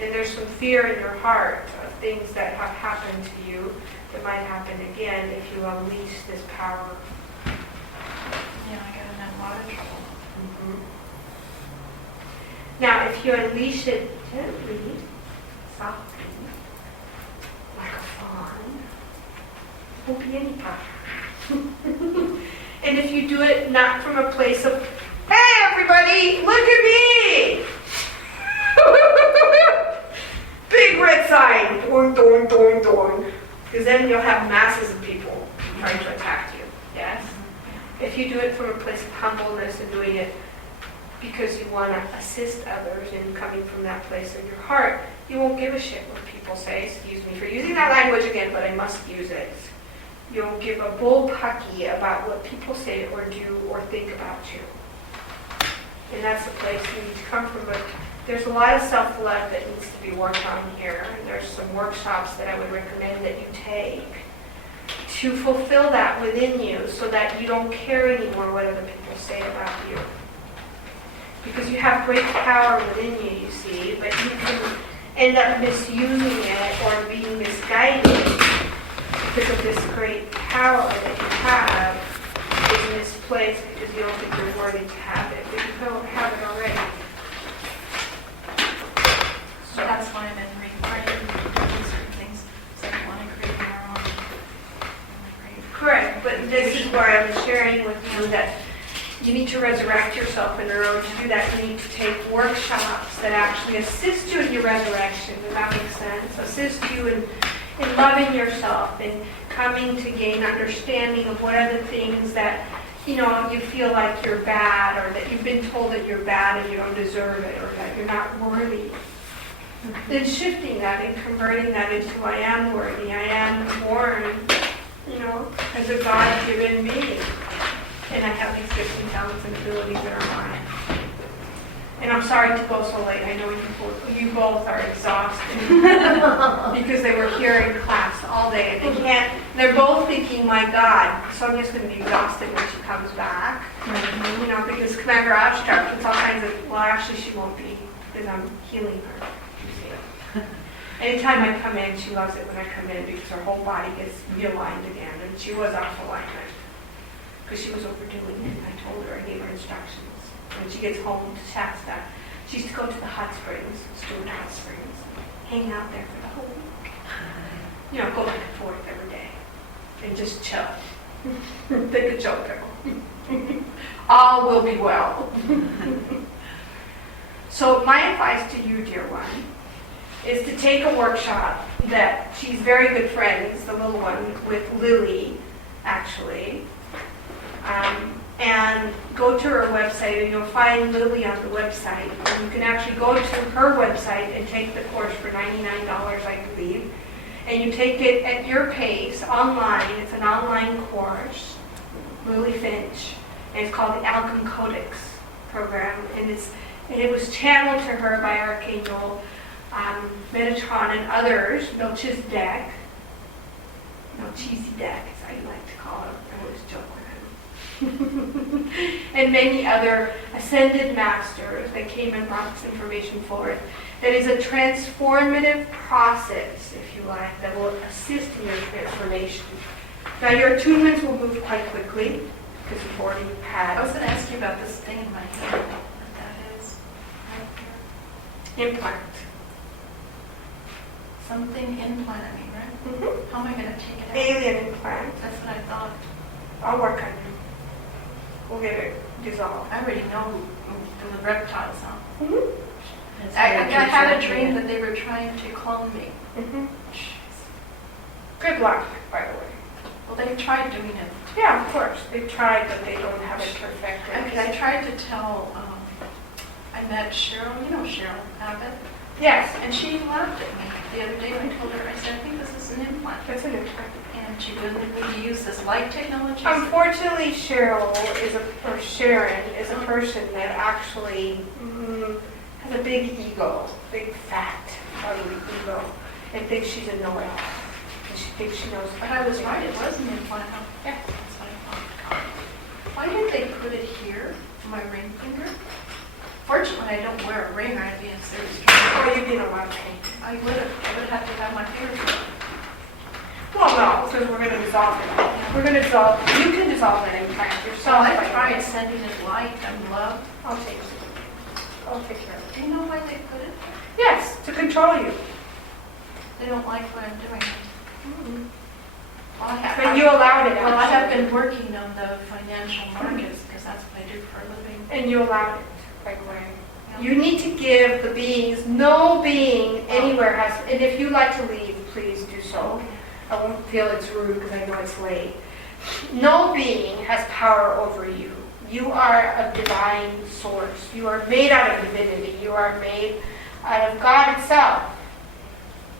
And there's some fear in your heart of things that have happened to you that might happen again if you unleash this power. Yeah, I got in a lot of trouble. Now, if you unleash it gently, softly, like a fawn, won't be any power. And if you do it not from a place of, hey everybody, look at me! Big red sign, dorn, dorn, dorn, dorn. Because then you'll have masses of people trying to attack you, yes? If you do it from a place of humbleness and doing it because you want to assist others and coming from that place of your heart, you won't give a shit what people say. Excuse me for using that language again, but I must use it. You'll give a bullpucky about what people say or do or think about you. And that's the place you need to come from. But there's a lot of self-love that needs to be worked on here. And there's some workshops that I would recommend that you take to fulfill that within you so that you don't care anymore what other people say about you. Because you have great power within you, you see, but you can end up misusing it or being misguided because of this great power that you have place because you don't think you're worthy to have it, but you don't have it already. So that's why I've been rewriting certain things, so I want to create more on. Correct, but this is where I'm sharing with you that you need to resurrect yourself, and in order to do that, you need to take workshops that actually assist you in your resurrection. Does that make sense? Assist you in loving yourself and coming to gain understanding of what are the things that, you know, you feel like you're bad, or that you've been told that you're bad and you don't deserve it, or that you're not worthy. Then shifting that and converting that into I am worthy, I am born, you know, as a God-given being. And I have these gifts and talents and abilities that are mine. And I'm sorry to go so late. I know you both are exhausted because they were here in class all day. And they're both thinking, my God, Sonia's going to be exhausted when she comes back. You know, because Commander Ashtar puts all kinds of, well, actually she won't be because I'm healing her. You see. Anytime I come in, she loves it when I come in because her whole body gets realigned again. And she was off alignment because she was overdoing it. I told her, I gave her instructions. When she gets home to Shasta, she used to go to the hot springs, Stewart Hot Springs, hang out there for the whole week. You know, go back and forth every day and just chill. Take a chill pill. All will be well. So my advice to you, dear one, is to take a workshop that she's very good friends, the little one, with Lily, actually. And go to her website, and you'll find Lily on the website. And you can actually go to her website and take the course for $99, I believe. And you take it at your pace, online. It's an online course, Lily Finch. And it's called the Alchem Codex program. And it was channeled to her by Archangel Metatron and others, Melchizedek. Melchizedek, as I like to call him. I always joke with him. And many other ascended masters that came and brought this information forward. That is a transformative process, if you like, that will assist in your transformation. Now your attunements will move quite quickly because you've already had. I was going to ask you about this thing in my hand, what that is, right here. Implant. Something implanting, right? Mm-hmm. How am I going to take it out? Alien implant. That's what I thought. I'll work on it. We'll get it dissolved. I already know the reptiles, huh? Mm-hmm. I had a dream that they were trying to clone me. Mm-hmm. Good luck, by the way. Well, they tried doing it. Yeah, of course. They tried, but they don't have it perfected. I tried to tell, I met Cheryl, you know Cheryl Abbott, Yes, and she laughed at me the other day when I told her, I said, I think this is an implant. that's an implant. And she goes, would you use this light technology? Unfortunately, Sharon is a person that actually has a big ego, big fat, ugly ego, and thinks she's a know-it-all. And she thinks she knows. But I was right, it was an implant. Yeah. That's what I thought. Why did they put it here, my ring finger? Fortunately, I don't wear a ring or I'd be in serious trouble. Or you'd be in a lot of pain. I would have to have my fingers cut. Well, no, because we're going to dissolve it. We're going to dissolve. You can dissolve that implant So yourself. I tried sending it light and love. I'll take it. I'll take care of it. Do you know why they put it there? Yes, to control you. They don't like what I'm doing. Well, But you allowed it. Well, I have actually. been working on the financial markets because that's what I do for a living. And you allowed it, by the way. You need to give the beings, no being anywhere has, and if you like to leave, please do so. I won't feel it's rude because I know it's late. No being has power over you. You are a divine source. You are made out of divinity. You are made out of God itself.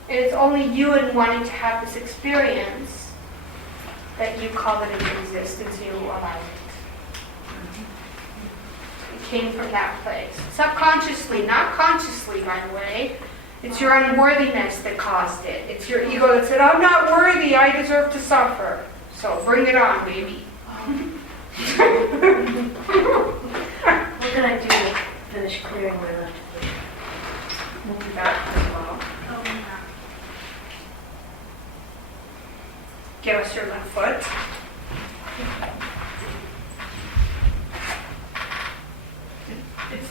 And it's only you in wanting to have this experience that you call it into existence. You allow it. It came from that place. Subconsciously, not consciously, by the way. It's your unworthiness that caused it. It's your ego that said, I'm not worthy, I deserve to suffer. So bring it on, baby. What can I do to finish clearing my left foot? We'll do that as well. Give us your left foot.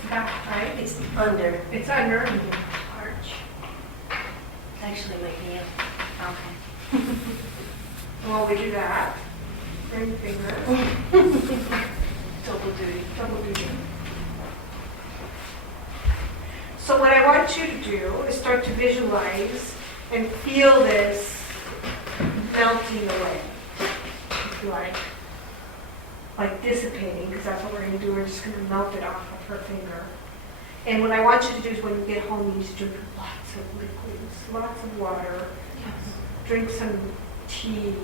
back, right? It's under It's under. arch. It's actually my heel. Okay. While we do that, ring finger, Double duty. double duty. So what I want you to do is start to visualize and feel this melting away, if you like dissipating, because that's what we're going to do. We're just going to melt it off of her finger. And what I want you to do is when you get home, you need to drink lots of liquids, lots of water, drink some tea.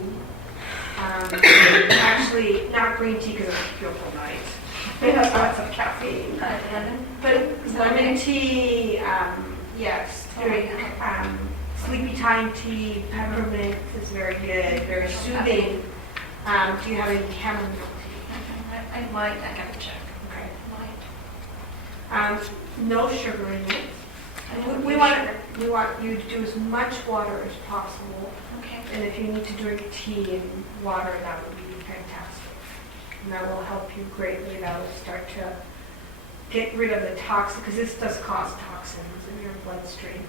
Actually, not green tea because it'll keep you up all night. It has lots of caffeine. Lemon? But lemon tea, yes. Drink sleepy time tea, peppermint is very good, very soothing. Do you have any chamomile tea? I might, I gotta check. Okay. Might. No sugar in it. I don't We use want sugar. we want you to do as much water as possible. Okay. And if you need to drink tea and water, that would be fantastic. And that will help you greatly. That will start to get rid of the toxin, because this does cause toxins in your bloodstream.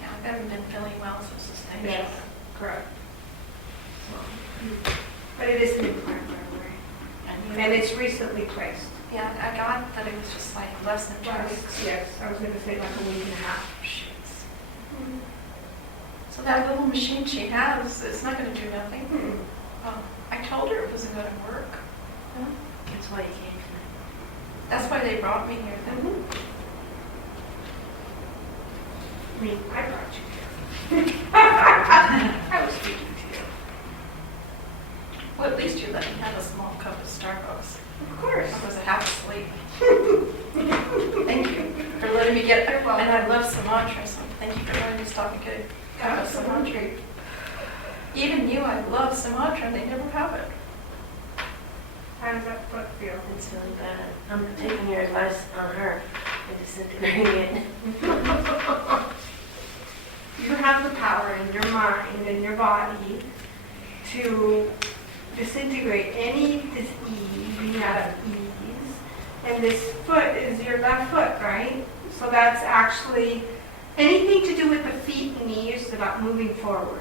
Yeah, I haven't been feeling well since this thing. Yes, correct. But it is an implant, by the way. And it's recently placed. Yeah, I got that it was just like less than 2 weeks. Yes, I was going to say like a week and a half. Shoots. So that little machine she has, it's not going to do nothing. I told her it wasn't going to work. That's why you came tonight. That's why they brought me here then. I mean, I brought you here. I was speaking to you. Well, at least you let me have a small cup of Starbucks. Of course. I was half asleep. Thank you for letting me get there. And I love Sumatra, so thank you for letting me stop and get a cup of Sumatra. Even you, I love Sumatra, and they never have it. How does that foot feel? It's really bad. I'm taking your advice on her and disintegrating it. You have the power in your mind and your body to disintegrate any disease, being out of ease. And this foot is your left foot, right? So that's actually anything to do with the feet and knees about moving forward.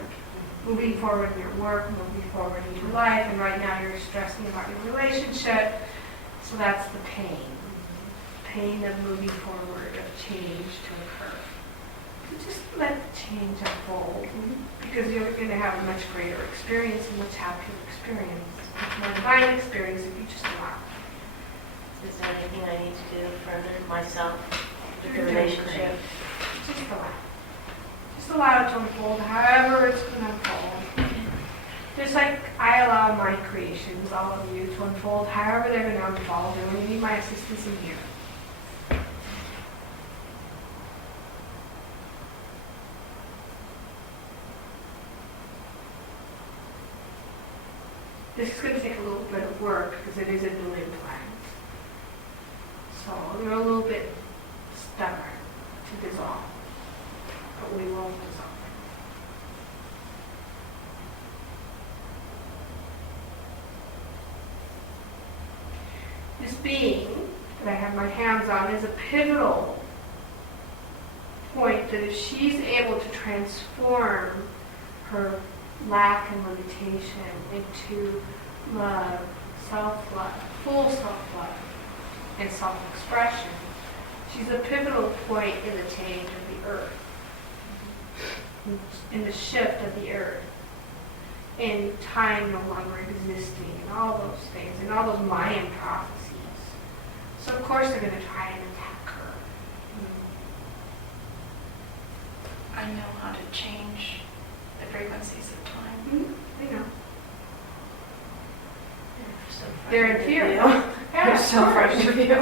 Moving forward in your work, moving forward in your life, and right now you're stressing about your relationship. So that's the pain. Pain of moving forward, of change to occur. So just let the change unfold, because you're going to have a much greater experience, a much happier experience, much more divine experience if you just allow. Is there anything I need to do further myself with the You're doing relationship? great. Just allow. Just allow it to unfold however it's going to unfold. Just like I allow my creations, all of you, to unfold however they're going to unfold, and we need my assistance in here. This is going to take a little bit of work because it is a new implant. So they're a little bit stubborn to dissolve, but we won't dissolve. This being that I have my hands on is a pivotal point that if she's able to transform her lack and limitation into love, self-love, full self-love, and self-expression, she's a pivotal point in the change of the earth, in the shift of the earth, in time no longer existing, and all those things, and all those Mayan prophecies. So of course they're going to try and attack her. I know how to change the frequencies of time. I know. So They're in fear. Yeah. They're so frightened of you.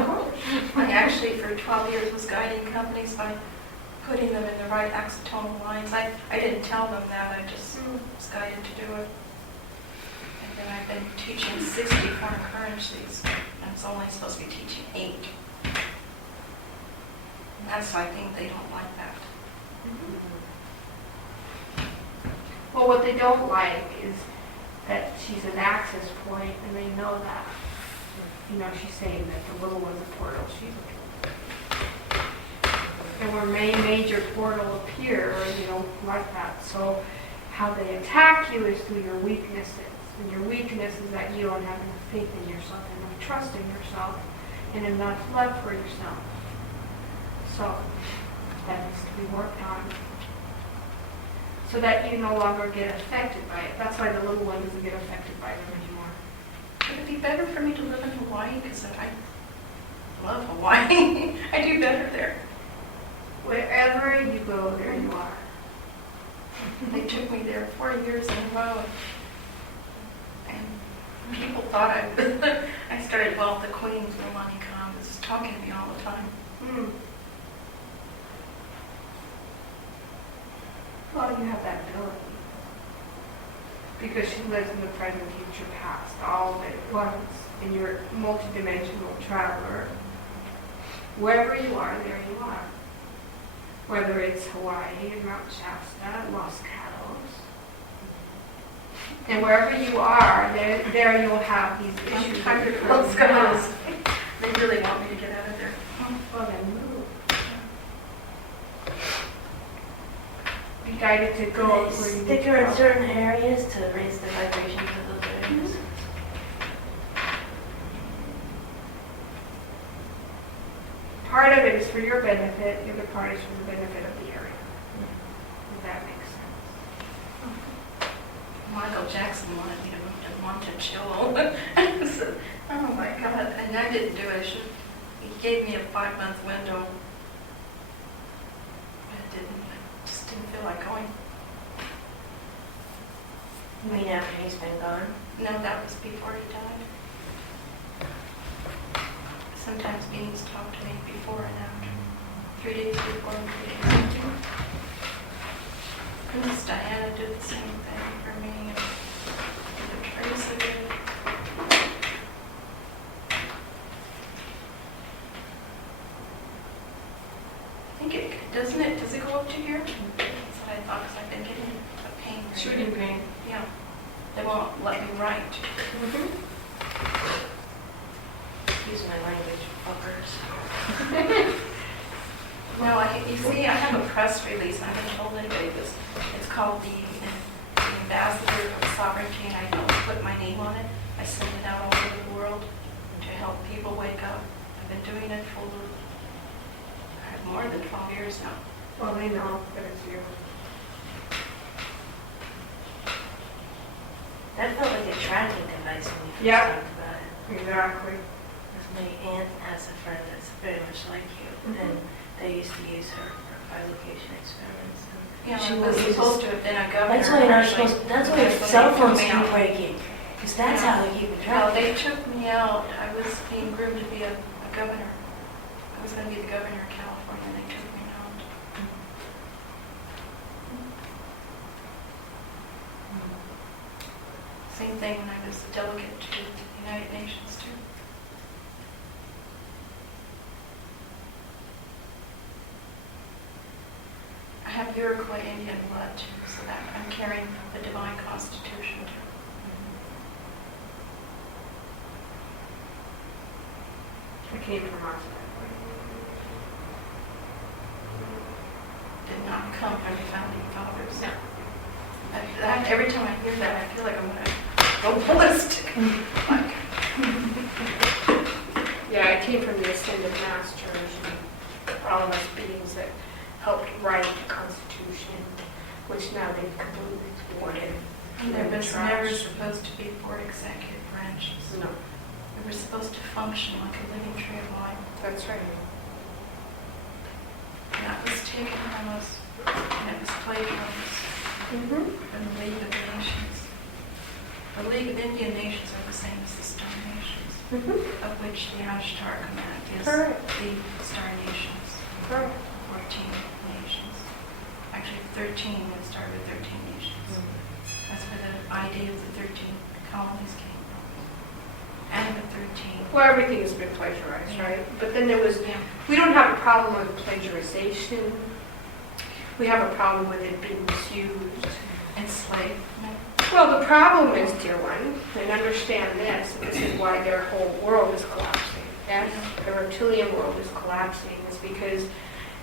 I actually, for 12 years, was guiding companies by putting them in the right axonal lines. I didn't tell them that, I just was guided to do it. And then I've been teaching 60 foreign currencies, and it's only supposed to be teaching 8. And that's, I think, they don't like that. Well, what they don't like is that she's an access point, and they know that. she's saying that the little one's a portal. There were major portal appear, like that. So how they attack you is through your weaknesses. And your weakness is that you don't have enough faith in yourself, enough trust in yourself, and enough love for yourself. So that needs to be worked on. So that you no longer get affected by it. That's why the little one doesn't get affected by them anymore. Would it be better for me to live in Hawaii? Because I love Hawaii. I do better there. Wherever you go, there you are. They took me there 4 years in a row. And people thought I started, the Queen, Lilani Khan, was talking to me all the time. Well, you have that ability. Because she lives in the present, future, past, all of it at once. And you're a multidimensional traveler. Wherever you are, there you are. Whether it's Hawaii, Mount Shasta, Los Gatos. And wherever you are, there you'll have these issues. Los Gatos. They really want me to get out of there. Well, then move. Be guided to go where you need Stick to her in go. certain areas to raise the vibration of those areas. Part of it is for your benefit, the other part is for the benefit of the area. If that makes sense. Michael Jackson wanted me to move to Monticello. I said, oh my God. And I didn't do it. He gave me a 5-month window. I just didn't feel like going. You mean after he's been gone? No, that was before he died. Sometimes beings talk to me before and after. 3 days before and 3 days after. Princess Diana did the same thing for me. And Teresa did. I think does it go up to here? That's what I thought, because I've been getting a pain. Shooting pain. Yeah. They won't let me write. Excuse my language, fuckers. No, you see, I have a press release. I haven't told anybody this. It's called the Ambassador of Sovereignty, and I don't put my name on it. I send it out all over the world to help people wake up. I've been doing it for more than 12 years now. Well, they know that it's you. That felt like a tracking device when you first Yeah. talked about it. Exactly. Because my aunt has a friend that's very much like you, and they used to use her for bilocation experiments. Yeah, She I was will use- supposed to have been a governor. That's why you're not actually. supposed. That's why your That's when cell they phones took me keep out. breaking. Because that's how they keep it Well, tracked. they took me out. I was being groomed to be a governor. I was going to be the governor of California, and they took me out. Same thing when I was a delegate to the United Nations, too. I have Iroquois Indian blood, too, so that I'm carrying the divine constitution, too. I came from Moscow. Did not come from the founding fathers. No. Every time I hear that, I feel like I'm going to go ballistic. Like, Yeah, I came from the Ascended Masters, and all of us beings that helped write the Constitution, which now they've completely thwarted. there was never supposed to be 4 executive branches. No, We were supposed to function like a living tree of life. that's right. And that was taken from us, and it was plagiarized Mm-hmm. from the League of Nations. The League of Indian Nations are the same as the Star Nations, Mm-hmm. of which the Ashtar Command is Correct. the Star Nations. Correct. 14 nations. Actually, 13 would start with 13 nations. That's where the idea of the 13 colonies came from. And the 13. Well, everything has been plagiarized, right? But then there was, we don't have a problem with plagiarization. We have a problem with it being misused. Enslavement. Well, the problem is, dear one, and understand this, and this is why their whole world is collapsing. Yes, the reptilian world is collapsing, is because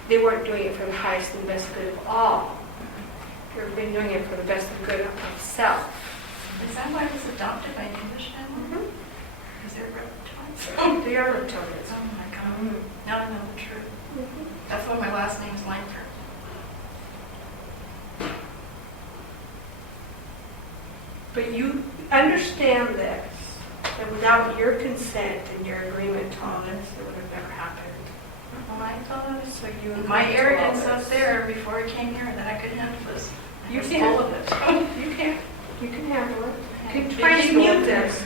they weren't doing it for the highest and best good of all. They've been doing it for the best and good of self. Is that why I was adopted by an English family? Because they're reptiles. They are reptilians. Oh my God. Now I know the truth. That's why my last name is Lanker. But you understand this, that without your consent and your agreement to all this, it would have never happened. Well, I thought So you my agreed to all arrogance this. up there before I came here that I could handle this. You I was can. full of it. You can. You can handle it. You can Big transmute ego. this.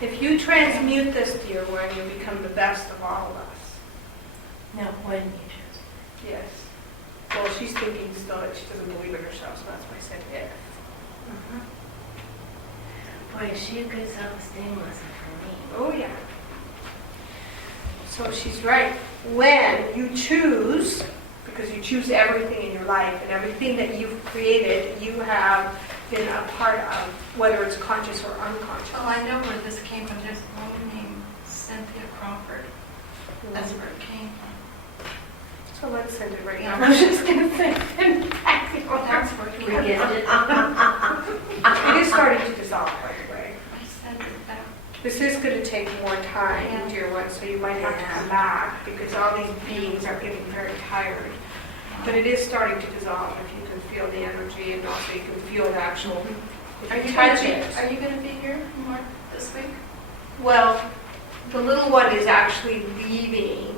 If you transmute this, dear one, you become the best of all of us. No, when you choose. Yes. Well, she's thinking still that she doesn't believe in herself, so that's why I said if. Boy, is she a good self-esteem lesson for me. Oh, yeah. So she's right. When you choose, because you choose everything in your life, and everything that you've created, you have been a part of, whether it's conscious or unconscious. Well, I know where this came from. There's a woman named Cynthia Crawford. That's where it came from. So let's send it right now. I was just going to say, that's where it We came get from. it. It is starting to dissolve, by the way. I sent it back. This is going to take more time, Yeah. dear one, so you might have to come back, because all these beings are getting very tired. But it is starting to dissolve, if you can feel the energy, and also you can feel the actual, if Are you you touch gonna be, it. are you going to be here more this week? Well, the little one is actually leaving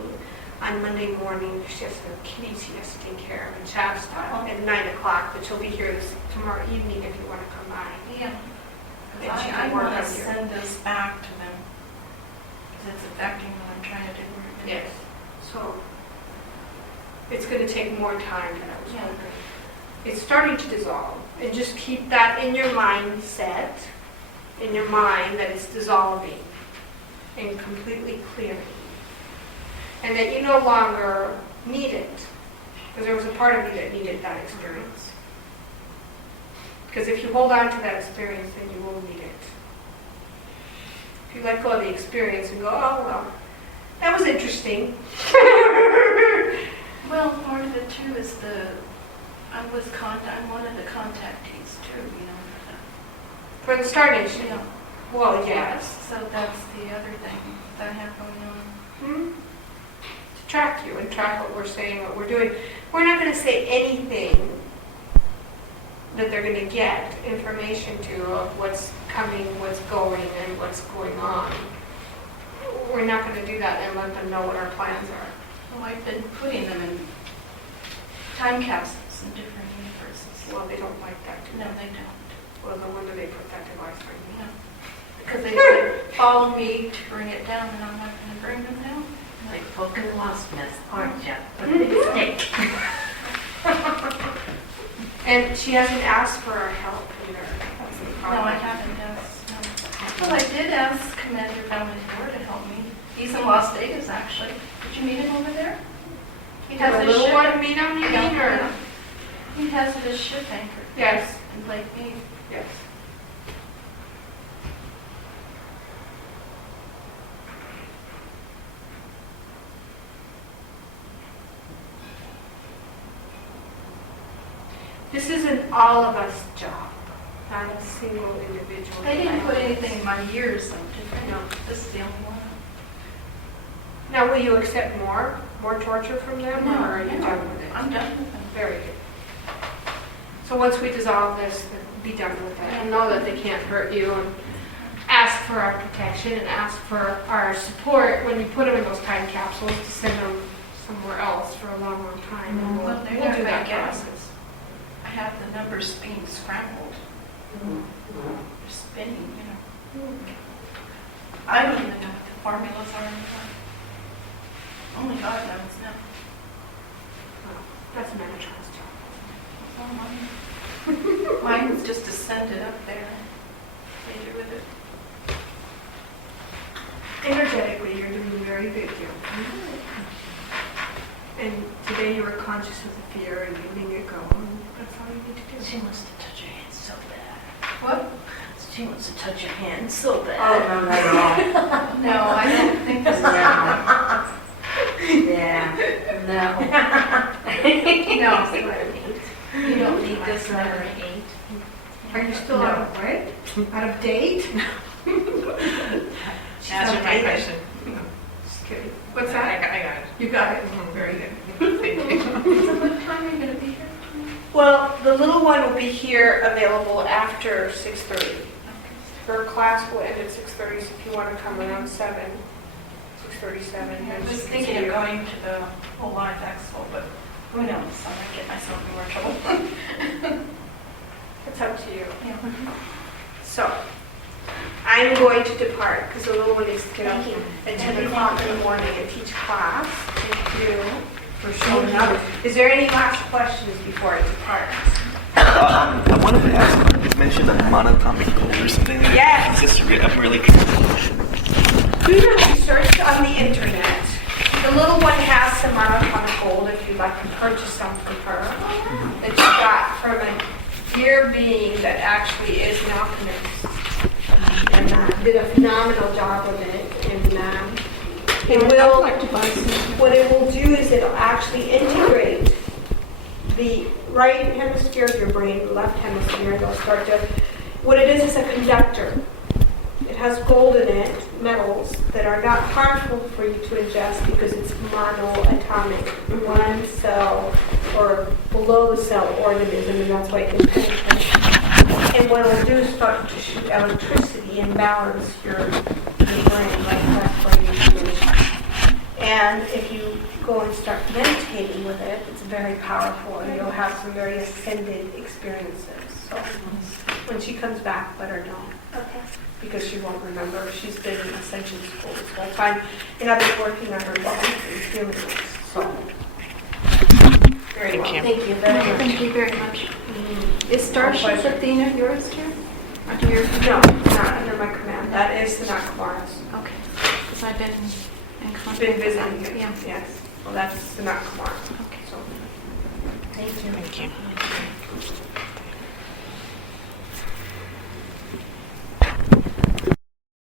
on Monday morning. She has some kitties she has to take care of in Shasta at 9 o'clock, but she'll be here tomorrow evening if you want to come by. Yeah. And she I can work want to on your- send this back to them because it's affecting what I'm trying to do. Yes. So it's going to take more time than I was Yeah. hoping. It's starting to dissolve, and just keep that in your mindset, in your mind, that it's dissolving and completely clearing, and that you no longer need it, because there was a part of you that needed that experience. Because if you hold on to that experience, then you will need it. If you let go of the experience and go, oh, well, that was interesting. Well, part of it too is I'm one of the contactees too, you know. For the Star Nation. Yeah. Well, yes. So that's the other thing that I have going on. To track you and track what we're saying, what we're doing. We're not going to say anything that they're going to get information to of what's coming, what's going, and what's going on. We're not going to do that and let them know what our plans are. Well, I've been putting them in time capsules in different universes. Well, they don't like that, do No, they? they don't. Well, no wonder they put that device right You know, because they would follow me to bring it down, and I'm not going to bring them down. Like book and waspness, aren't you? A big stick. And she hasn't asked for our help either. That's the No, problem. I haven't asked. No. Well, I did ask Commander Ashtar to help me. He's in Las Vegas, actually. Did you meet him over there? He The has his little ship. one, mean them, you mean, or? Yeah. He has his ship anchored Yes, in Lake Mead. yes. This is an all of us job, not a single individual. They didn't put anything in my ears, though, did they? No. This is the only one. Now, will you accept more torture from them, or are you done with it? I'm done with them. Very good. So once we dissolve this, then be done with it, and know that they can't hurt you, and ask for our protection, and ask for our support when you put them in those time capsules to send them somewhere else for a long, long time, and Well, we'll they're do not gonna that get 'em. process. I have the numbers being scrambled. They're spinning, you know. I don't even know what the formulas are anymore. Only God knows now. Well, that's Metatron's job. Oh, mine was just to send it up there and leave it with it. Energetically, you're doing very good, Gil. And today you were conscious of the fear and letting it go, and that's all you need to do. She wants to touch her hand so bad. What? She wants to touch your hand so Oh, bad. no, not at all. No, I don't think this is. Yeah, no. No, you don't need this number 8. Are you still out of what? Out of date? Answer my question. Just kidding. What's that? I got it. You got it? Very good. Thank you. So what time are you gonna be here? Well, the little one will be here available after 6:30. Her class will end at 6:30, so if you want to come around 6:37. I was thinking of going to the whole life expo, but who knows? I might get myself in more trouble. It's up to you. Yeah. So, I'm going to depart because the little one needs to get up at 10 o'clock in the morning and teach class. Thank you for showing up. Is there any last questions before I depart? I wanted to ask, you mentioned a monatomic gold or something. Yes. I'm really curious. Do your research on the internet. The little one has some monatomic gold if you'd like to purchase some from her. That she got from a dear being that actually is an alchemist. And did a phenomenal job with it. And it will, what it will do is it'll actually integrate the right hemisphere of your brain, the left hemisphere, and they'll start to, what it is a conductor. It has gold in it, metals that are not harmful for you to ingest because it's monoatomic, one cell or below the cell organism, and that's why it can penetrate. And what it'll do is start to shoot electricity and balance your brain, like that's why you do it. And if you go and start meditating with it, it's very powerful, and you'll have some very ascended experiences. So when she comes back, let her know. Okay. Because she won't remember. She's been in ascension school this whole time, and I've been working on her body and healing it. So, very well. Thank you very much. Thank you very much. Is Starship a theme of yours too? Under your No, not under my command. That is the Nakamara's. Okay. Because I've been in contact. Been with visiting them. it. Yeah. Yes. Well, that's the Nakamara. Okay. So, Thank you. Thank you.